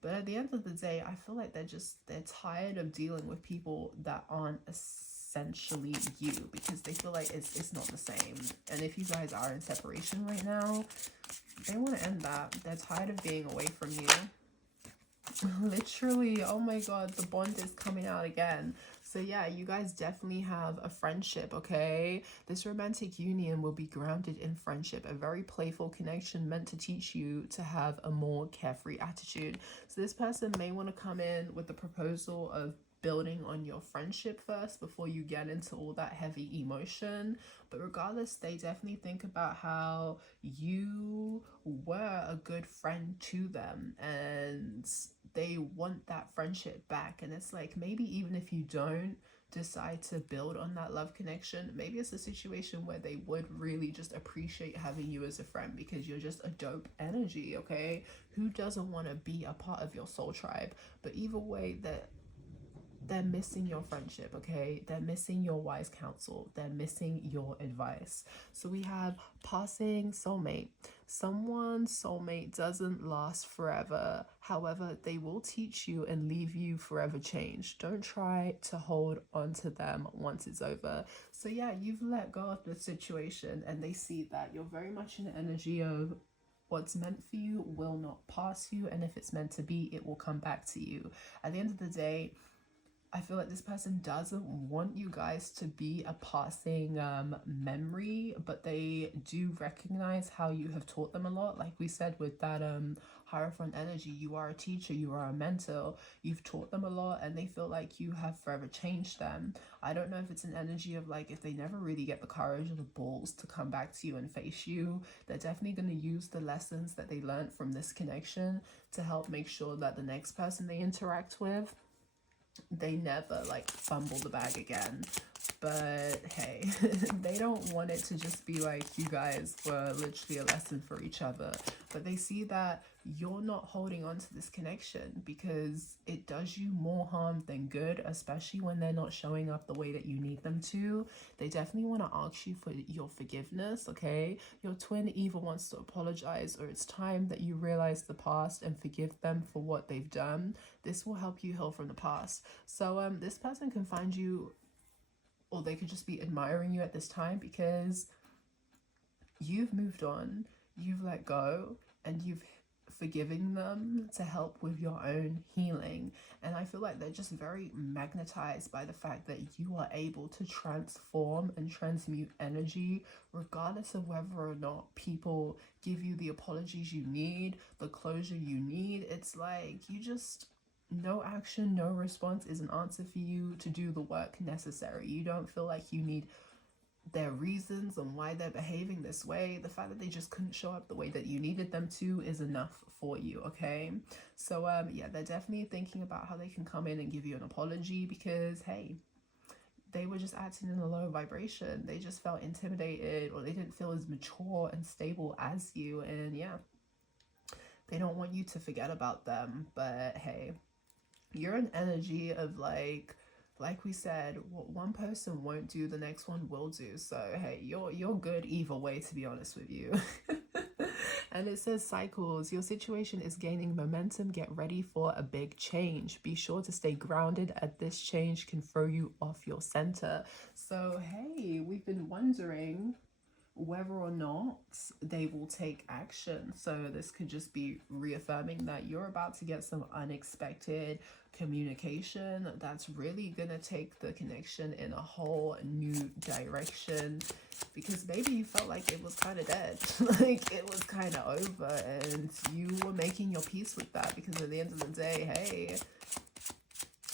But at the end of the day, I feel like they're tired of dealing with people that aren't essentially you, because they feel like it's not the same. And if you guys are in separation right now, they want to end that. They're tired of being away from you. Literally, oh my god, the bond is coming out again. So yeah, you guys definitely have a friendship, okay? This romantic union will be grounded in friendship, a very playful connection meant to teach you to have a more carefree attitude. So this person may want to come in with the proposal of building on your friendship first before you get into all that heavy emotion. But regardless, they definitely think about how you were a good friend to them and they want that friendship back. And it's like, maybe even if you don't decide to build on that love connection, maybe it's a situation where they would really just appreciate having you as a friend because you're just a dope energy, okay? Who doesn't want to be a part of your soul tribe? But either way, that they're missing your friendship, okay? They're missing your wise counsel. They're missing your advice. So we have passing soulmate. Someone's soulmate doesn't last forever. However, they will teach you and leave you forever changed. Don't try to hold on to them once it's over. So yeah, you've let go of the situation and they see that you're very much in the energy of what's meant for you will not pass you, and if it's meant to be, it will come back to you. At the end of the day, I feel like this person doesn't want you guys to be a passing memory, but they do recognize how you have taught them a lot. Like we said with that Hierophant energy, you are a teacher, you are a mentor, you've taught them a lot and they feel like you have forever changed them. I don't know if it's an energy of like, if they never really get the courage or the balls to come back to you and face you, they're definitely going to use the lessons that they learned from this connection to help make sure that the next person they interact with, they never like fumble the bag again. But hey, they don't want it to just be like you guys were literally a lesson for each other, but they see that you're not holding on to this connection because it does you more harm than good, especially when they're not showing up the way that you need them to. They definitely want to ask you for your forgiveness, okay? Your twin either wants to apologize or it's time that you realize the past and forgive them for what they've done. This will help you heal from the past. So this person can find you, or they could just be admiring you at this time because you've moved on, you've let go, and you've forgiving them to help with your own healing. And I feel like they're just very magnetized by the fact that you are able to transform and transmute energy regardless of whether or not people give you the apologies you need, the closure you need. It's like you just, no action, no response is an answer for you to do the work necessary. You don't feel like you need their reasons and why they're behaving this way. The fact that they just couldn't show up the way that you needed them to is enough for you, okay? So yeah, they're definitely thinking about how they can come in and give you an apology because hey, they were just acting in a low vibration. They just felt intimidated or they didn't feel as mature and stable as you, and yeah, they don't want you to forget about them. But hey, you're an energy of like we said, what one person won't do, the next one will do. So hey, you're good either way, to be honest with you. And it says cycles. Your situation is gaining momentum. Get ready for a big change. Be sure to stay grounded as this change can throw you off your center. So hey, we've been wondering whether or not they will take action. So this could just be reaffirming that you're about to get some unexpected communication that's really gonna take the connection in a whole new direction, because maybe you felt like it was kind of dead, like it was kind of over, and you were making your peace with that because at the end of the day, hey,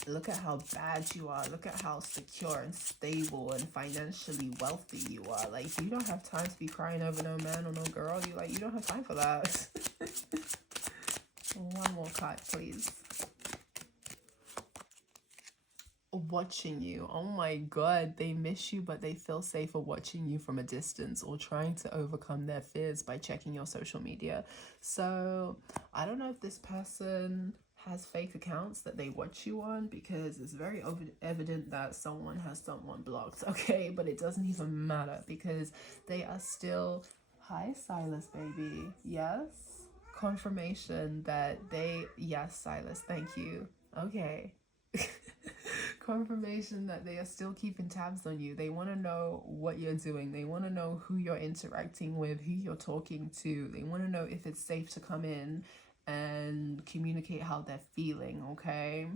look at how bad you are. Look at how secure and stable and financially wealthy you are. Like, you don't have time to be crying over no man or no girl. You don't have time for that. One more card, please. Watching you. Oh my god, they miss you, but they feel safer watching you from a distance or trying to overcome their fears by checking your social media. So I don't know if this person has fake accounts that they watch you on, because it's very evident that someone has someone blocked, okay? But it doesn't even matter because they are still, hi Silas baby, yes, confirmation that they, yes Silas, thank you, okay. Confirmation that they are still keeping tabs on you. They want to know what you're doing. They want to know who you're interacting with, who you're talking to. They want to know if it's safe to come in and communicate how they're feeling, okay?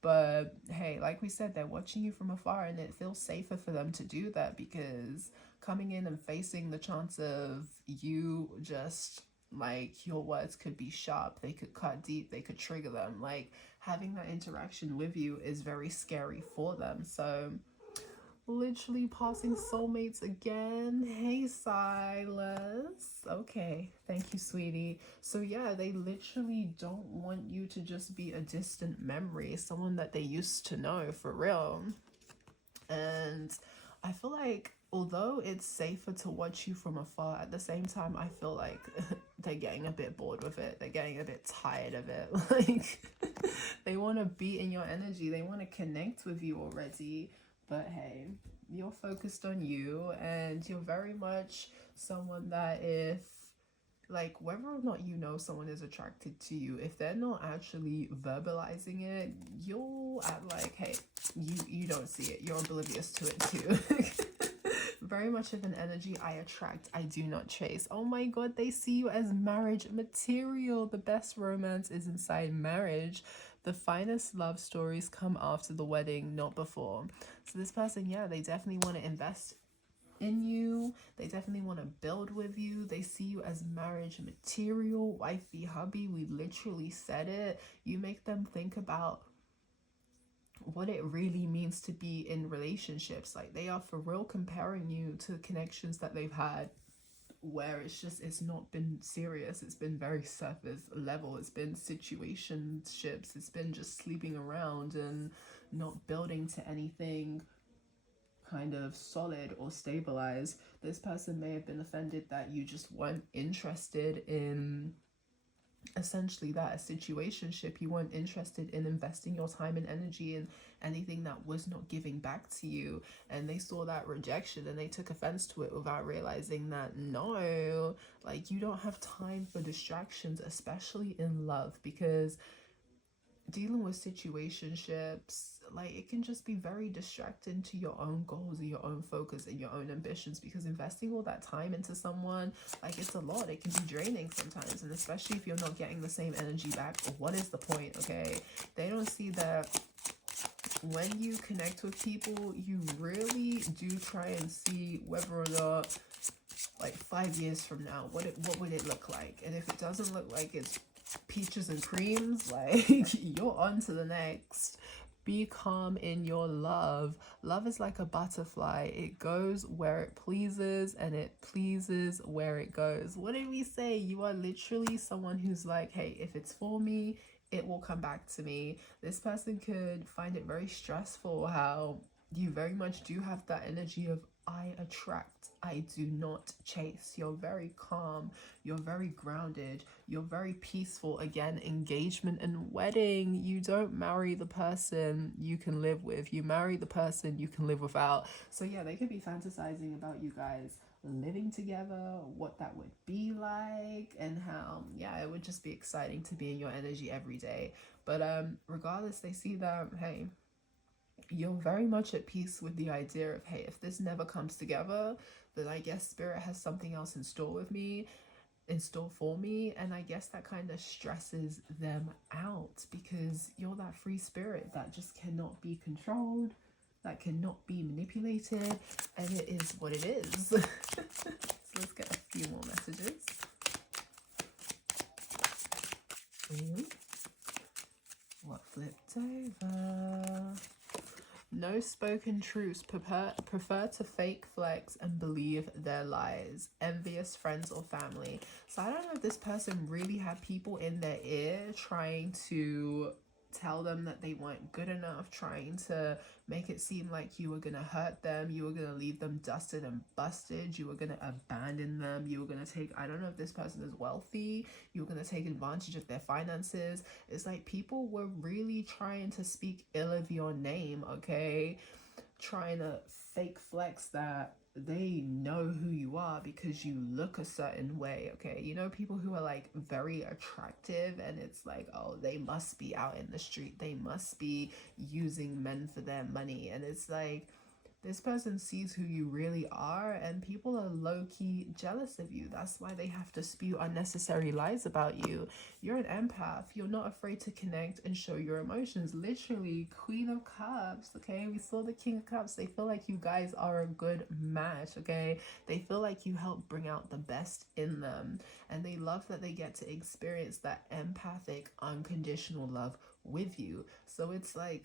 But hey, like we said, they're watching you from afar, and it feels safer for them to do that, because coming in and facing the chance of you just, like, your words could be sharp, they could cut deep, they could trigger them. Like, having that interaction with you is very scary for them. So literally passing soulmates again. Hey, Silas. Okay, thank you, sweetie. So yeah, they literally don't want you to just be a distant memory, someone that they used to know for real. And I feel like, although it's safer to watch you from afar, at the same time I feel like they're getting a bit bored with it, they're getting a bit tired of it. Like, they want to be in your energy, they want to connect with you already. But hey, you're focused on you, and you're very much someone that, if, like, whether or not you know someone is attracted to you, if they're not actually verbalizing it, you'll act like, hey, you don't see it, you're oblivious to it too. Very much of an energy, I attract, I do not chase. Oh my god, they see you as marriage material. The best romance is inside marriage. The finest love stories come after the wedding, not before. So this person, yeah, they definitely want to invest in you, they definitely want to build with you, they see you as marriage material, wifey, hubby. We literally said it. You make them think about what it really means to be in relationships. Like, they are for real comparing you to connections that they've had, where it's not been serious, it's been very surface level, it's been situationships, it's been just sleeping around and not building to anything kind of solid or stabilized. This person may have been offended that you just weren't interested in essentially that, a situationship. You weren't interested in investing your time and energy in anything that was not giving back to you, and they saw that rejection and they took offense to it without realizing that, no, like, you don't have time for distractions, especially in love, because dealing with situationships, like, it can just be very distracting to your own goals and your own focus and your own ambitions, because investing all that time into someone, like, it's a lot. It can be draining sometimes, and especially if you're not getting the same energy back, what is the point? Okay, they don't see that when you connect with people, you really do try and see whether or not, like, 5 years from now, what would it look like. And if it doesn't look like it's peaches and creams, like, you're on to the next. Be calm in your love. Love is like a butterfly, it goes where it pleases and it pleases where it goes. What did we say? You are literally someone who's like, hey, if it's for me, it will come back to me. This person could find it very stressful how you very much do have that energy of, I attract, I do not chase. You're very calm, you're very grounded, you're very peaceful. Again, engagement and wedding. You don't marry the person you can live with, you marry the person you can live without. So yeah, they could be fantasizing about you guys living together, what that would be like, and how, yeah, it would just be exciting to be in your energy every day. But regardless, they see that, hey, you're very much at peace with the idea of, hey, if this never comes together, then I guess spirit has something else in store with me, in store for me. And I guess that kind of stresses them out, because you're that free spirit that just cannot be controlled, that cannot be manipulated, and it is what it is. So let's get a few more messages. What flipped over? No spoken truths, prefer to fake flex and believe their lies. Envious friends or family. So I don't know if this person really had people in their ear trying to tell them that they weren't good enough, trying to make it seem like you were gonna hurt them, you were gonna leave them dusted and busted, you were gonna abandon them, you were gonna take, I don't know if this person is wealthy, you were gonna take advantage of their finances. It's like people were really trying to speak ill of your name, okay? Trying to fake flex that they know who you are because you look a certain way, okay? You know, people who are like very attractive, and it's like, oh, they must be out in the street, they must be using men for their money. And it's like, This person sees who you really are, and people are low-key jealous of you. That's why they have to spew unnecessary lies about you. You're an empath. You're not afraid to connect and show your emotions. Literally, Queen of Cups, okay? We saw the King of Cups. They feel like you guys are a good match, okay? They feel like you help bring out the best in them, and they love that they get to experience that empathic, unconditional love with you. So it's like,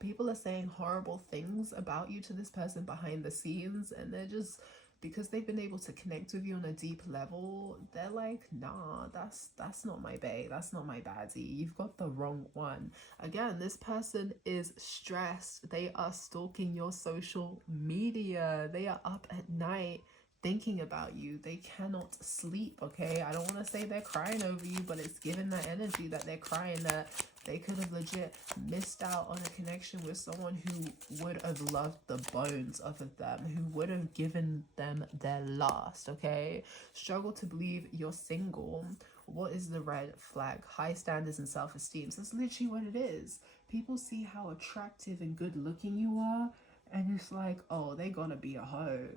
people are saying horrible things about you to this person behind the scenes, and they're just, because they've been able to connect with you on a deep level, they're like, nah, that's not my bae, that's not my baddie, you've got the wrong one. Again, this person is stressed. They are stalking your social media. They are up at night thinking about you. They cannot sleep, okay? I don't want to say they're crying over you, but it's given that energy that they're crying, that they could have legit missed out on a connection with someone who would have loved the bones of them, who would have given them their last, okay? Struggle to believe you're single. What is the red flag? High standards and self-esteem. So that's literally what it is. People see how attractive and good looking you are, and it's like, oh, they're gonna be a hoe.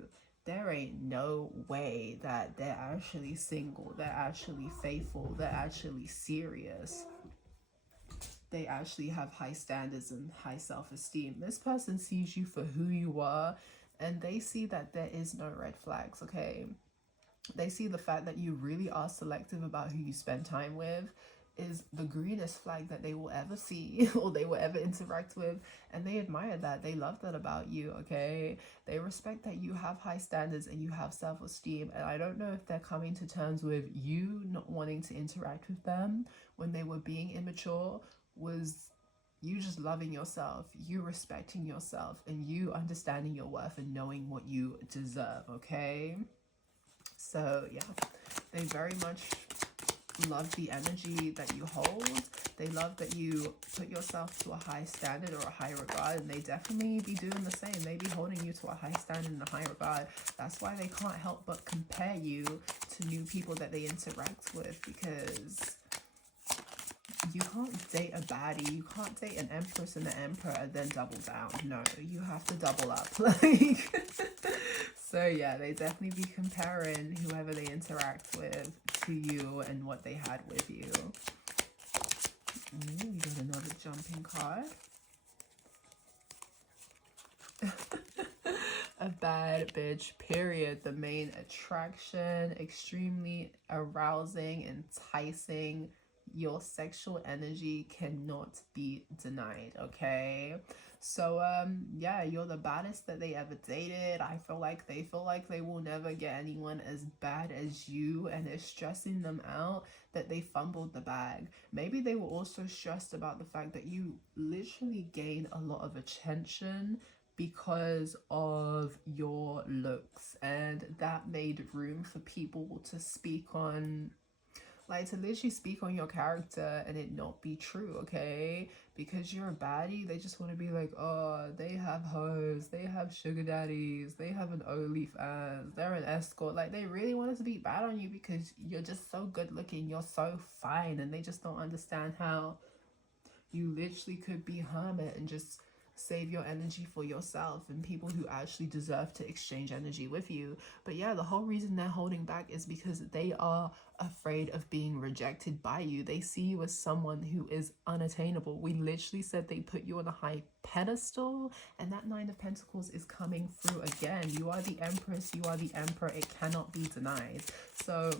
There ain't no way that they're actually single, they're actually faithful, they're actually serious. They actually have high standards and high self-esteem. This person sees you for who you are, and they see that there is no red flags, okay? They see the fact that you really are selective about who you spend time with is the greenest flag that they will ever see or they will ever interact with, and they admire that. They love that about you, okay? They respect that you have high standards and you have self-esteem, and I don't know if they're coming to terms with you not wanting to interact with them when they were being immature, was you just loving yourself, you respecting yourself, and you understanding your worth and knowing what you deserve, okay? So yeah, they very much love the energy that you hold. They love that you put yourself to a high standard or a high regard, and they definitely be doing the same. They be holding you to a high standard and a high regard. That's why they can't help but compare you to new people that they interact with, because you can't date a baddie, you can't date an empress and an emperor and then double down. No, you have to double up. Like, so yeah, they definitely be comparing whoever they interact with to you and what they had with you. Ooh, we got another jumping card. A bad bitch, period. The main attraction, extremely arousing, enticing. Your sexual energy cannot be denied, okay? So yeah, you're the baddest that they ever dated. I feel like they will never get anyone as bad as you, and it's stressing them out that they fumbled the bag. Maybe they were also stressed about the fact that you literally gain a lot of attention because of your looks, and that made room for people to speak on, like, to literally speak on your character and it not be true, okay? Because you're a baddie, they just want to be like, oh, they have hoes, they have sugar daddies, they have an OnlyFans, they're an escort. Like, they really want to speak bad on you because you're just so good looking, you're so fine, and they just don't understand how you literally could be hermit and just save your energy for yourself and people who actually deserve to exchange energy with you. But yeah, the whole reason they're holding back is because they are afraid of being rejected by you. They see you as someone who is unattainable. We literally said they put you on a high pedestal, and that Nine of Pentacles is coming through again. You are the Empress, you are the Emperor. It cannot be denied. So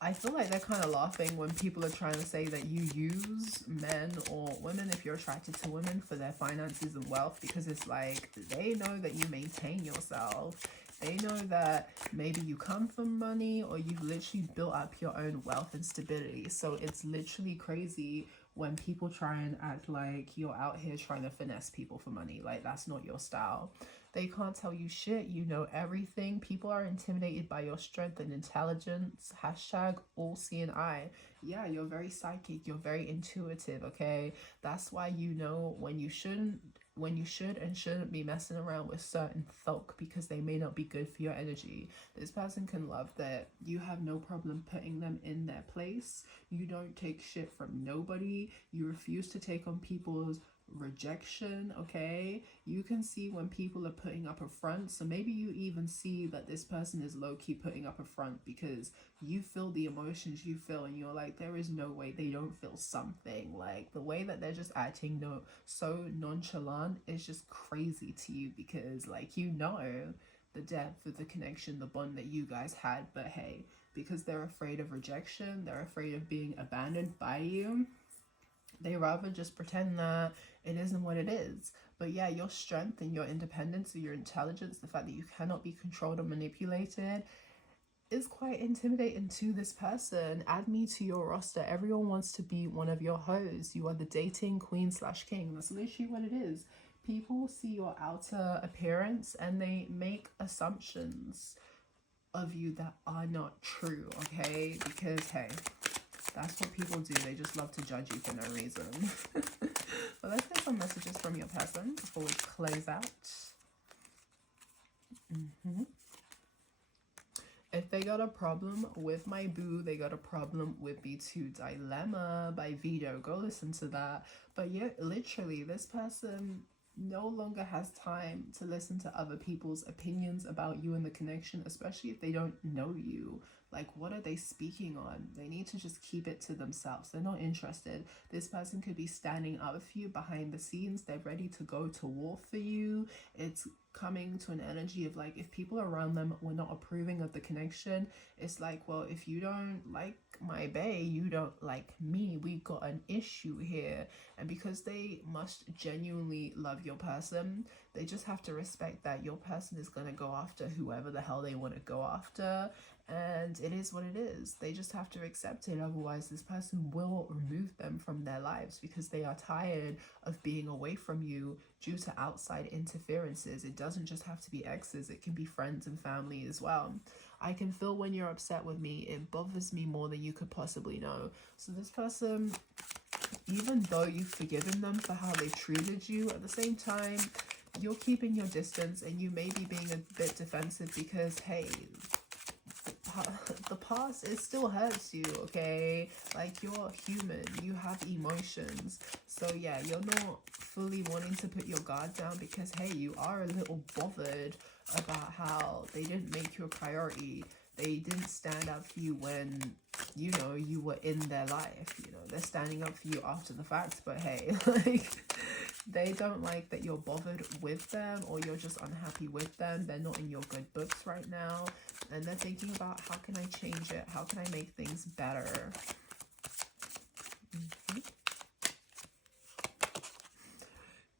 I feel like they're kind of laughing when people are trying to say that you use men or women, if you're attracted to women, for their finances and wealth, because it's like they know that you maintain yourself. They know that maybe you come from money or you've literally built up your own wealth and stability. So it's literally crazy when people try and act like you're out here trying to finesse people for money. Like, that's not your style. They can't tell you shit. You know everything. People are intimidated by your strength and intelligence. Hashtag all seeing eye. Yeah, you're very psychic. You're very intuitive, okay? That's why you know when you should and shouldn't be messing around with certain folk, because they may not be good for your energy. This person can love that you have no problem putting them in their place. You don't take shit from nobody. You refuse to take on people's rejection, okay? You can see when people are putting up a front. So maybe you even see that this person is low-key putting up a front because you feel the emotions you feel, and you're like, there is no way they don't feel something. Like, the way that they're just acting so nonchalant is just crazy to you, because like, you know the depth of the connection, the bond that you guys had. But hey, because they're afraid of rejection, they're afraid of being abandoned by you, they rather just pretend that it isn't what it is. But yeah, your strength and your independence and your intelligence, the fact that you cannot be controlled or manipulated, is quite intimidating to this person. Add me to your roster. Everyone wants to be one of your hoes. You are the dating queen/king. That's literally what it is. People see your outer appearance and they make assumptions of you that are not true, okay? Because hey, that's what people do. They just love to judge you for no reason. But let's get some messages from your person before we close out. If they got a problem with my boo, they got a problem with B2 Dilemma by Vito. Go listen to that. But yeah, literally, this person no longer has time to listen to other people's opinions about you and the connection, especially if they don't know you. Like, what are they speaking on? They need to just keep it to themselves. They're not interested. This person could be standing up for you behind the scenes. They're ready to go to war for you. It's coming to an energy of like, if people around them were not approving of the connection, it's like, well, if you don't like my bae, you don't like me. We got an issue here. And because they must genuinely love your person, they just have to respect that your person is going to go after whoever the hell they want to go after. And it is what it is. They just have to accept it. Otherwise, this person will remove them from their lives because they are tired of being away from you due to outside interferences. It doesn't just have to be exes. It can be friends and family as well. I can feel when you're upset with me. It bothers me more than you could possibly know. So this person, even though you've forgiven them for how they treated you, at the same time, you're keeping your distance and you may be being a bit defensive because, hey, the past, it still hurts you, okay? Like, you're human, you have emotions. So yeah, you're not fully wanting to put your guard down because, hey, you are a little bothered about how they didn't make you a priority. They didn't stand up for you when, you know, you were in their life. You know, they're standing up for you after the fact, but hey, like, they don't like that you're bothered with them or you're just unhappy with them. They're not in your good books right now. And they're thinking about, how can I change it? How can I make things better?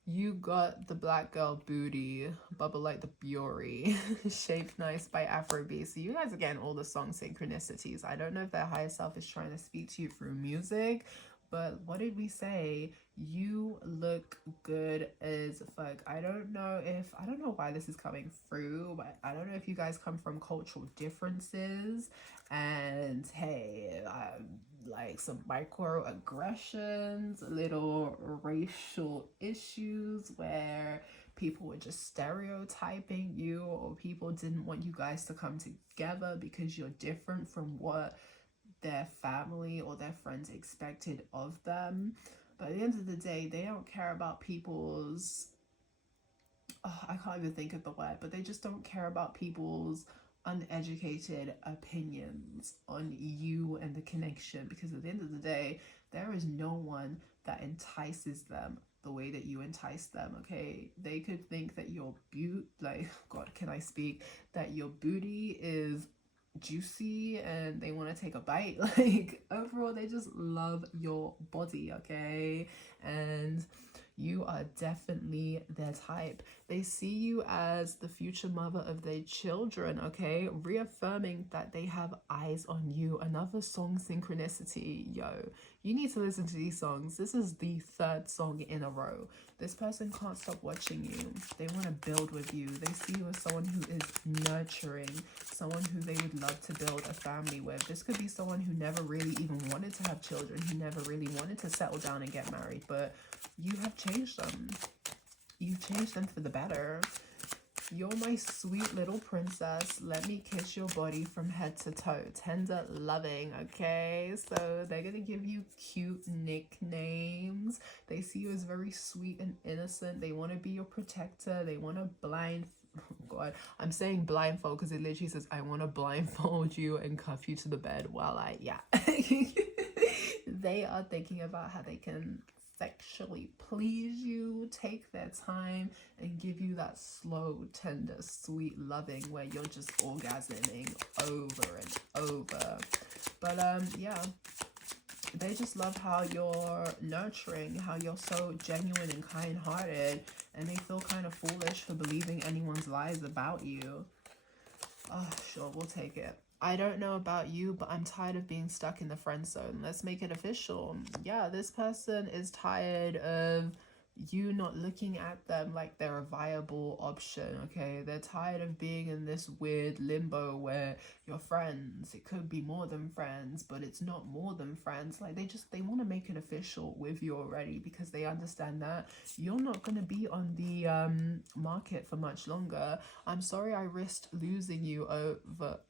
You got the black girl booty, bubble like the Bury, shaped nice by Afrobeat. So you guys are getting all the song synchronicities. I don't know if their higher self is trying to speak to you through music, but what did we say? You look good as fuck. I don't know why this is coming through, but I don't know if you guys come from cultural differences and hey, like some microaggressions, little racial issues where people were just stereotyping you, or people didn't want you guys to come together because you're different from what their family or their friends expected of them. But at the end of the day, they don't care about people's, I can't even think of the word, but they just don't care about people's uneducated opinions on you and the connection, because at the end of the day, there is no one that entices them the way that you entice them, okay? They could think that your that your booty is juicy and they want to take a bite. Like, overall, they just love your body, okay? And you are definitely their type. They see you as the future mother of their children, okay? Reaffirming that they have eyes on you. Another song synchronicity. Yo, you need to listen to these songs. This is the 3rd song in a row. This person can't stop watching you. They want to build with you. They see you as someone who is nurturing, someone who they would love to build a family with. This could be someone who never really even wanted to have children, who never really wanted to settle down and get married, but you have changed them. You've changed them for the better. You're my sweet little princess. Let me kiss your body from head to toe. Tender, loving, okay? So they're going to give you cute nicknames. They see you as very sweet and innocent. They want to be your protector. They want to God, I'm saying blindfold because it literally says, I want to blindfold you and cuff you to the bed while yeah. They are thinking about how they can sexually please you, take their time, and give you that slow, tender, sweet loving where you're just orgasming over and over. But yeah, they just love how you're nurturing, how you're so genuine and kind-hearted, and they feel kind of foolish for believing anyone's lies about you. Oh, sure, we'll take it. I don't know about you, but I'm tired of being stuck in the friend zone. Let's make it official. Yeah, this person is tired of you not looking at them like they're a viable option, okay? They're tired of being in this weird limbo where you're friends. It could be more than friends, but it's not more than friends. Like, they want to make it official with you already because they understand that you're not going to be on the market for much longer. I'm sorry I risked losing you over...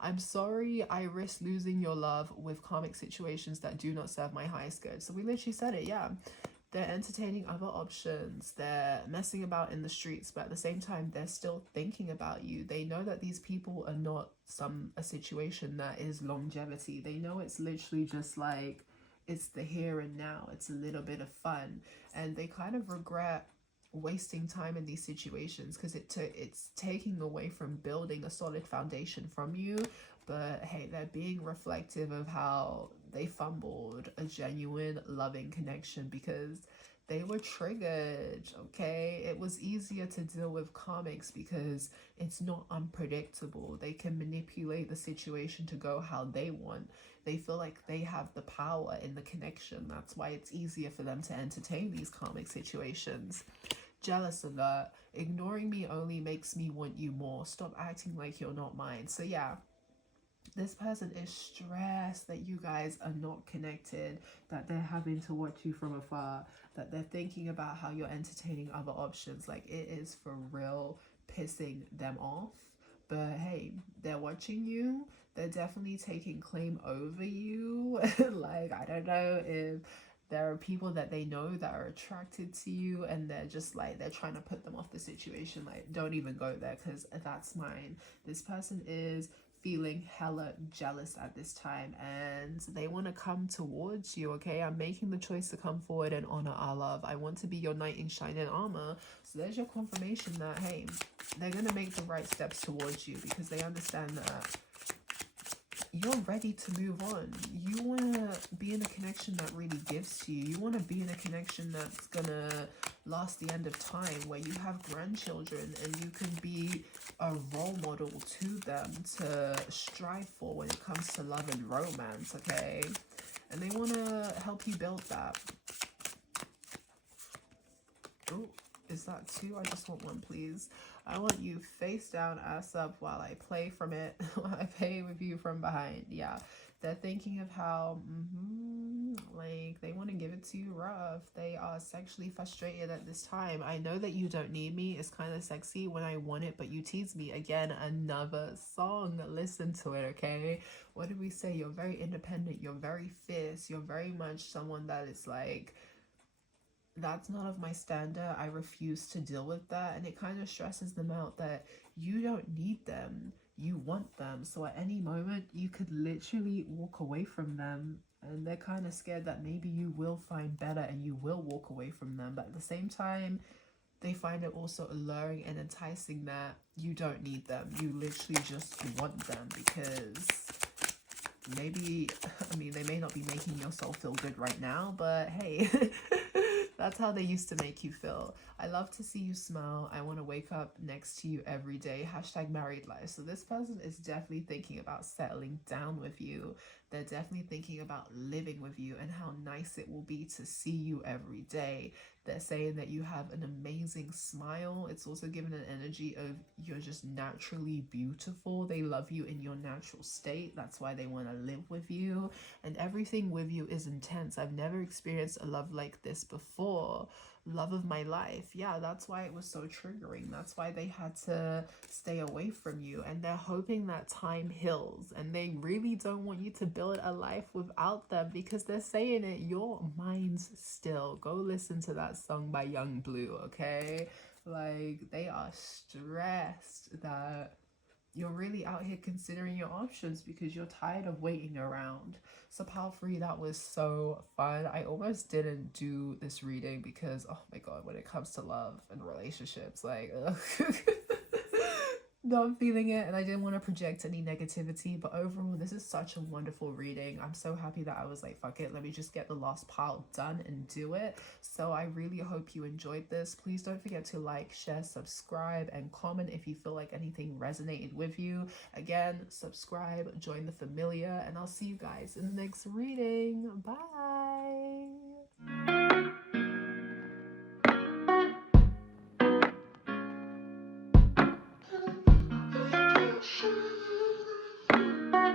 I'm sorry I risked losing your love with karmic situations that do not serve my highest good. So we literally said it, yeah. They're entertaining other options. They're messing about in the streets, but at the same time, they're still thinking about you. They know that these people are not a situation that is longevity. They know it's literally just like, it's the here and now. It's a little bit of fun. And they kind of regret wasting time in these situations because it's taking away from building a solid foundation from you. But hey, they're being reflective of how they fumbled a genuine loving connection because they were triggered, okay? It was easier to deal with karmics because it's not unpredictable. They can manipulate the situation to go how they want. They feel like they have the power in the connection. That's why it's easier for them to entertain these karmic situations. Jealous alert. Ignoring me only makes me want you more. Stop acting like you're not mine. So yeah, this person is stressed that you guys are not connected, that they're having to watch you from afar, that they're thinking about how you're entertaining other options. Like, it is for real pissing them off. But hey, they're watching you. They're definitely taking claim over you. Like, I don't know if there are people that they know that are attracted to you and they're just like, they're trying to put them off the situation. Like, don't even go there because that's mine. This person is feeling hella jealous at this time and they want to come towards you, okay? I'm making the choice to come forward and honor our love. I want to be your knight in shining armor. So there's your confirmation that, hey, they're going to make the right steps towards you because they understand that you're ready to move on. You want to be in a connection that really gives to you. You want to be in a connection that's going to last the end of time, where you have grandchildren and you can be a role model to them to strive for when it comes to love and romance, okay? And they want to help you build that. Oh, is that two? I just want one, please. I want you face down, ass up while I play from it. While I play with you from behind. Yeah, they're thinking of how, like, they want to give it to you rough. They are sexually frustrated at this time. I know that you don't need me. It's kind of sexy when I want it, but you tease me. Again, another song. Listen to it, okay? What did we say? You're very independent. You're very fierce. You're very much someone that is like, that's not of my standard. I refuse to deal with that. And it kind of stresses them out that you don't need them. You want them. So at any moment, you could literally walk away from them. And they're kind of scared that maybe you will find better and you will walk away from them. But at the same time, they find it also alluring and enticing that you don't need them. You literally just want them because maybe, I mean, they may not be making your soul feel good right now, but hey, that's how they used to make you feel. I love to see you smile. I want to wake up next to you every day. # married life. So this person is definitely thinking about settling down with you. They're definitely thinking about living with you and how nice it will be to see you every day. They're saying that you have an amazing smile. It's also given an energy of you're just naturally beautiful. They love you in your natural state. That's why they want to live with you. And everything with you is intense. I've never experienced a love like this before. love of my life. Yeah, that's why it was so triggering. That's why they had to stay away from you, and they're hoping that time heals, and they really don't want you to build a life without them, because they're saying it, your mind's still. Go listen to that song by Young Blue, okay? Like, they are stressed that you're really out here considering your options because you're tired of waiting around. So pile 3, that was so fun. I almost didn't do this reading because, oh my god, when it comes to love and relationships, like, no, I'm feeling it, and I didn't want to project any negativity, but overall this is such a wonderful reading. I'm so happy that I was like, fuck it, let me just get the last pile done and do it. So I really hope you enjoyed this. Please don't forget to like, share, subscribe, and comment if you feel like anything resonated with you. Again, subscribe, join the familiar, and I'll see you guys in the next reading. Bye.